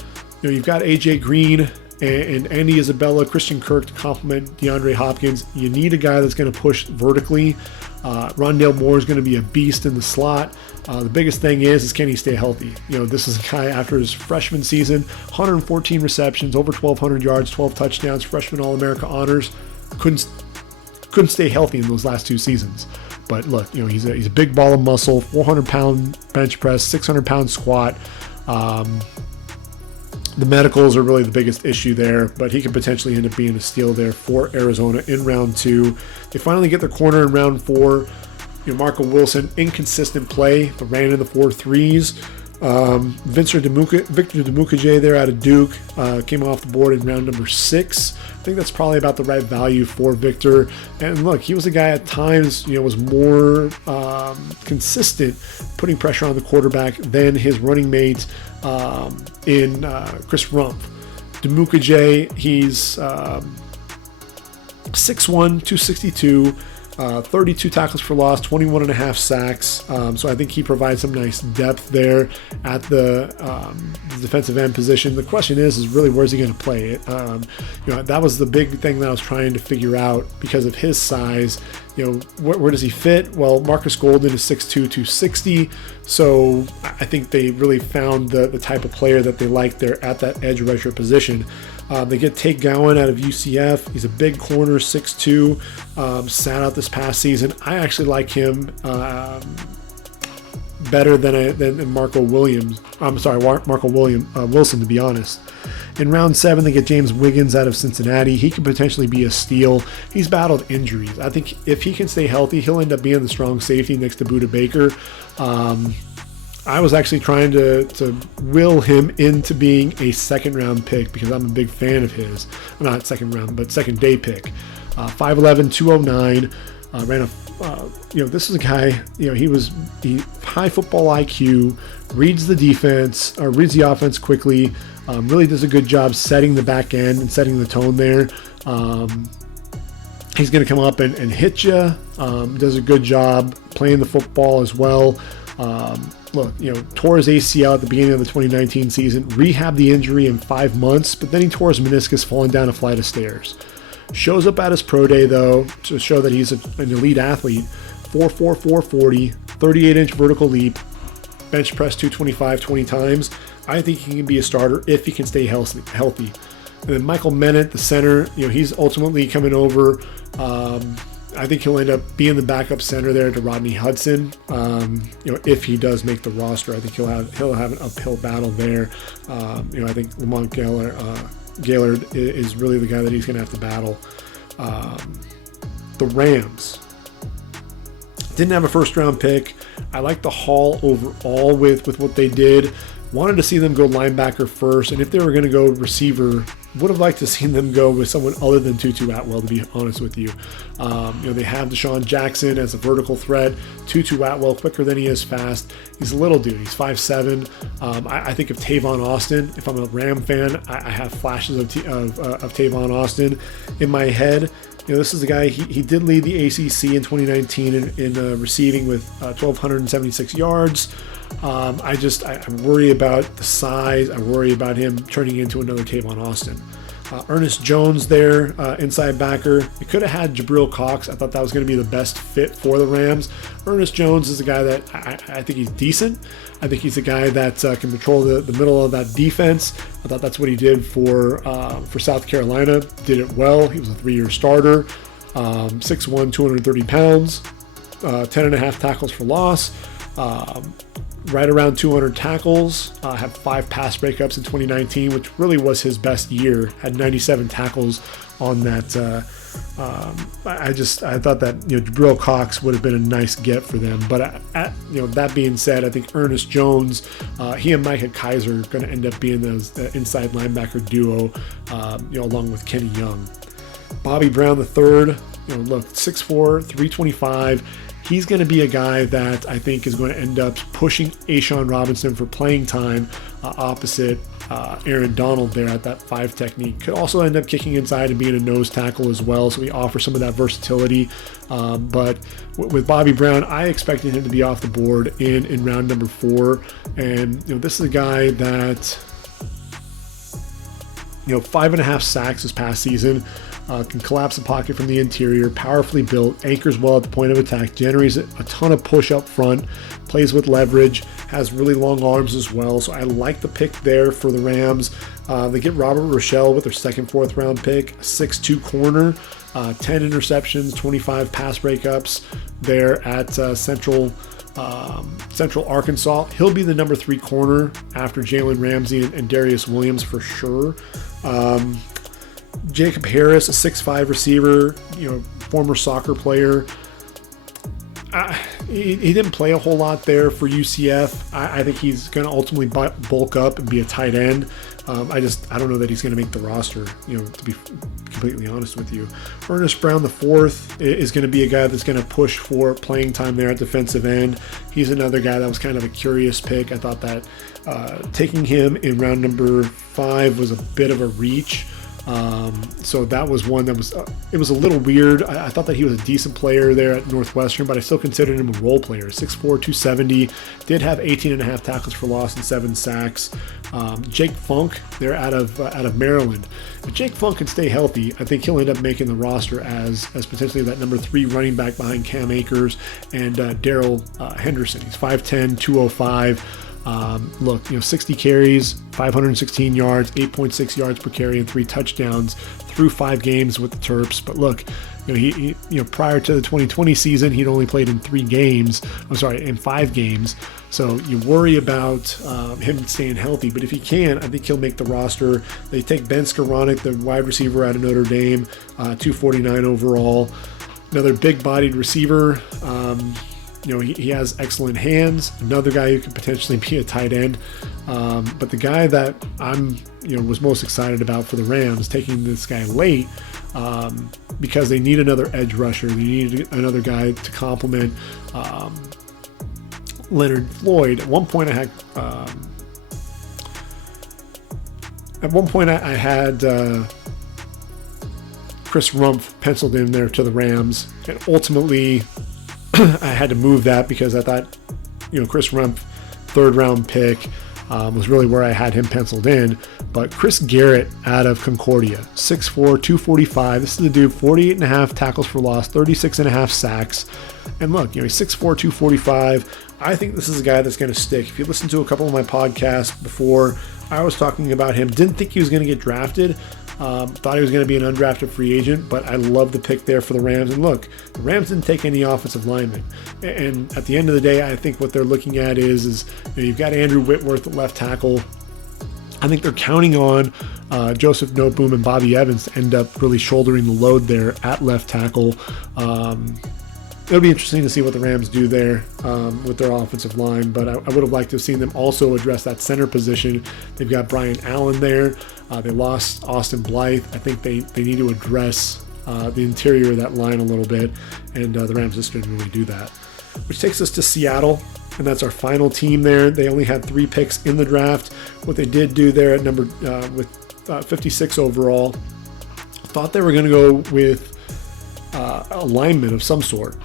You've got AJ Green and Andy Isabella, Christian Kirk to complement DeAndre Hopkins. You need a guy that's going to push vertically. Rondell Moore is going to be a beast in the slot. The biggest thing is can he stay healthy? This is a guy after his freshman season, 114 receptions, over 1,200 yards, 12 touchdowns, freshman All-America honors. Couldn't stay healthy in those last 2 seasons. But look, he's a big ball of muscle, 400-pound bench press, 600-pound squat. The medicals are really the biggest issue there, but he could potentially end up being a steal there for Arizona in round 2. They finally get their corner in round 4. Marco Wilson, inconsistent play, but ran in the 4.3s. Victor Demukajay there out of Duke came off the board in round number 6. I think that's probably about the right value for Victor. And look, he was a guy at times, was more consistent putting pressure on the quarterback than his running mate in Chris Rumpf. Demukajay, he's 6'1", 262. 32 tackles for loss, 21 and a half sacks. So I think he provides some nice depth there at the defensive end position. The question is really where's he going to play? That was the big thing that I was trying to figure out because of his size. Where does he fit? Well, Marcus Golden is 6'2", 260. So I think they really found the type of player that they like there at that edge rusher position. They get Tate Gowan out of UCF. He's a big corner, 6'2", sat out this past season. I actually like him better than Marco Williams. I'm sorry, Marco Wilson, to be honest. In round 7, they get James Wiggins out of Cincinnati. He could potentially be a steal. He's battled injuries. I think if he can stay healthy, he'll end up being the strong safety next to Budda Baker. I was actually trying to will him into being a second-round pick because I'm a big fan of his. Not second round, but second-day pick. 5'11", 209. Ran a this is a guy, he high football IQ, reads the defense, reads the offense quickly, really does a good job setting the back end and setting the tone there. He's going to come up and hit you, does a good job playing the football as well. Tore his ACL at the beginning of the 2019 season, rehabbed the injury in 5 months, but then he tore his meniscus falling down a flight of stairs. Shows up at his pro day, though, to show that he's an elite athlete. 4'4", 440, 38-inch vertical leap, bench press 225 20 times. I think he can be a starter if he can stay healthy. And then Michael Menet, the center, he's ultimately coming over. I think he'll end up being the backup center there to Rodney Hudson. If he does make the roster, I think he'll have an uphill battle there. I think Lamont Gaillard is really the guy that he's going to have to battle. The Rams didn't have a first-round pick. I like the haul overall with what they did. Wanted to see them go linebacker first, and if they were going to go receiver, would have liked to see them go with someone other than Tutu Atwell, to be honest with you. They have Deshaun Jackson as a vertical threat. Tutu Atwell, quicker than he is fast. He's a little dude. He's 5'7". I think of Tavon Austin. If I'm a Ram fan, I have flashes of Tavon Austin in my head. This is the guy, he did lead the ACC in 2019 in receiving with 1,276 yards. I worry about the size. I worry about him turning into another Tavon Austin. Ernest Jones there, inside backer. You could have had Jabril Cox. I thought that was going to be the best fit for the Rams. Ernest Jones is a guy that I think he's decent. I think he's a guy that can control the middle of that defense. I thought that's what he did for South Carolina. Did it well. He was a 3-year starter. 6'1", 230 pounds. 10.5 tackles for loss. Right around 200 tackles, had 5 pass breakups in 2019, which really was his best year. Had 97 tackles on that. I thought that Jabril Cox would have been a nice get for them. But that being said, I think Ernest Jones, he and Micah Kaiser are going to end up being the inside linebacker duo, along with Kenny Young. Bobby Brown III, look, 6'4", 325. He's going to be a guy that I think is going to end up pushing A'Shawn Robinson for playing time opposite Aaron Donald there at that 5 technique. Could also end up kicking inside and being a nose tackle as well, so he offers some of that versatility. But with Bobby Brown, I expected him to be off the board in round number 4. And this is a guy that 5.5 sacks this past season. Can collapse the pocket from the interior, powerfully built, anchors well at the point of attack, generates a ton of push up front, plays with leverage, has really long arms as well. So I like the pick there for the Rams. They get Robert Rochelle with their second, 4th round pick, 6'2" corner, 10 interceptions, 25 pass breakups there at Central Arkansas. He'll be the number 3 corner after Jalen Ramsey and Darius Williams for sure. Jacob Harris, a 6'5" receiver, former soccer player. He didn't play a whole lot there for UCF. I think he's going to ultimately bulk up and be a tight end. I don't know that he's going to make the roster, to be completely honest with you. Ernest Brown IV is going to be a guy that's going to push for playing time there at defensive end. He's another guy that was kind of a curious pick. I thought that taking him in round number 5 was a bit of a reach. So that was one that was it was a little weird. I thought that he was a decent player there at Northwestern, but I still considered him a role player. 6'4", 270, did have 18.5 tackles for loss and 7 sacks. Jake Funk, they're out of Maryland. If Jake Funk can stay healthy, I think he'll end up making the roster as potentially that number 3 running back behind Cam Akers and Darrell Henderson. He's 5'10", 205. 60 carries, 516 yards, 8.6 yards per carry, and 3 touchdowns through 5 games with the Terps. But look, he prior to the 2020 season, he'd only played in 5 games. So you worry about him staying healthy. But if he can, I think he'll make the roster. They take Ben Skoranek, the wide receiver out of Notre Dame, 249 overall. Another big-bodied receiver. He has excellent hands. Another guy who could potentially be a tight end. But the guy that I'm, was most excited about for the Rams, taking this guy late, because they need another edge rusher. They need another guy to complement Leonard Floyd. At one point, I had Chris Rumph penciled in there to the Rams, and ultimately I had to move that because I thought, Chris Rumph, 3rd round pick. was really where I had him penciled in. But Chris Garrett out of Concordia, 6'4", 245. This is a dude, 48.5 tackles for loss, 36.5 sacks. And look, he's 6'4", 245. I think this is a guy that's going to stick. If you listen to a couple of my podcasts before, I was talking about him. Didn't think he was going to get drafted. Thought he was going to be an undrafted free agent, but I love the pick there for the Rams. And look, the Rams didn't take any offensive linemen. And at the end of the day, I think what they're looking at is you've got Andrew Whitworth at left tackle. I think they're counting on Joseph Noteboom and Bobby Evans to end up really shouldering the load there at left tackle. It'll be interesting to see what the Rams do there with their offensive line, but I would have liked to have seen them also address that center position. They've got Brian Allen there. They lost Austin Blythe. I think they need to address the interior of that line a little bit, and the Rams just didn't really do that. Which takes us to Seattle, and that's our final team there. They only had 3 picks in the draft. What they did do there at number with 56 overall, thought they were going to go with a lineman of some sort.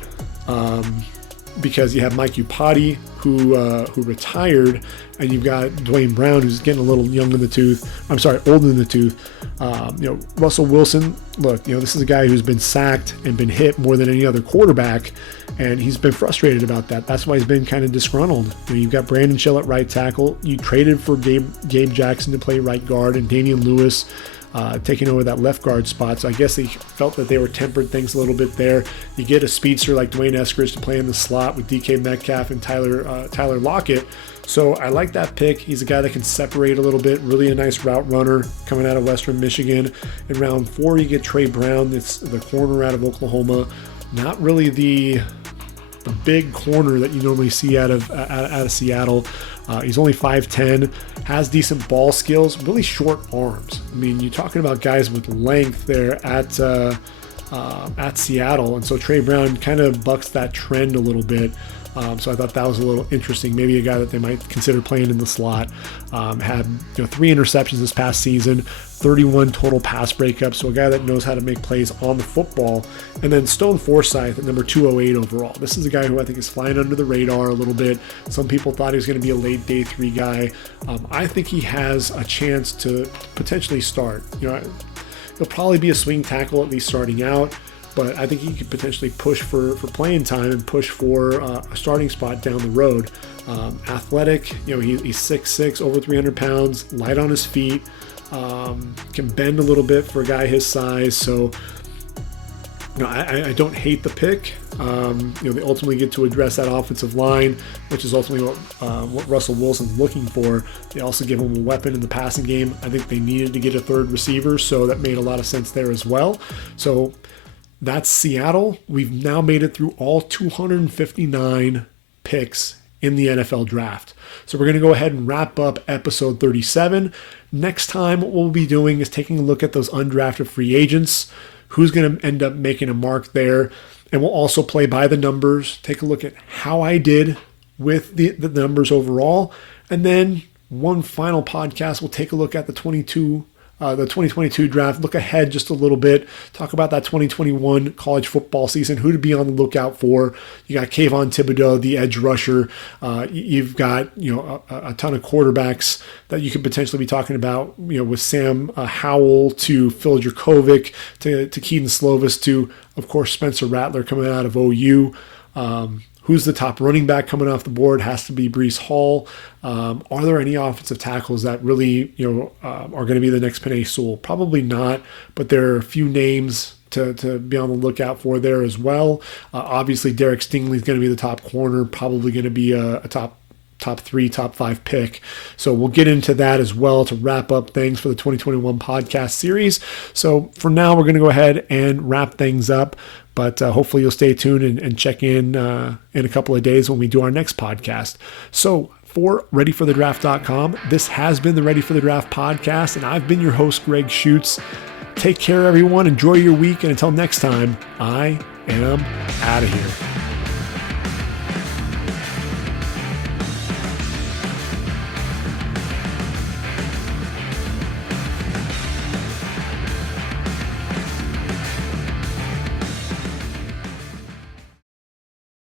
Because you have Mike Upati, who retired, and you've got Dwayne Brown, who's getting a little old in the tooth. Russell Wilson, look, this is a guy who's been sacked and been hit more than any other quarterback, and he's been frustrated about that. That's why he's been kind of disgruntled. You've got Brandon Shell at right tackle. You traded for Gabe Jackson to play right guard, and Damian Lewis taking over that left guard spot. So I guess they felt that they were tempered things a little bit there. You get a speedster like Dwayne Eskridge to play in the slot with DK Metcalf and Tyler Lockett. So I like that pick. He's a guy that can separate a little bit, really a nice route runner coming out of Western Michigan. In round 4, you get Trey Brown. It's the corner out of Oklahoma. Not really the big corner that you normally see out of Seattle. He's only 5'10", has decent ball skills, really short arms. I mean, you're talking about guys with length there at Seattle, and so Trey Brown kind of bucks that trend a little bit. So I thought that was a little interesting. Maybe a guy that they might consider playing in the slot. Had 3 interceptions this past season, 31 total pass breakups. So a guy that knows how to make plays on the football. And then Stone Forsythe at number 208 overall. This is a guy who I think is flying under the radar a little bit. Some people thought he was going to be a late day 3 guy. I think he has a chance to potentially start. He'll probably be a swing tackle at least starting out. But I think he could potentially push for playing time and push for a starting spot down the road. Athletic, he's 6'6", over 300 pounds, light on his feet, can bend a little bit for a guy his size. So, I don't hate the pick. They ultimately get to address that offensive line, which is ultimately what Russell Wilson's looking for. They also give him a weapon in the passing game. I think they needed to get a third receiver, so that made a lot of sense there as well. So that's Seattle. We've now made it through all 259 picks in the NFL draft. So we're going to go ahead and wrap up episode 37. Next time, what we'll be doing is taking a look at those undrafted free agents, who's going to end up making a mark there. And we'll also play by the numbers, take a look at how I did with the numbers overall. And then one final podcast, we'll take a look at the 2022 draft, look ahead just a little bit, talk about that 2021 college football season, who to be on the lookout for. You got Kayvon Thibodeau, the edge rusher. You've got a ton of quarterbacks that you could potentially be talking about, with Sam Howell to Phil Dracovic to Keaton Slovis to, of course, Spencer Rattler coming out of OU. Who's the top running back coming off the board? Has to be Breece Hall. Are there any offensive tackles that really, are going to be the next Penei Sewell? Probably not, but there are a few names to be on the lookout for there as well. Obviously, Derek Stingley is going to be the top corner, probably going to be a top 3, top 5 pick. So we'll get into that as well to wrap up things for the 2021 podcast series. So for now, we're going to go ahead and wrap things up. But hopefully you'll stay tuned and check in a couple of days when we do our next podcast. So for ReadyForTheDraft.com, this has been the Ready for the Draft podcast, and I've been your host, Gregg Schutze. Take care, everyone. Enjoy your week, and until next time, I am out of here.